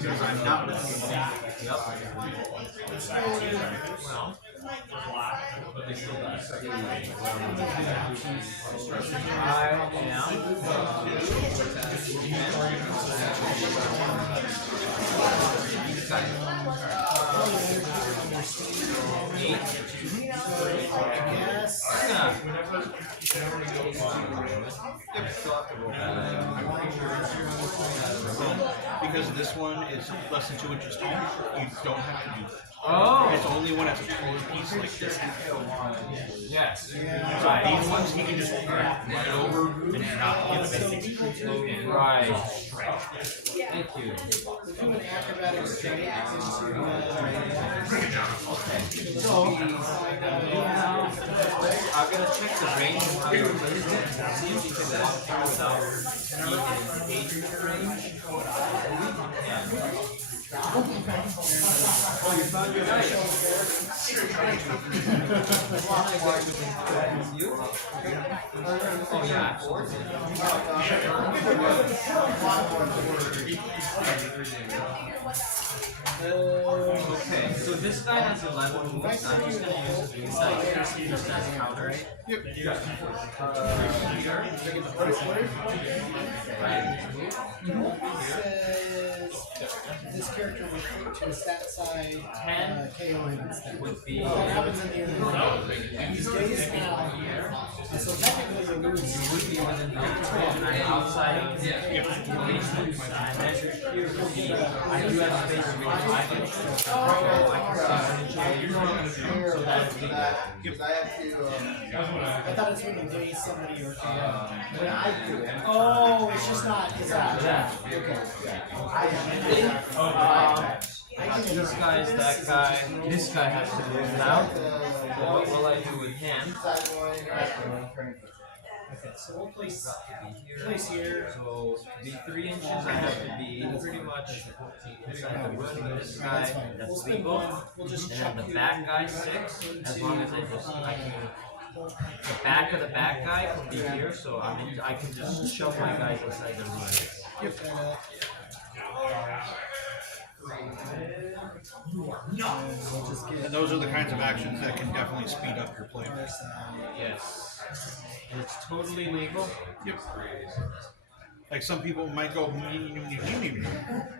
because I'm not looking at Well, but they still got because this one is less than 2 inches tall, you don't have to do that. Oh! It's only when it's a taller piece like this. Yes. So these ones he can just run it over and not give it anything. Right. Thank you. So, I'm gonna check the range of how you place it. See if you can walk through without being in 8 range. Oh, you found your guy. Oh, yeah. Okay, so this guy has 11 moves. I'm just going to use his insight just as counters. Yep. This character would flip to a stat side 10 KO instead. would be. What happens at the end of the round? He's dazed now, and so technically you lose. You would be within the outside of the relations, and then here would be. I do have space to move 5 inches, so I can change so that would be. I thought it's when you daze somebody or when I do it. Oh, it's just not. It's not. Yeah. This guy is that guy. This guy has to move now. So what will I do with him? Okay, so we'll place Place here. So to be 3 inches, I have to be pretty much inside the room with this guy. That's legal. We'll just And check then the back guy 6. As long as I can. The back of the back guy can be here, so I can just shove my guys inside the room. And those are the kinds of actions that can definitely speed up your play. Yes. And it's totally legal. Yep. Like some people might go,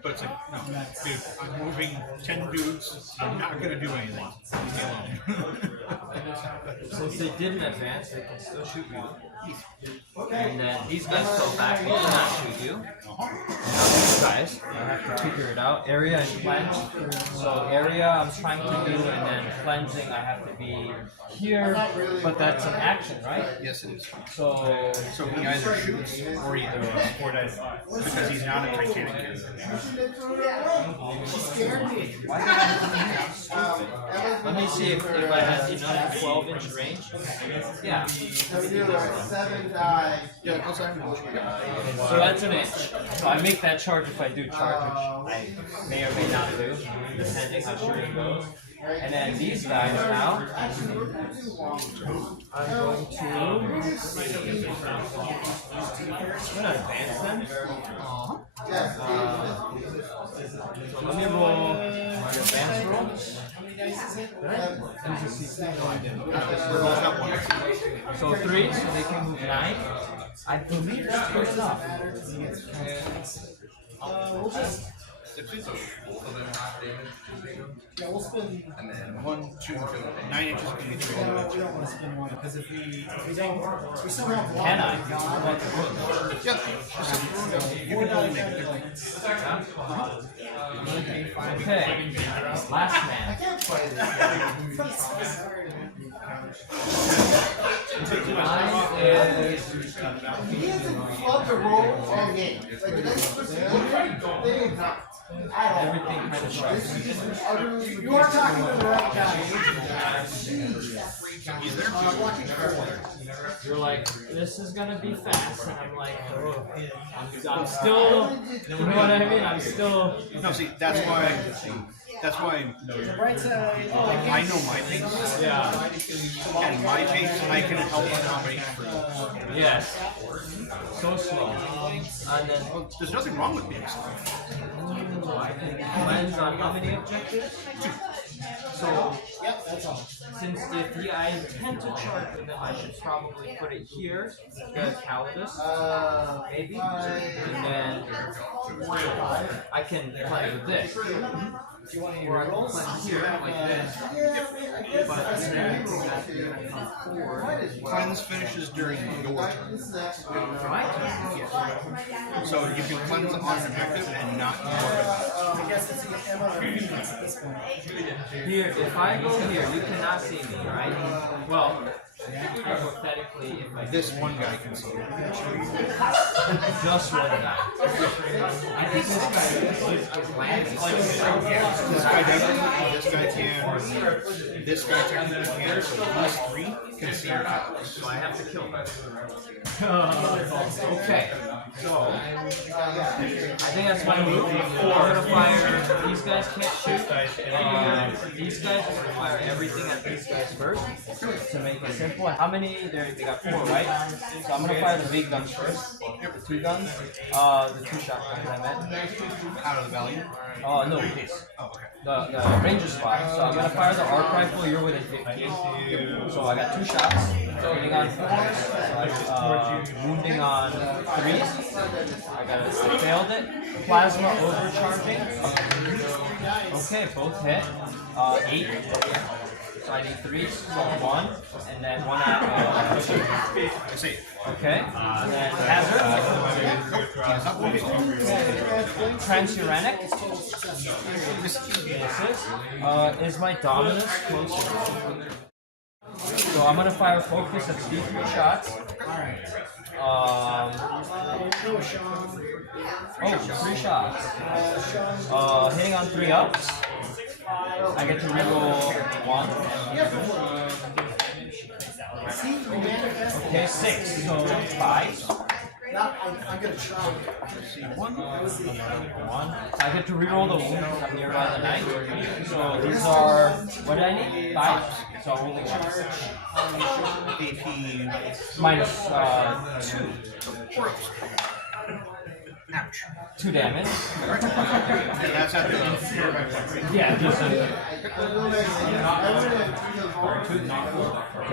but it's like, no, dude, I'm moving 10 dudes, I'm not going to do anything. Leave me alone. Since they didn't advance, they can still shoot you. And then these guys fell back, they cannot shoot you. Now these guys, I have to figure it out. Area and cleanse. So area I'm trying to do, and then cleansing I have to be here, but that's an action, right? Yes, it is. So he either shoots or he because he's not a Titanic character. let me see if I have enough 12-inch range. Yeah. Yeah, I'll say. So that's an inch. So I make that charge if I do charge, which I may or may not do, depending how sure it goes. And then these guys now, I'm going to advance them. So let me roll my advance roll. So 3, so they can move 9. I believe that's good enough. We'll just. Yeah, we'll spin. And then 1, 2, 9 inches can be 3. We don't want to spin one because if we don't, we still have one. Can I? Yeah, you can only make a difference. Okay, last man. Mine is He hasn't fought the role all game. Like, they have not. everything kind of sharp. You are talking to the right guy. You're like, this is gonna be fast, and I'm like, oh, I'm still, you know what I mean? I'm still. No, see, that's why Right side. I know my pace. Yeah. And my pace, I can help accommodate for you. Yes. So slow. And then, There's nothing wrong with being slow. I can cleanse on how many objectives? 2. So, Yep, that's all. since if I intend to charge with them, I should probably put it here, the Calidus, maybe, and then I can play with this. Or I can play here like this. But then Cleanse finishes during your turn. for my turn, So you can cleanse on an objective and not your I guess it's an ammo at this point. here, if I go here, you cannot see me, right? Well, hypothetically, if I This one guy can see you. just one guy. I think this guy is landing. This guy doesn't. This guy can. This guy technically can. So these 3 can see your powers. So I have to kill him. Okay. So I think that's my move. I'm gonna fire. These guys can't shoot. These guys are gonna fire everything at these guys first to make it simple. How many? They got 4, right? So I'm gonna fire the big guns first. The 2 guns. The 2 shotguns I meant. Out of the Valiant. No, this. Oh, okay. The ranger spot. So I'm gonna fire the arc rifle. You're within 15. So I got 2 shots. Hitting on 4s. Wounding on 3s. I failed it. Plasma overcharging. Okay, both hit. 8. So I need 3s. So 1, and then 1 at. I see. Okay. And then hazard. Transuranic. Is my dominance closer? So I'm gonna fire focus at 3 shots. Oh, 3 shots. Hitting on 3 ups. I get to reroll 1. Okay, 6. So 5. I'm gonna try. See 1. 1. I get to reroll the wound because I'm nearby the knight. So these are, what did I need? 5. So only 1. AP. Minus 2. Ouch. 2 damage. Yeah, that's at the. Yeah, just Did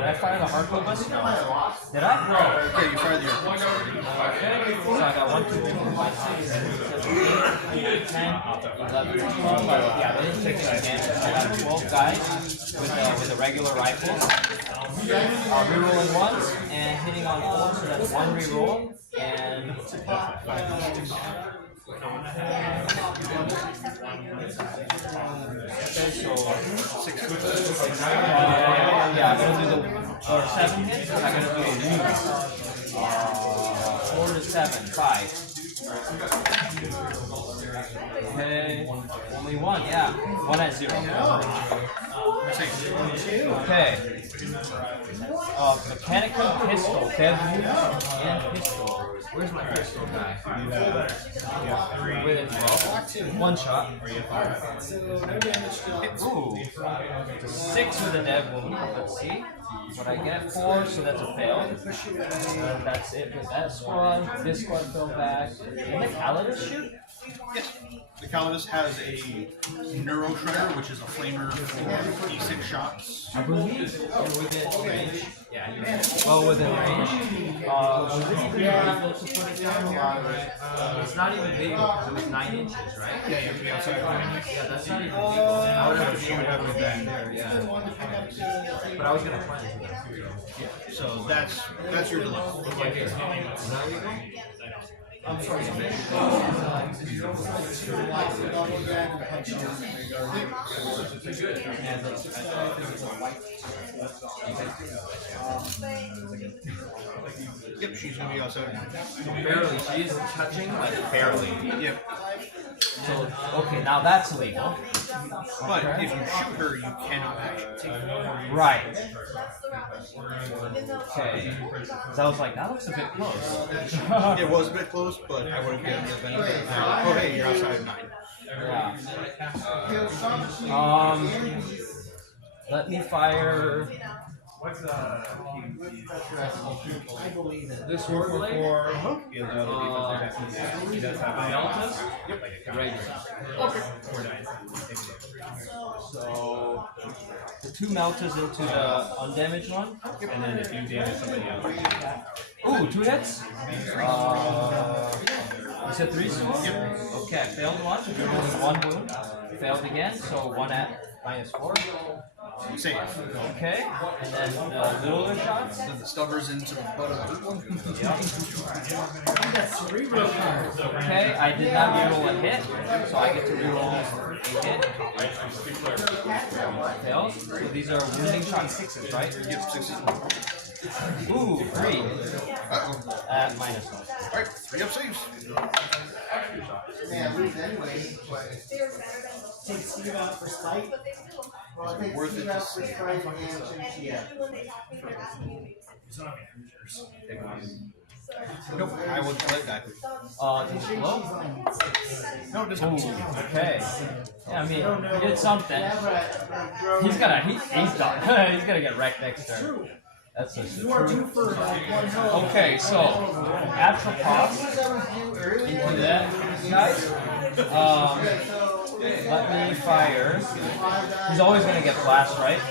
I fire the Harkobus? No. Did I? Yeah, you fired the. Okay. So I got 1, 2, 3, 4, 5, 6, 7, 8, 10, 11, 12. Yeah, they didn't take any damage. So I got 12 guys with a regular rifle. Rerolling once and hitting on 4, so that's 1 reroll. And okay, so 6. Yeah, I'm gonna do the 7 hits. I'm gonna do a wound. 4 to 7, 5. Okay, only one, yeah. 1 at 0. Okay. Mechanical pistol, Dev and pistol. Where's my pistol guy? With it, 1 shot. So no damage to Ooh, 6 with a dev wound. Let's see what I get. 4, so that's a fail. That's it with that squad. This squad fell back. Can the Calidus shoot? Yes. The Calidus has a Neuro Shredder, which is a flamer for D6 shots. I believe within range. Well, within range. Was it even legal to put it down? It's not even legal because it was 9 inches, right? Yeah, you have to be outside of 9 inches. Yeah, that's not even legal. I would have to shoot it with that there, yeah. But I was gonna plan for that. So that's your dilemma. Is that legal? I'm sorry. Yep, she's gonna be outside. Barely. She's touching, like barely. Yep. So, okay, now that's legal. But if you shoot her, you cannot actually take her. Right. Okay. So I was like, that looks a bit close. It was a bit close, but I would have given the benefit. Oh, hey, you're outside of 9. Yeah. Let me fire. I believe it. This one for Deltas? Regular. So the 2 Meltas into the undamaged one. And then if you damage somebody else. Ooh, 2 hits? You said 3 sword? Yep. Okay, I failed 1. Rolling 1 wound. Failed again, so 1 at -4. Save. Okay, and then littler shots. Then the stubbers into the butt of the one. Okay, I did not reroll a hit, so I get to reroll a hit. Fails. So these are wounding shot 6s, right? Yep, 6s. Ooh, 3 Uh-oh. at -1. Alright, 3 up saves. Yeah, lose anyway. Take Steve out for spite. Well, take Worth Steve it out to for spite and yeah. Nope, I will let that. Did you blow? No, it doesn't. Ooh, okay. Yeah, I mean, he did something. He's gonna get wrecked next turn. That's just You are due for one hell. okay, so Atropos into that, guys. Let me fire. He's always gonna get blast, right?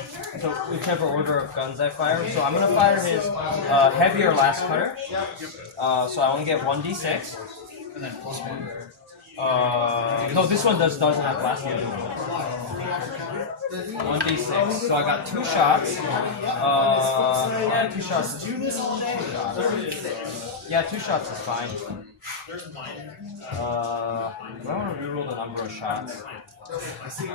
So whichever order of guns I fire. So I'm gonna fire his heavier last cutter. So I only get 1d6. And then +1. No, this one doesn't have blast. 1d6. So I got 2 shots. Yeah, 2 shots. Yeah, 2 shots is fine. Do I want to reroll the number of shots? Let me see.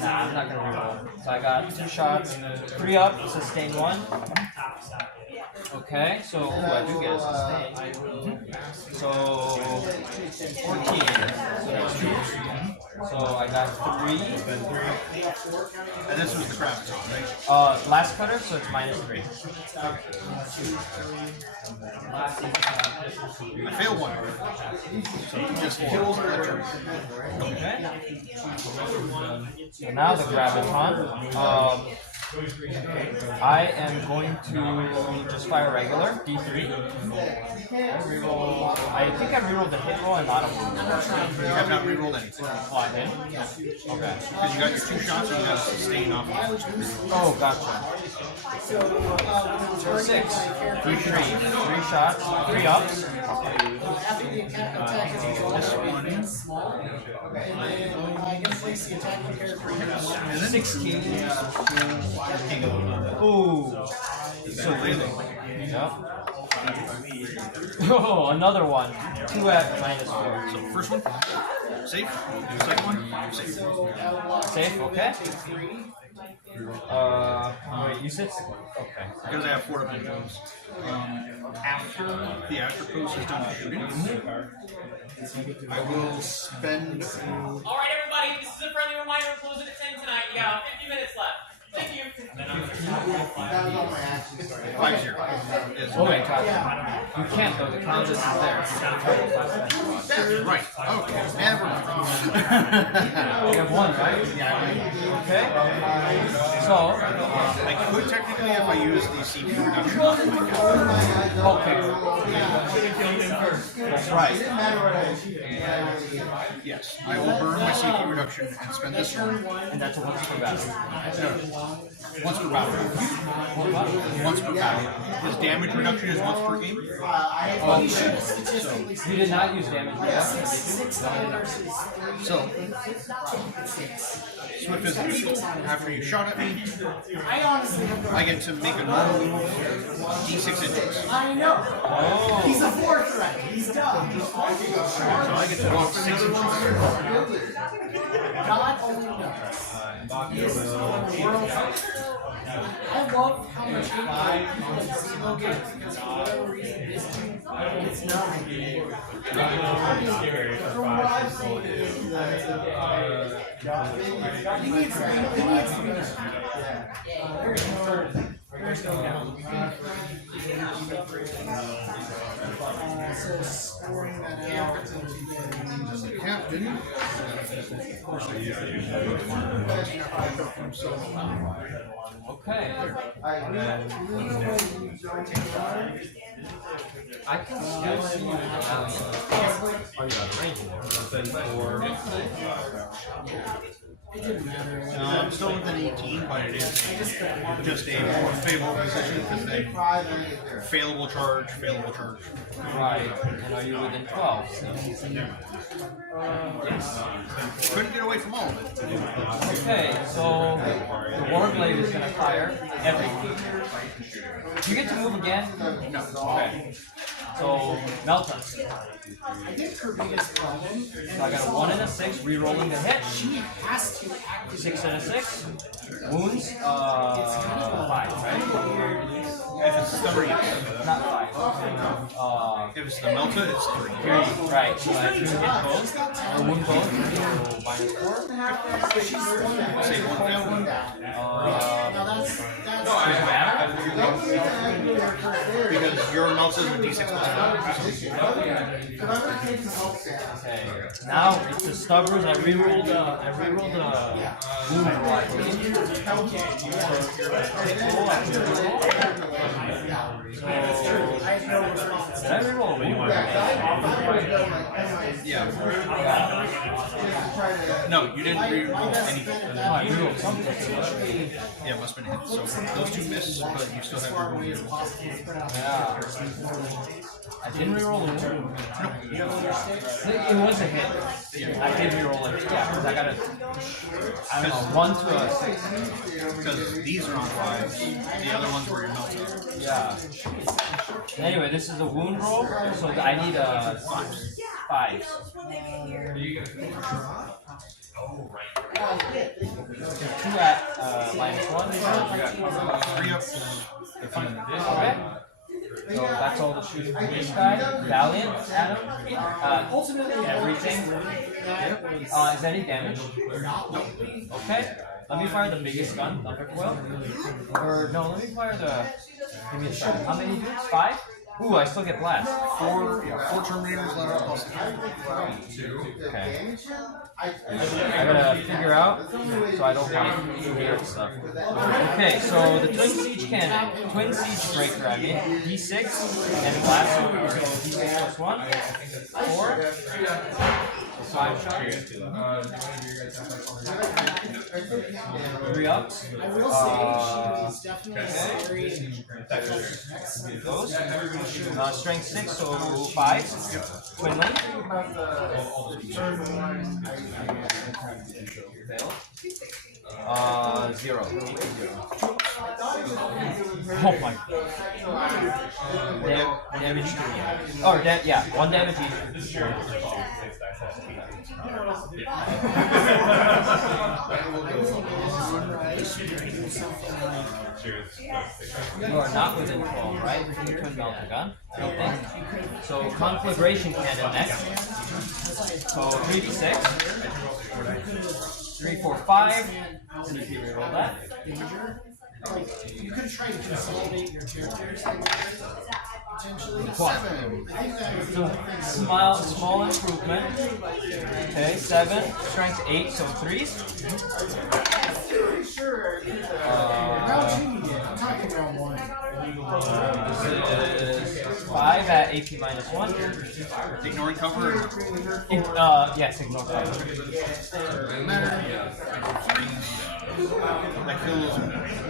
Nah, I'm not gonna reroll. So I got 2 shots, 3 up, sustain 1. Okay, so ooh, I do get a sustain. So 14. So I got 3. And this was the crap top, right? Last cutter, so it's -3. I failed 1. So just 4. Okay. So now the Graviton. I am going to just fire regular, D3. Reroll. I think I rerolled the hit roll and not a wound. You have not rerolled anything. Oh, I did? Okay. Because you got your 2 shots and you got a sustain off of it. Oh, gotcha. So 6, 3, 3 shots, 3 ups. After the attack is small. And then I guess place the attacking character. 16. Ooh. So yeah. Oh, another one. 2 at -4. So first one, safe. Second one, safe. Safe, okay. Wait, you said okay. Because I have 4 dimensions. After the after post is done shooting, I will spend. All right, everybody, this is a friendly reminder. We're closing at 10 tonight. You got 50 minutes left. Thank you. 5-0. Yes. Oh wait, God. You can't though. The count isn't there. That's right. Okay. Never mind. You have 1, right? Okay. So I could technically, if I use the CPU reduction off my account. okay. That's right. Yes, I will burn my CPU reduction and spend this turn. And that's a once per battle. Once per battle. Once per battle. His damage reduction is once per game. You did not use damage. So, Swift is an eagle. After you shot at me, I get to make a normal move, d6 inches. I know. Oh. He's a 4 threat. He's dumb. So I get to go up 6 inches. God only knows. He is the world. I love how much insight people in Zemo get because for whatever reason this team it's not. From what I've seen, he needs to be. There's no doubt. So scoring that out. Yeah, didn't you? Okay. I can still see you. Are you on range? It didn't matter. I'm still within 18, but it is just a more favorable position because they failable charge. Right. And are you within 12? Yes. Couldn't get away from all of it. Okay, so the Warblade is going to fire everything. Do you get to move again? No. Okay. So, Melta. I think Kirby's problem. So I got a 1 and a 6, re-rolling the hit. She has to activate 6 and a 6. Wounds, 5, right? If it's 3, Not 5. if it's the Melta, it's 3. Right, so I can hit both, or wound both, so -4. Say 1 fail. Does it matter? Because your Melta is a d6 plus 5. Okay, now it's the Stubbers. I rerolled the wound roll, I believe. Did I reroll a wound? Yeah. No, you didn't reroll anything. I rerolled something. Yeah, it must have been a hit. So those 2 miss, but you still have your wound. Yeah. I didn't reroll the wound. It was a hit. I did reroll it. Yeah, because I got a, I don't know, 1 to a 6. Because these are on 5s. The other ones were your Melta. Yeah. Anyway, this is a wound roll, so I need a 5s. 2 at -1. 3 up. Okay. So that's all the shooting for this guy. Valiant, Adam. Everything. Is there any damage? Okay. Let me fire the biggest gun, Thunder Coil. Or no, let me fire the. Give me a second. How many dudes? 5? Ooh, I still get blast. 4 Terminators let out plus 2. Okay. I gotta figure out so I don't want weird stuff. Okay, so the Twin Siege Cannon, Twin Siege Breaker, I mean, D6 and blast, so D6 plus 1, 4, 5 shots, 3 ups. I will say she's definitely scary. Those. Strength 6, so 5. Twin Link. Fail. 0. Oh my. Damage 3. Or yeah, 1 damage each. You are not within 12, right? You couldn't mount a gun. Okay. So conflagration cannon next. So 3d6. 3, 4, 5. And if you reroll that. You could try to consolidate your characters potentially. 7. Small improvement. Okay, 7. Strength 8, so 3s. I'm talking round 1. This is 5 at AP minus 1. Ignoring cover. Yes, ignore cover. That kills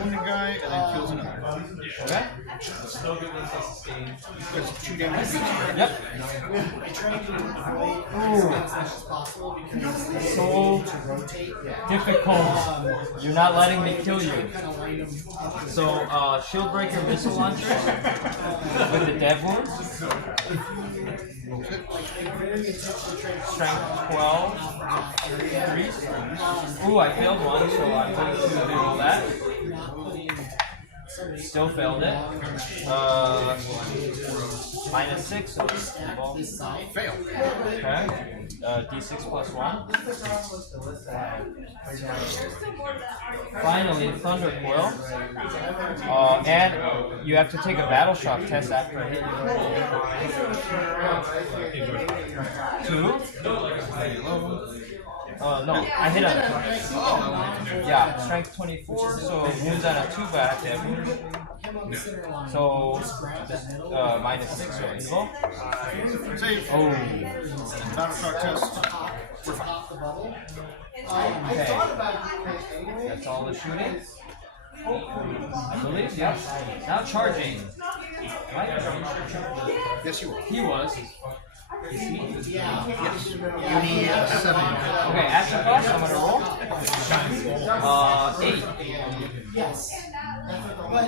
one guy and then kills another. Okay. That's 2 damage each. Yep. I try to avoid as much as possible because they So to rotate. difficult. You're not letting me kill you. Kind of line them up. So, shield breaker missile launchers with the dev wounds. Strength 12. 3s. Ooh, I failed one, so I'm going to reroll that. Still failed it. Minus 6, so it's evil. Fail. Okay. D6 plus 1. Finally, Thunder Coil. And you have to take a battle shock test after I hit you. 2. No, I hit on a 20. Yeah, strength 24, so wounds on a 2, but I have to have wounds. So, minus 6, so evil. Save. Oh. Battle shock test. Okay. That's all the shooting. I believe, yeah. Now charging. Right? Yes, you are. He was. Yes. You need 7. Okay, action cost, I'm gonna roll. 8. Yes. But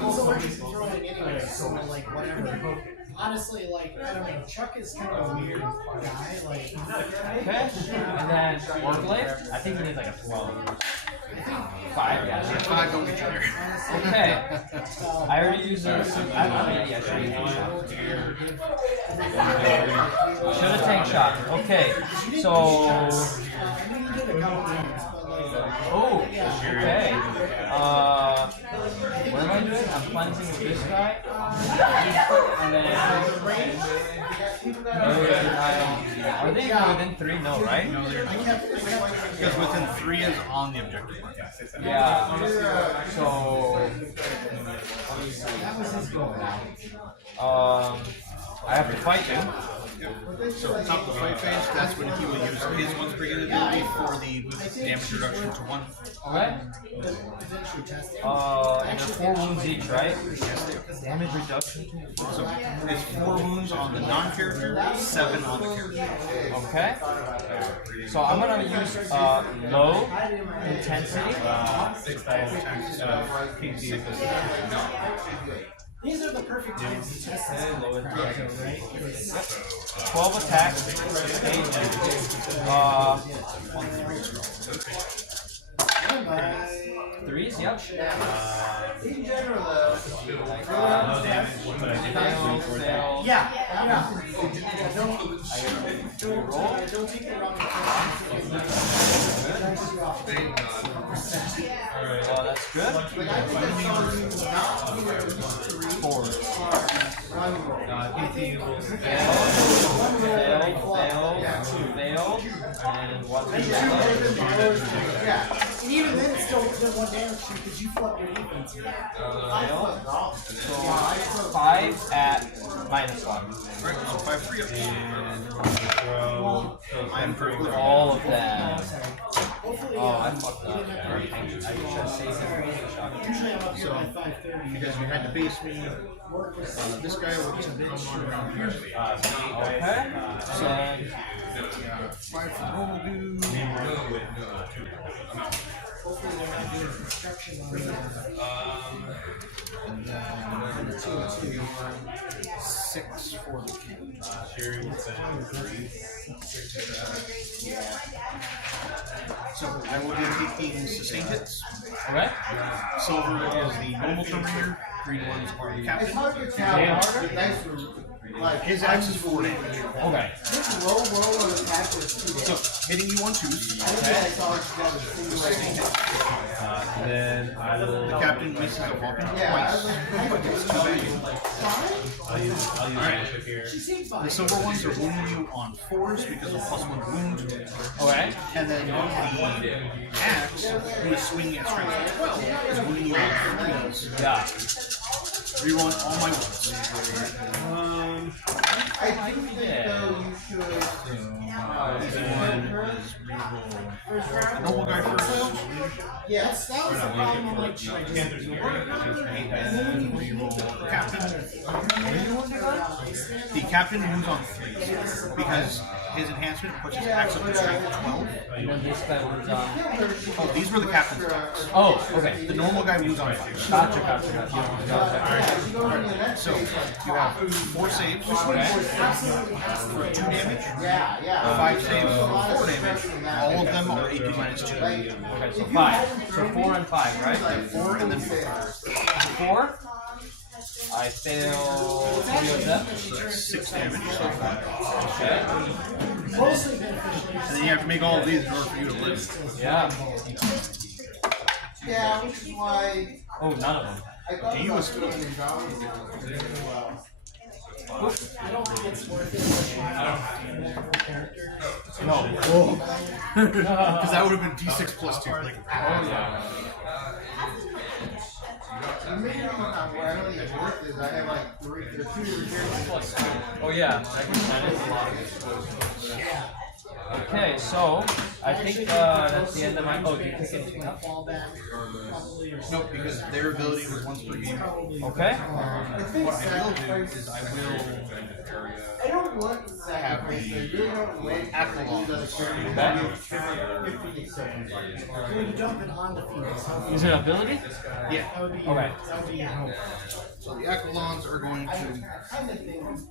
he's already throwing anyway, so like whatever. Honestly, like, I don't know, Chuck is kind of a weird guy, like... Okay, and then Warblade, I think he needs like a 12. 5, yeah. 5 don't get you there. Okay, I already used this. I mean, yeah, should have tank shot. Okay, so... Oh, okay. What am I doing? I'm cleansing with this guy. And then... Are they within 3? No, right? No, they're not. Because within 3 is on the objective mark. Yeah. So... I have to fight him. So top of the fight phase, that's when he will use his once per unit ability for the damage reduction to 1. Okay. And they're 4 wounds each, right? Damage reduction. So it's 4 wounds on the non-character, 7 on the character. Okay. So I'm gonna use low intensity. These are the perfect times to test this. Low intensity, right? 12 attacks. 3s, yep. In general, though, No damage, but I did fail. yeah. Roll. Don't take the wrong That's good. 4. Failed, and 1 Yeah. And even then, it's still within 1 damage because you flubbed your defense. So 5 at minus 1. Right, so 5 free up. I'm for all of them. Oh, I fucked up. I should have saved him. Usually I'm up here by 5:30. Because you had to base me. This guy will come on around here. Okay. So 5 for normal dude. Hopefully they're not doing construction on And then 6 for the king. So I will be taking sustained hits. Okay. Silver is the normal Terminator. Green ones are the It's captain. hard to tell. Yeah. The dice were like His axe is 4 damage. Okay. this roll on the attack was 2 So days. hitting you on 2s. I think I saw it together. Single leg. And then I will. The captain misses a weapon Yeah, I twice. was like, It's 2 damage. I'll use Alright. it here. she seemed fine. The silver ones are wounding you on 4s because of +1 wound. Okay. And then the axe, who is swinging at strength of 12, is wounding you on 3s. Yeah. Reroll all my wounds. I do think though you should. Easy one is reroll. Normal guy first. Yes, that was the problem. I'm like, should I just Reroll captain. The captain moves on 3s because his enhancement puts his axe up to strength of 12. And then this guy moves on. Oh, these were the captain's attacks. Oh, okay. The normal guy moves on 5. Gotcha. So you have 4 saves for 2 damage, Yeah, yeah. 5 saves for 4 damage. All of them are AP minus 2. Okay, so 5. So 4 and 5, right? 4 and then 4. 4. I fail 3 of them. 6 damage so far. Okay. Mostly beneficial. And then you have to make all of these in order for you to live. Yeah. Yeah, which is why Oh, none of them. I thought He about was- doing the Domino's well. I don't think it's worth it. No. Because that would have been D6 plus 2. Like, Oh, yeah. Maybe I'm not where I don't think it's worth it. I have like 3 or 2 reserves. Oh, yeah. That is a lot of exposure. Okay, so I think that's the end of my. Oh, do you pick anything up? nope, because their ability was once per game. Okay. What I will do is I will I don't want sacrifice. I really don't want Aqualung. When you jump in Honda Phoenix, Is it an ability? Yeah. that would be Okay. that would be your hope. So the Aqualons are going to Kind of thing.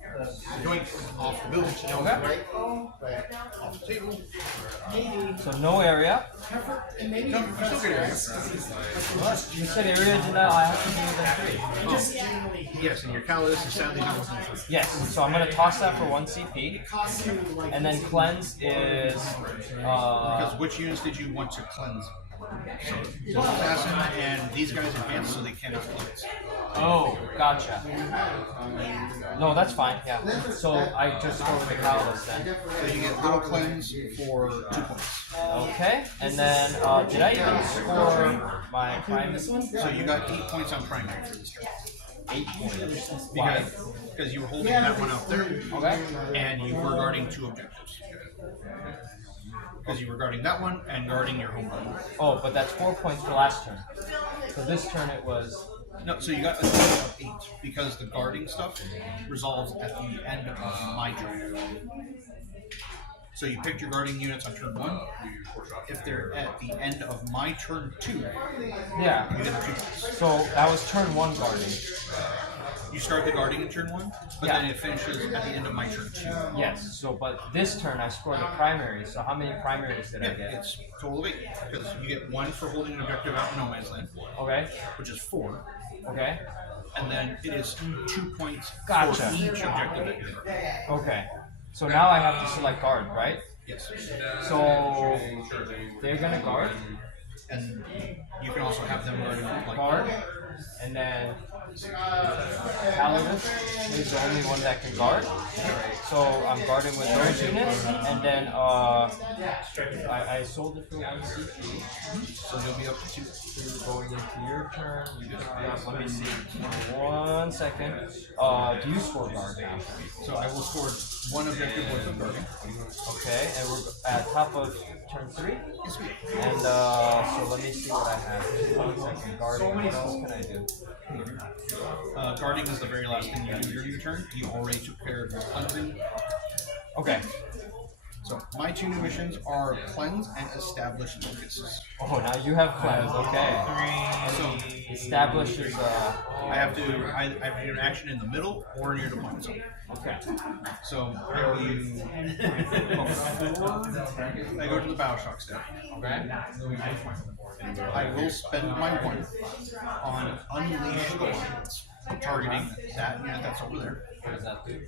joint off the building, Okay. off the table. Maybe So no area. and maybe No, you still get area. What? You said area did not. I have to do the 3. just generally Yes, and your Calidus is sadly not within 3. Yes. So I'm gonna toss that for 1 CP, costs you like. and then cleanse is. Because which units did you want to cleanse? So assassin and these guys advance so they cannot cleanse. Oh, gotcha. No, that's fine. Yeah. So I just go with the Calidus then. So you get little cleanse for 2 points. Okay, and then did I even score my prime? So you got 8 points on primary for this turn. 8 points. Because you were holding that one out there, Okay. and you were guarding 2 objectives. Because you were guarding that one and guarding your home run. Oh, but that's 4 points for last turn. So this turn it was. No, so you got a total of 8 because the guarding stuff resolves at the end of my turn. So you picked your guarding units on turn 1. If they're at the end of my turn 2, Yeah. you get 2 points. So that was turn 1 guarding. You start the guarding in turn 1, but Yeah. then it finishes at the end of my turn 2. Yes. So, but this turn I scored the primaries. So how many primaries did I Yeah, get? it's total of 8 because you get 1 for holding an objective out in no man's land, Okay. which is 4, Okay. and then it is 2 points Gotcha. for each objective that you guard. Okay. So now I have to select guard, right? Yes, So they're gonna guard, and you can also have them guarding like guard, and then Calidus is the only one that can guard. So I'm guarding with those units, and then I sold it for 1 CP. so you'll be up to 2. Going into your turn. Let me see. 1 second. Do you score guard now? So I will score 1 objective worth of guarding. Okay, and we're at top of turn 3. Yes, we. And so let me see what I have. 1 second. Guarding. What else can I do? Guarding is the very last thing you do during your turn. You already took care of your cleansing. Okay. So my two new missions are cleanse and establish locusts. Oh, now you have cleanse. Okay. So Establish is I have to do an action in the middle or near deployment zone. okay. So I do before I go to the battle shock step. Okay. I will spend my one on unleash the lions, targeting that unit that's over there. What does that do?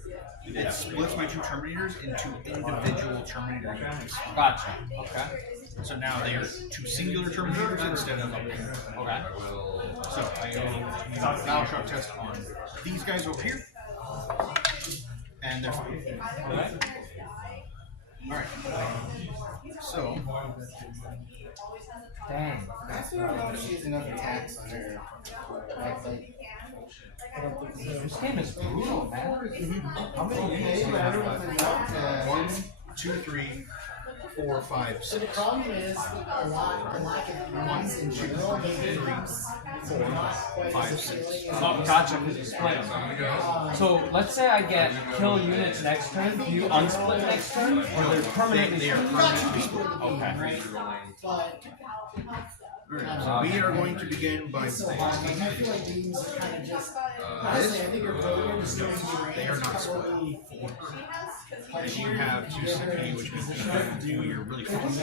It splits my two Terminators into individual Terminator units. Gotcha. Okay. So now they are two singular Terminators instead of a pair. Okay. So I go battle shock test on these guys over here, and they're fine. Alright. Alright. So Dang. I still don't know if she has enough attacks on her. I don't think so. This game is brutal, man. How many units do you I have don't know if left? it's up to 1, 2, 3, 4, 5, So the 6. problem is a lack of units in general. They do not quite 5, as 6. appealing as Oh, gotcha, because you split them. So let's say I get kill units next turn. Do you unsplit next turn, or they're permanently They are split? permanently split. Okay. but Alright, so we are going to begin by so hard. Like, I feel like games are kind of just. Honestly, I think your program is going to be They are not split. totally. And you have 2 CP, which means you can do your really fast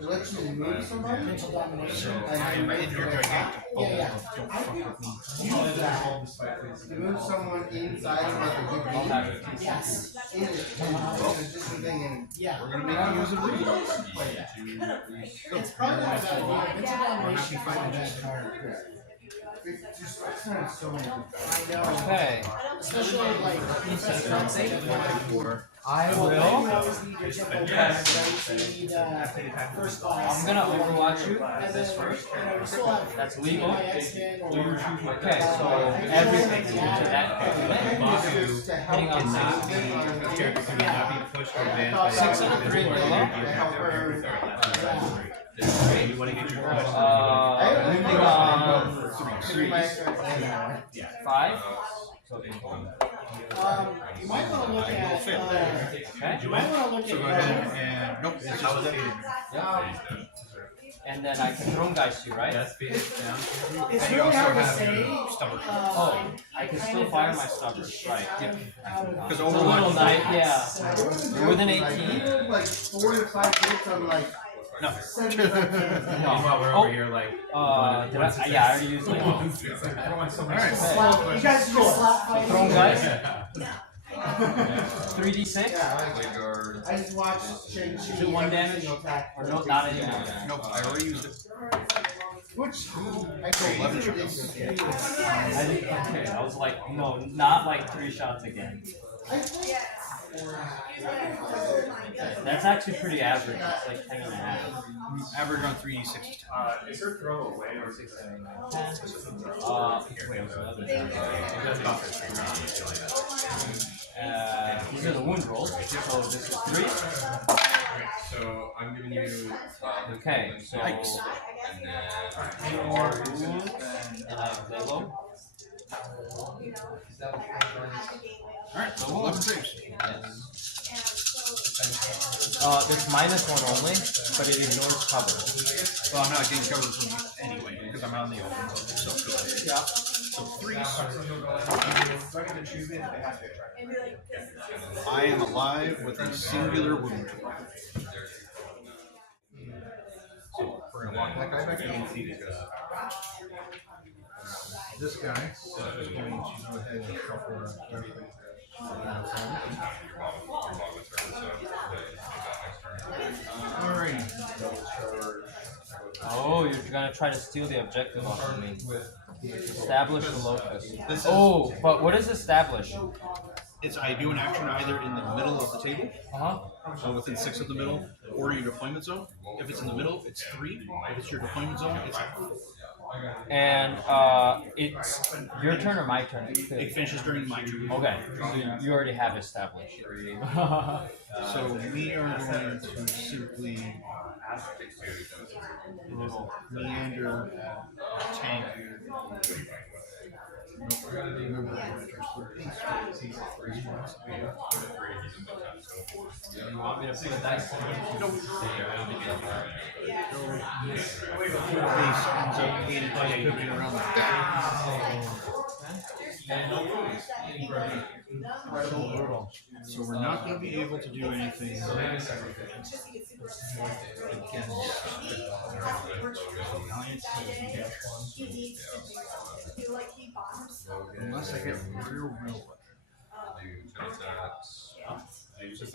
Let you move somebody? Mental domination. I am in your gigantic bubble Yeah, of don't fuck with me. Use that to move someone inside of like a good game. Yes. In it. It's just a thing and Yeah. We're going to make use of these. It's probably not a bad idea. Mental domination is not a bad card. it's just it's so many. I know. Okay. Especially like Professor Huxley. I You will. always need your tempo cards, right? You need first class. I'm gonna overwatch you. And This then, first. you know, you still have That's legal. X-Men or Okay, so everything into that hitting on 6 and a 3 yellow. Moving on 5. So you might want to look at. okay. You might want to look So go at. ahead and, nope, it's just And then I can throw guys you, right? It's And you really also hard to have say. your stubborn. Oh, I can still fire my stubbers, right? Because It's a little night, yeah. You're within 18. Like 4 to 5 hits on like No. 75. Meanwhile, we're over here like. Did I? Yeah, I already used like. Alright. Well, you guys should just slap fight. Throw guys. 3d6. Yeah, I just watched Shang-Chi. Is it 1 damage? Or no, not anymore. Nope, I already used it. Which I So 11 think shots. Okay, I was like, no, not like 3 shots again. That's actually pretty average. It's like 10 and a half. Average on 3d6. Is her throw away or 6 Wait, what's the other these are the wound rolls. So this is 3. So I'm giving you. Okay, so Yikes. 4 wounds, and I have Lelo. Alright, so 11 saves. There's -1 only, but it ignores cover. Well, I'm not getting covered from you anyway, because I'm out in the open. So, Yeah. so 3. I am alive with a singular wound. So we're going to walk that guy back in. This guy is going to go ahead and shuffle everything. Alrighty. Oh, you're gonna try to steal the objective off of me. Establish the locus. This is, Oh, but what is establish? it's I do an action either in the middle of the table, Uh-huh. within 6 of the middle, or your deployment zone. If it's in the middle, it's 3. If it's your deployment zone, it's 4. And it's your turn or my turn? It finishes during my turn. Okay, so you already have established. So we are going to simply meander, tank, You want me to put a dice on it? Nope. Base ends up hated by moving around like that. So we're not going to be able to do anything against unless I get real lucky. It's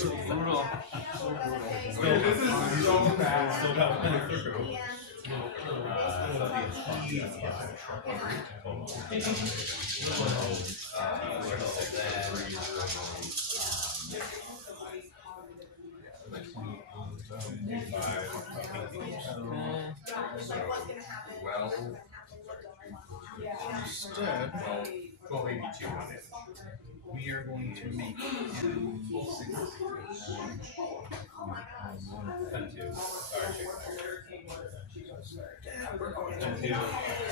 so brutal. This is so bad. Instead, we are going to make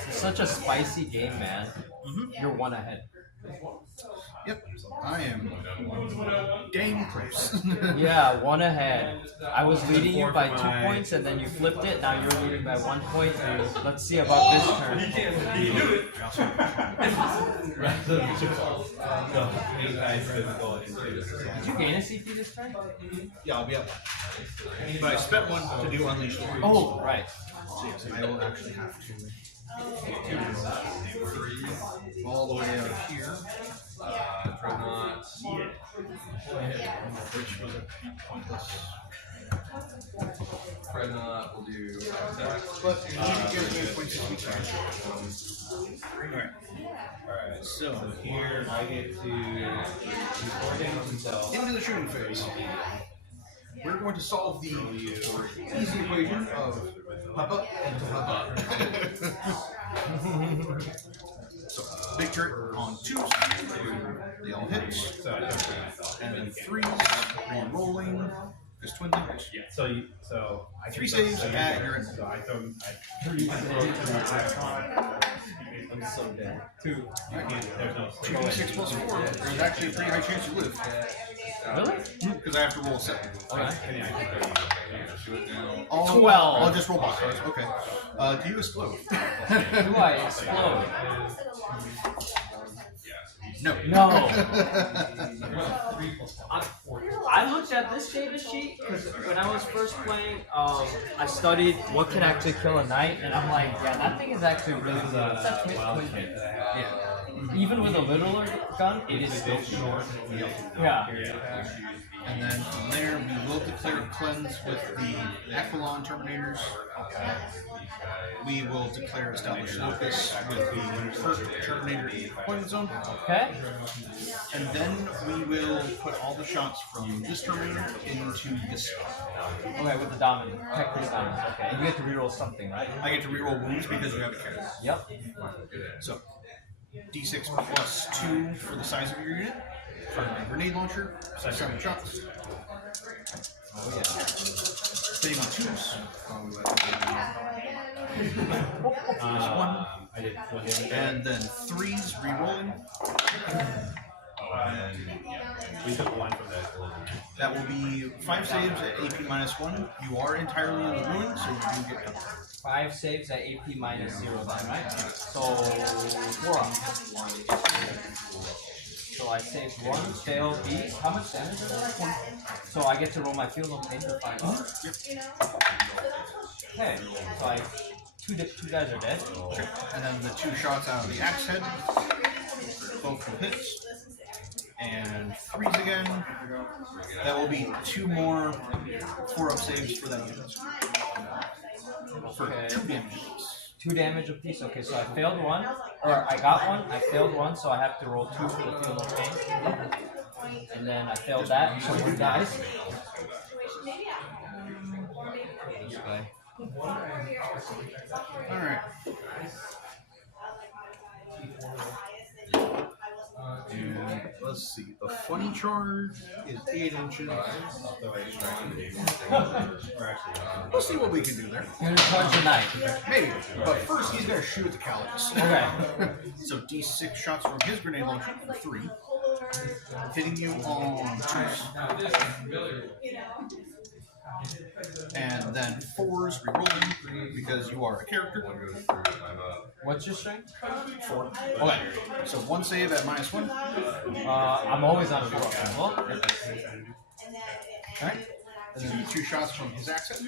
It's such a spicy game, man. You're one ahead. Yep, I am dang close. Yeah, one ahead. I was leading you by 2 points, and then you flipped it. Now you're leading by 1 point. Let's see about this turn. Did you gain a CP this turn? Yeah, I'll be up. But I spent one to do Unleash the Warriors. Oh, right. So yes, I will actually have to all the way out here. Which was a pointless. Will do. But you need to give me points this week. Alright, so here I get to into the shooting phase. We're going to solve the easy equation of Papa and Papa. So, big turret on 2s, they all hit, and then 3s, re-rolling, just twin damage. So I 3 saves at your end. So I throw I'm so dead. 2. There's no 2d6 plus 4, there's actually a pretty high chance you live. Really? Because I have to roll a 7. Okay. I'll, 12. I'll just roll box cards. Okay. Do you explode? Do I explode? No. No. I looked at this data sheet because when I was first playing, I studied what can actually kill a knight, and I'm like, yeah, that thing is actually really good. What's that twin hit? Yeah. Even with a littler gun, it is still short. Yeah. And then from there, we will declare a cleanse with the Aquilon Terminators. We will declare Established Locus with the first Terminator in the deployment zone. Okay. And then we will put all the shots from this Terminator into this. Okay, with the dominant. Check with the dominant. Okay. And you get to reroll something, right? I get to reroll wounds because you have a carry. Yep. So, D6 plus 2 for the size of your unit. For my grenade launcher, so 7 shots. Oh yeah. Save on 2s. I did 1 And then 3s re-rolling. We took 1 from that. That will be 5 saves at AP minus 1. You are entirely in the ruin, so you do get covered. 5 saves at AP minus 0 then, right? So 4 up. So I saved 1, failed these. How much damage is that? So I get to roll my field of pain to 5 up. Okay, so I two guys are dead. And then the 2 shots out of the axe head. Both will hit. And 3s again. That will be 2 more 4-up saves for that unit. For Okay. 2 damage. 2 damage apiece. Okay, so I failed 1, or I got 1, I failed 1, so I have to roll 2 for the field of pain. And then I failed that, so 1 dies. This guy. Alright. And let's see. The funny charge is 8 inches. We'll see what we can do there. You're gonna charge the knight. Maybe. But first, he's going to shoot at the Caligus. Okay. So D6 shots from his grenade launcher for 3. Hitting you on 2s. And then 4s rerolling because you are a character. What's your strength? 4. Okay. So 1 save at -1. I'm always on a 4 level. Alright. And then 2 shots from his accent.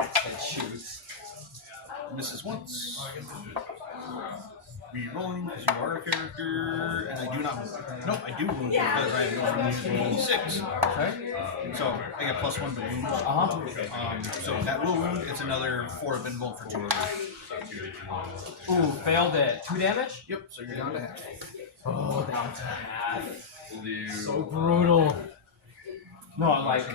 It shoots. Misses once. Rerolling because you are a character, and I do not wound. Nope, I do wound because I go from 6. Okay. So I get +1 to wound. So that will wound. It's another 4 of invuln for 2. Ooh, failed at 2 damage? Yep, so you're down to half. Oh, down to half. So brutal. No, like.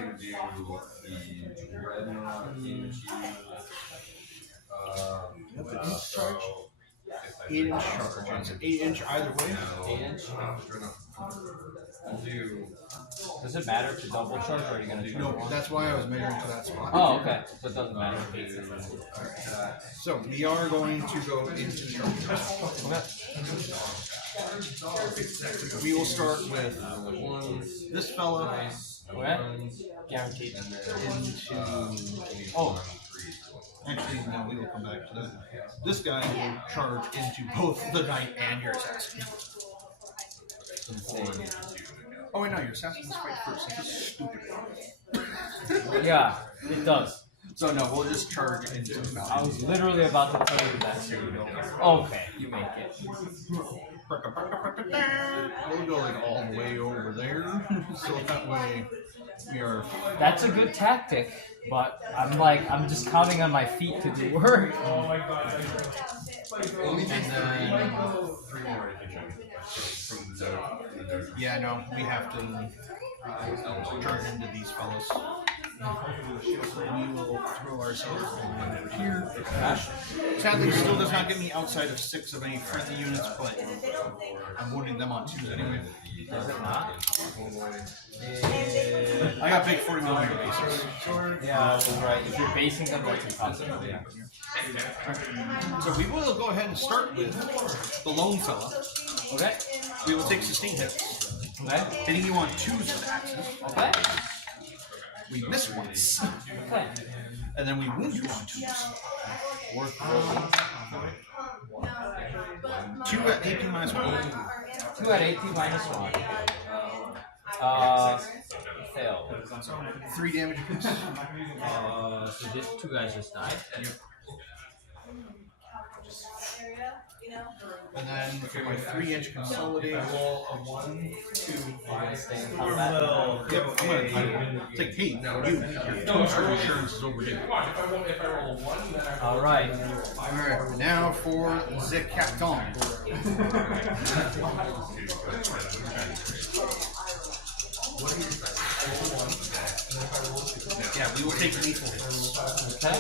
8-inch charge. It's an 8-inch either way. 8-inch? Does it matter to double charge, or are you going to charge No, one? that's why I was measuring to that spot. Oh, okay. So it doesn't matter. So we are going to go into charge. Okay. We will start with this fella Okay. Guaranteed. into. Oh. Actually, no, we will come back to that. This guy will charge into both the knight and your assassin. Oh wait, no, your assassin is fight first. This is stupid. Yeah, it does. So no, we'll just charge into the I battle. was literally about to tell you that. Okay, you make it. We'll go like all the way over there, so that way we are. That's a good tactic, but I'm just counting on my feet to do work. Oh my god. And then yeah, no, we have to charge into these fellas. So we will throw ourselves over here. Sadly, still does not get me outside of 6 of any friendly units, but I'm wounding them on 2s anyway. Does it not? I got big 40mm bases. Yeah, that's right. If you're basing them, that's impossible. Yeah. So we will go ahead and start with the lone fella. Okay. We will take 16 hits, Okay. hitting you on 2s with axes. Okay. We miss once, Okay. and then we wound you on 2s. Worth rolling. 2 at AP -1. 2 at 18 -1. Failed. 3 damage apiece. So these 2 guys just died. Yep. And then for my 3-inch consolidate roll of 1, 2, 5, 6. Yep, I'm gonna take hey, you. Your 2-star insurance is overdue. Alright. Alright, now for the Captain. Yeah, we will take lethal hits. Okay.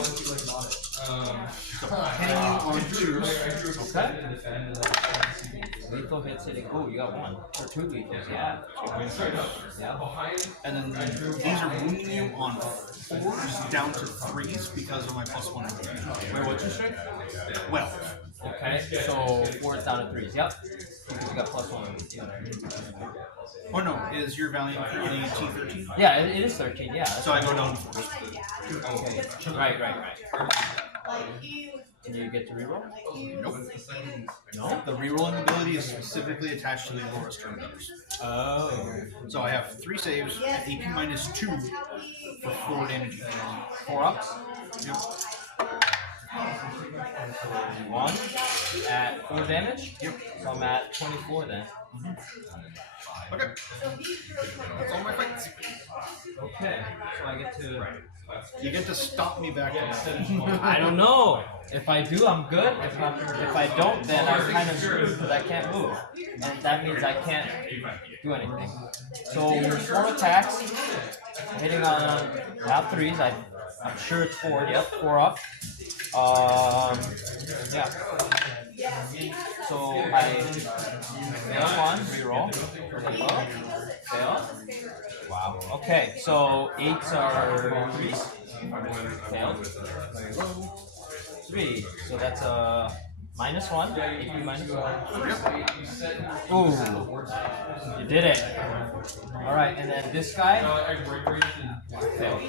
Hitting you on 2s. Okay. Lethal hits hitting. Oh, you got 1 or 2 lethals. Yeah. Yeah. And then these are wounding you on 4s down to 3s because of my +1. Wait, what's your strength? Well, Okay. So 4 is down to 3s. Yep. You got +1. oh no, is your Valiant currently T13? Yeah, it is 13. Yeah. So I go down to 4s. Okay. Right. Can you get to reroll? Nope. No. The rerolling ability is specifically attached to the lowest turn numbers. Oh. So I have 3 saves at AP -2 for 4 damage each. 4 ups. Yep. 1 at 4 damage. Yep. So I'm at 24 then. Okay. That's all my fights. Okay. So I get to. You get to stop me back. I don't know. If I do, I'm good. If I don't, then I'm kind of screwed because I can't move, and that means I can't do anything. So 4 attacks, hitting on all 3s. I'm sure it's 4. Yep, 4 up. Yeah. So I fail 1, reroll for the Okay, so 8s are 3s. Failed. 3. So that's a -1. AP -1. Ooh. You did it. Alright, and then this guy. Failed.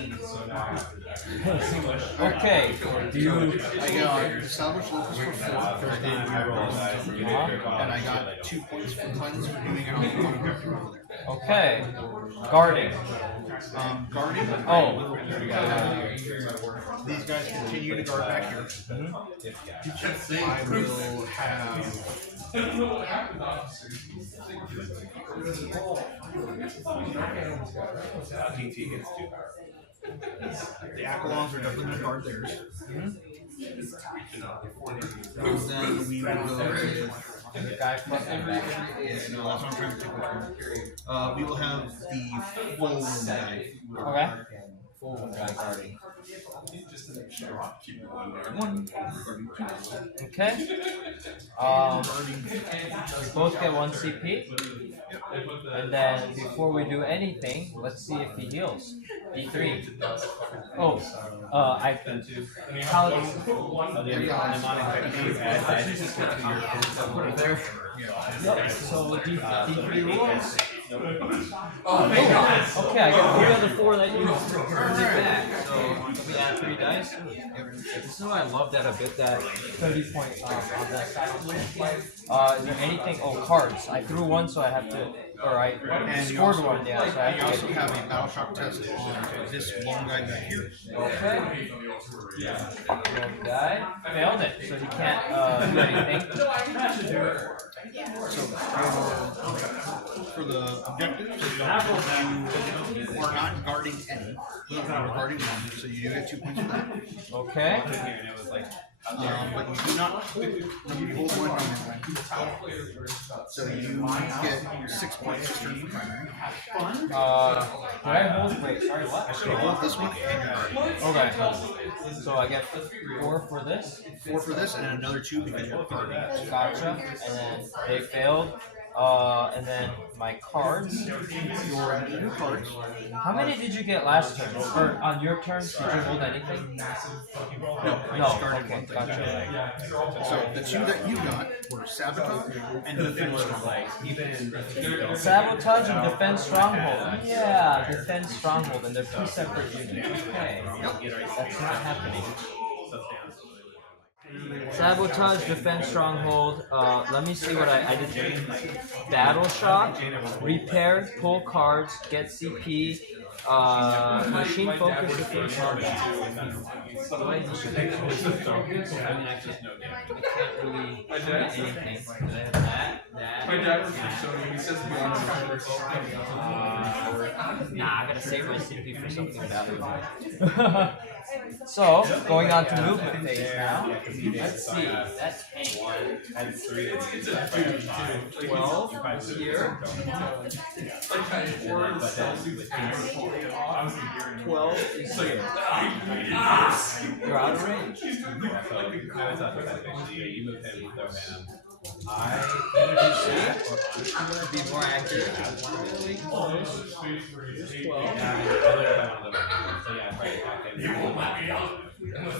Okay. Do you. I got established locus for 4 because I didn't reroll. And I got 2 points for cleanse for doing it on the objective over there. Okay. Guarding. Guarding. Oh. These guys continue to guard back here. I will have. The Aquilons are definitely going to guard theirs. And then we will go with. The guy plus Yeah, no, that's what I'm trying to think which one. We will have the full guy. Okay. Full guy guarding. Okay. We both get 1 CP. And then before we do anything, let's see if he heals. D3. Oh, I can. How? There. Yep. So D3 rolls. Oh, okay, I got 3 out of 4 that you earned it back. So let me add 3 dice. This is what I love that a bit, that 30 point on that side. Is there anything? Oh, cards. I threw 1, so I have to. Alright, and scored also, 1, yeah. So I you also have a battle shock test on this long guy back here. Okay. Long guy. Failed it, so he can't do anything. So for the objectives, you are not guarding any. You are guarding 1, so you do get 2 points for that. Okay. But you do not you hold 1 on your win. So you get 6 points for turn for primary. Did I hold? Wait, sorry, what? You hold this one and you're guarding. Okay. So I get 4 for this. 4 for this and another 2 because you're guarding. Gotcha. And then they failed. And then my cards. Your new cards. How many did you get last turn? Or on your turn, did you hold anything? No, No. guarded Okay, 1 thing. gotcha. So the 2 that you got were sabotage and defense stronghold. Sabotage and defense stronghold. Yeah, defense stronghold, and they're 2 separate units. Okay. That's not happening. Sabotage, defense, stronghold. Let me see what I did. Battle shock, repair, pull cards, get CP, machine focus, defense. I can't really do anything. I have that. My dad was showing me, he says, Nah, I gotta save my CP for something valuable. So, going on to movement phase now. Let's see. That's 12 here. 12 is here. You're out of range. I'm gonna be more accurate.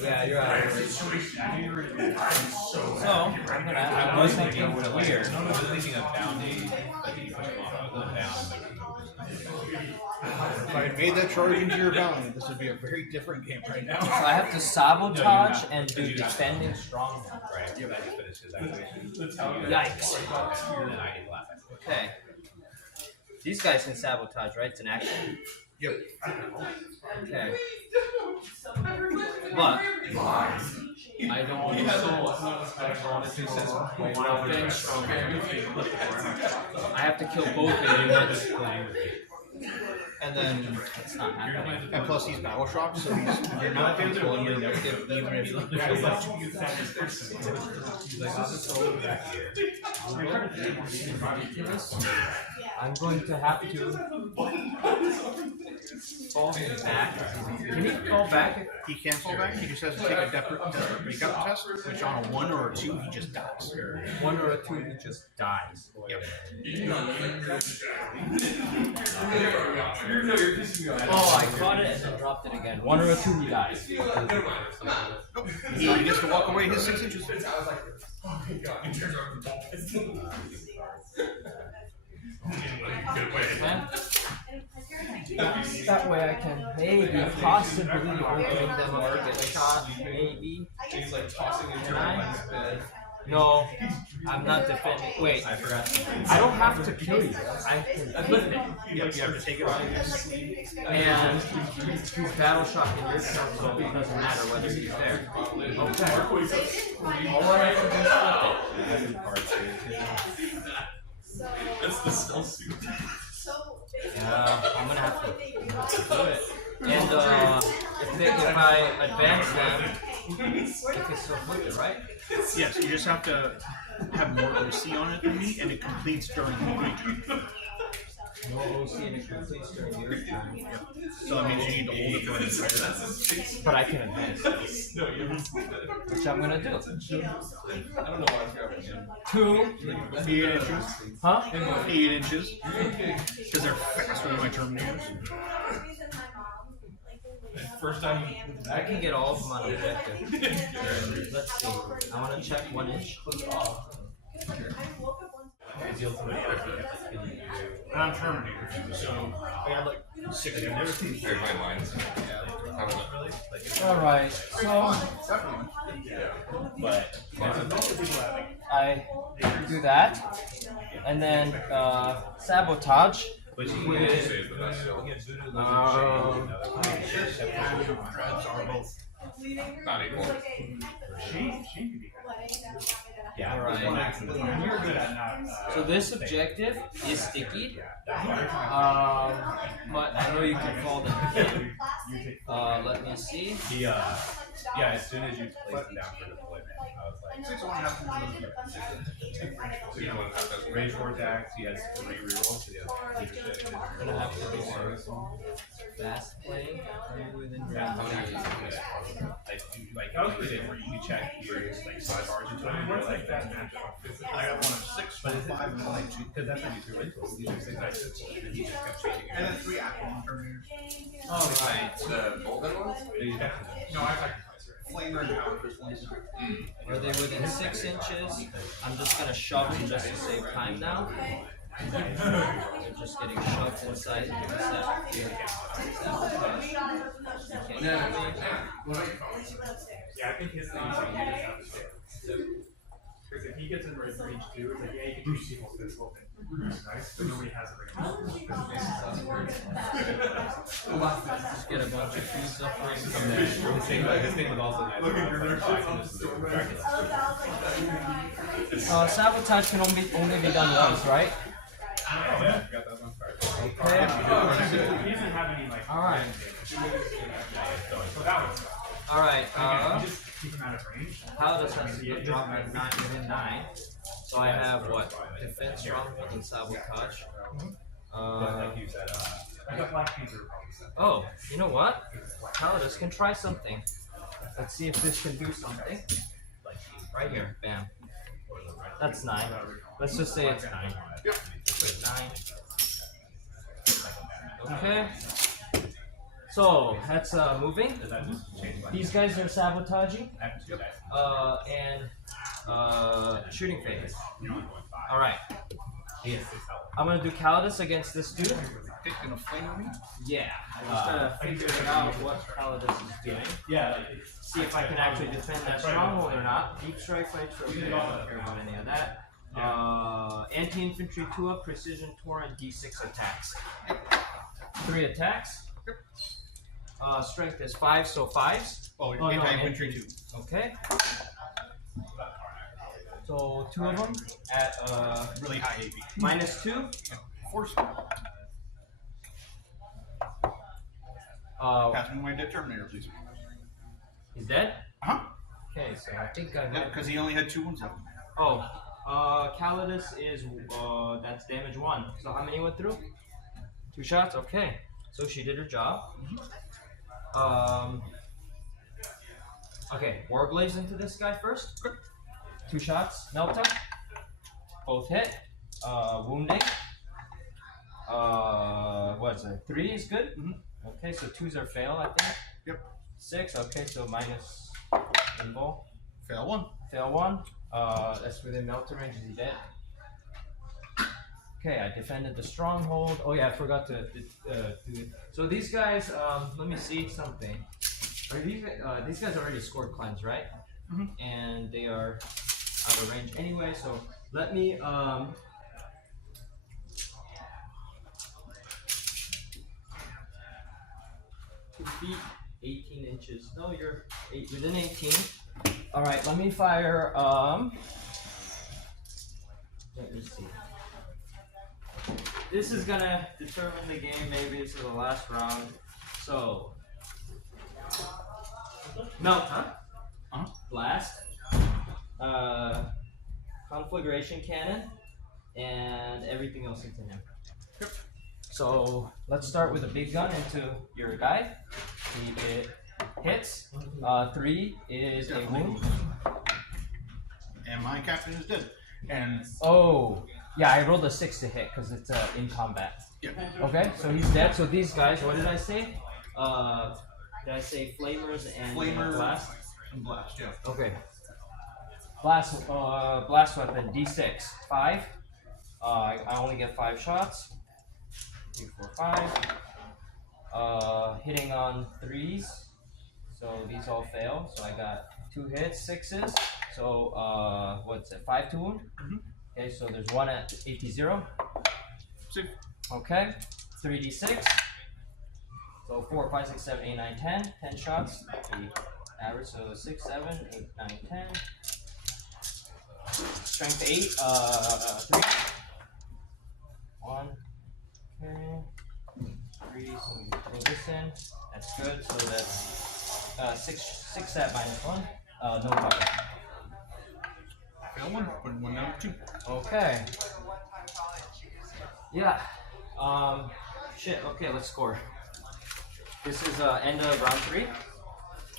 Yeah, you're out of range. So, I was thinking weird. If I had made that charge into your valiant, this would be a very different game right now. So I have to sabotage and do defending stronghold. Yikes. Okay. These guys can sabotage, right? It's an action. Yep. Okay. But I don't I have to kill both units. And then it's not happening. And plus he's battle shocked, so you're not controlling your negative even if you kill that 2 I'm going to have to fall back. Can he fall back? He can't fall back, he just has to take a desperate breakout test, which on a 1 or a 2 he just dies. 1 or a 2, he just dies. Yep. Oh, I caught it and then dropped it again. 1 or 2 you guys. He gets to walk away his 6 inches. That way I can maybe, possibly opening them up to get a shot. Maybe. Can I? No, I'm not defending. Wait, I forgot. I don't have to kill you. I can flip it. You have to take it off. And he's battle shock in your turn, so it doesn't matter whether he's there. Okay. All I have to do is flip it. That's the stealth suit. Yeah, I'm gonna have to do it. And if I advance them, I can still flip it, right? Yes, you just have to have more OC on it than me, and it completes during my turn. No OC and it completes during your turn. So that means you need to hold it for an entire turn. But I can advance, which I'm gonna do. 2. 8 inches. Huh? 8 inches. Because they're faster than my Terminators. First time. I can get all of them on objective. Let's see. I want to check 1 inch. And I'm Terminators, so I had like 6 inches. Alright, so I do that, and then sabotage with Not equal. Alright. So this objective is sticky. But I know you can fall them in. Let me see. Yeah, as soon as you place them down for deployment, I was like, 6 1 half. range 4 attacks, he has 3 rerolls, so he has leadership. I'm gonna have to do some fast play. Within range. Like calculated where you can check your like 5 bars into it, and you're like, that match up. I got 1 of 6, 1 of 5, and 1 of 2. Because that's how you threw into it. These are 6 dice, and he just kept changing it. And then 3 Aqualung Terminators. Alright. The golden ones? No, I Flamer and Power Fist ones. Are they within 6 inches? I'm just gonna shove them just to save time now. They're just getting shoved inside. Yeah, I think his thing is you just have to stay. Because if he gets in range 2, it's like, yeah, you can choose people this whole thing. It's nice, but nobody has a range. Just get a bunch of fuse up right His thing was also nice. sabotage can only be done once, right? Yeah, got that one card. Okay. He doesn't have any like. Alright. So that was. Alright, Just keep him out of range. how does that drop at 9 within 9? So I have what? Defense, stronghold, and sabotage. Like you said, I got Black Panther. Oh, you know what? Calidus can try something. Let's see if this can do something. Right here, bam. That's 9. Let's just say it's 9. Yep. 9. Okay. So that's moving. These guys are sabotaging. And shooting phase. All right. I'm gonna do Calidus against this dude. Gonna flame me? Yeah. I'm just gonna figure out what Calidus is doing. Yeah. See if I can actually defend that stronghold or not. Deep strike fight trophy. I don't care about any of that. Anti-infantry 2-up, precision torrent, D6 attacks. 3 attacks. Strength is 5, so 5s. Oh, no, anti-infantry 2. Okay. So 2 of them at Really high AP. -2. Force. Pass me my dead Terminator, please. He's dead? Huh? Okay, so I think I Yeah, might. because he only had 2 ones left. Oh, Calidus is that's damage 1. So how many went through? 2 shots. Okay, so she did her job. Okay, Warglaze into this guy first. 2 shots. Melta. Both hit. Wounding. What? is it? 3 is good? Okay, so 2s are fail, I think. Yep. 6, okay, so minus invul. Fail 1. Fail 1. That's within melter range, is he dead? Okay, I defended the stronghold. Oh yeah, I forgot to do it. So these guys, let me see something. Are these guys already scored cleanse, right? And they are out of range anyway, so let me 2 feet, 18 inches. No, you're within 18. All right, let me fire. Let me see. This is gonna determine the game. Maybe this is the last round. So, melt, huh? Blast. Conflagration cannon, and everything else into him. So let's start with a big gun into your guy. It hits. 3 is a wound. And my captain is dead. And oh, yeah, I rolled a 6 to hit because it's in combat. yeah. Okay, so he's dead. So these guys, what did I say? Did I say flamers and blast? And blast, yeah. Okay. Blast weapon, D6, 5. I only get 5 shots. 3, 4, 5. Hitting on 3s. So these all fail. So I got 2 hits, 6s. So what's it? 5 to wound. Okay, so there's 1 at AT0. Okay. 3d6. So 4, 5, 6, 7, 8, 9, 10. 10 shots. Average. So 6, 7, 8, 9, 10. Strength 8, 3. 1. Okay. 3, so we throw this in. That's good. So that's 6 at -1. No cover. Fail 1. Put 1 down 2. Okay. Yeah. Shit. Okay, let's score. This is end of round 3.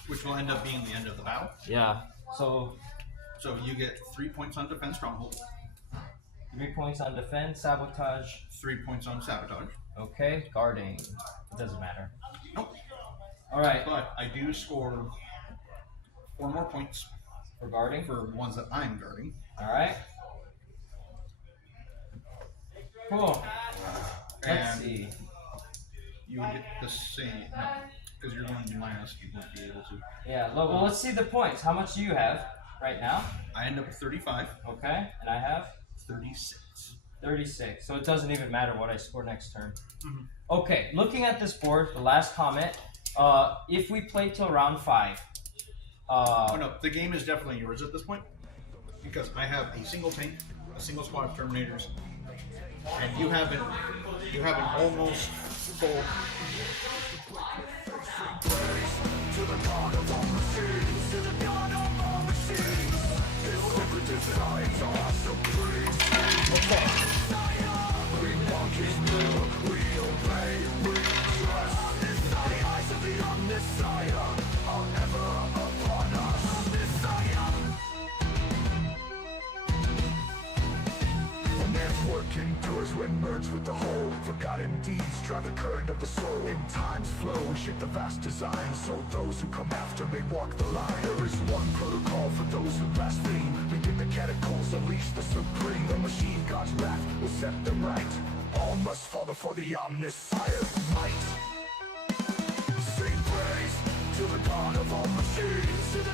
Which will end up being the end of the battle. Yeah. So you get 3 points on defense stronghold. 3 points on defense, sabotage. 3 points on sabotage. Okay, guarding. It doesn't matter. Nope. All right. But I do score 4 more points For guarding. for ones that I'm guarding. All right. Cool. Let's And see. you would get the same. Because you're going to minus, you won't be able to. Yeah. Well, let's see the points. How much do you have right now? I end up with 35. Okay, and I have 36. 36. So it doesn't even matter what I score next turn. Okay. Looking at this board, the last comment. If we play till round 5. Oh no, the game is definitely yours at this point. Because I have a single tank, a single squad of Terminators, and you have an almost full. Endures when merged with the whole. Forgotten deeds drive the current of the soul. In time's flow, shape the vast design, so those who come after may walk the line. There is one protocol for those who blaspheme. Begin the catacombs, unleash the supreme. The machine god's wrath will set them right. All must fall before the omniscience might. Sing praise to the god of all machines.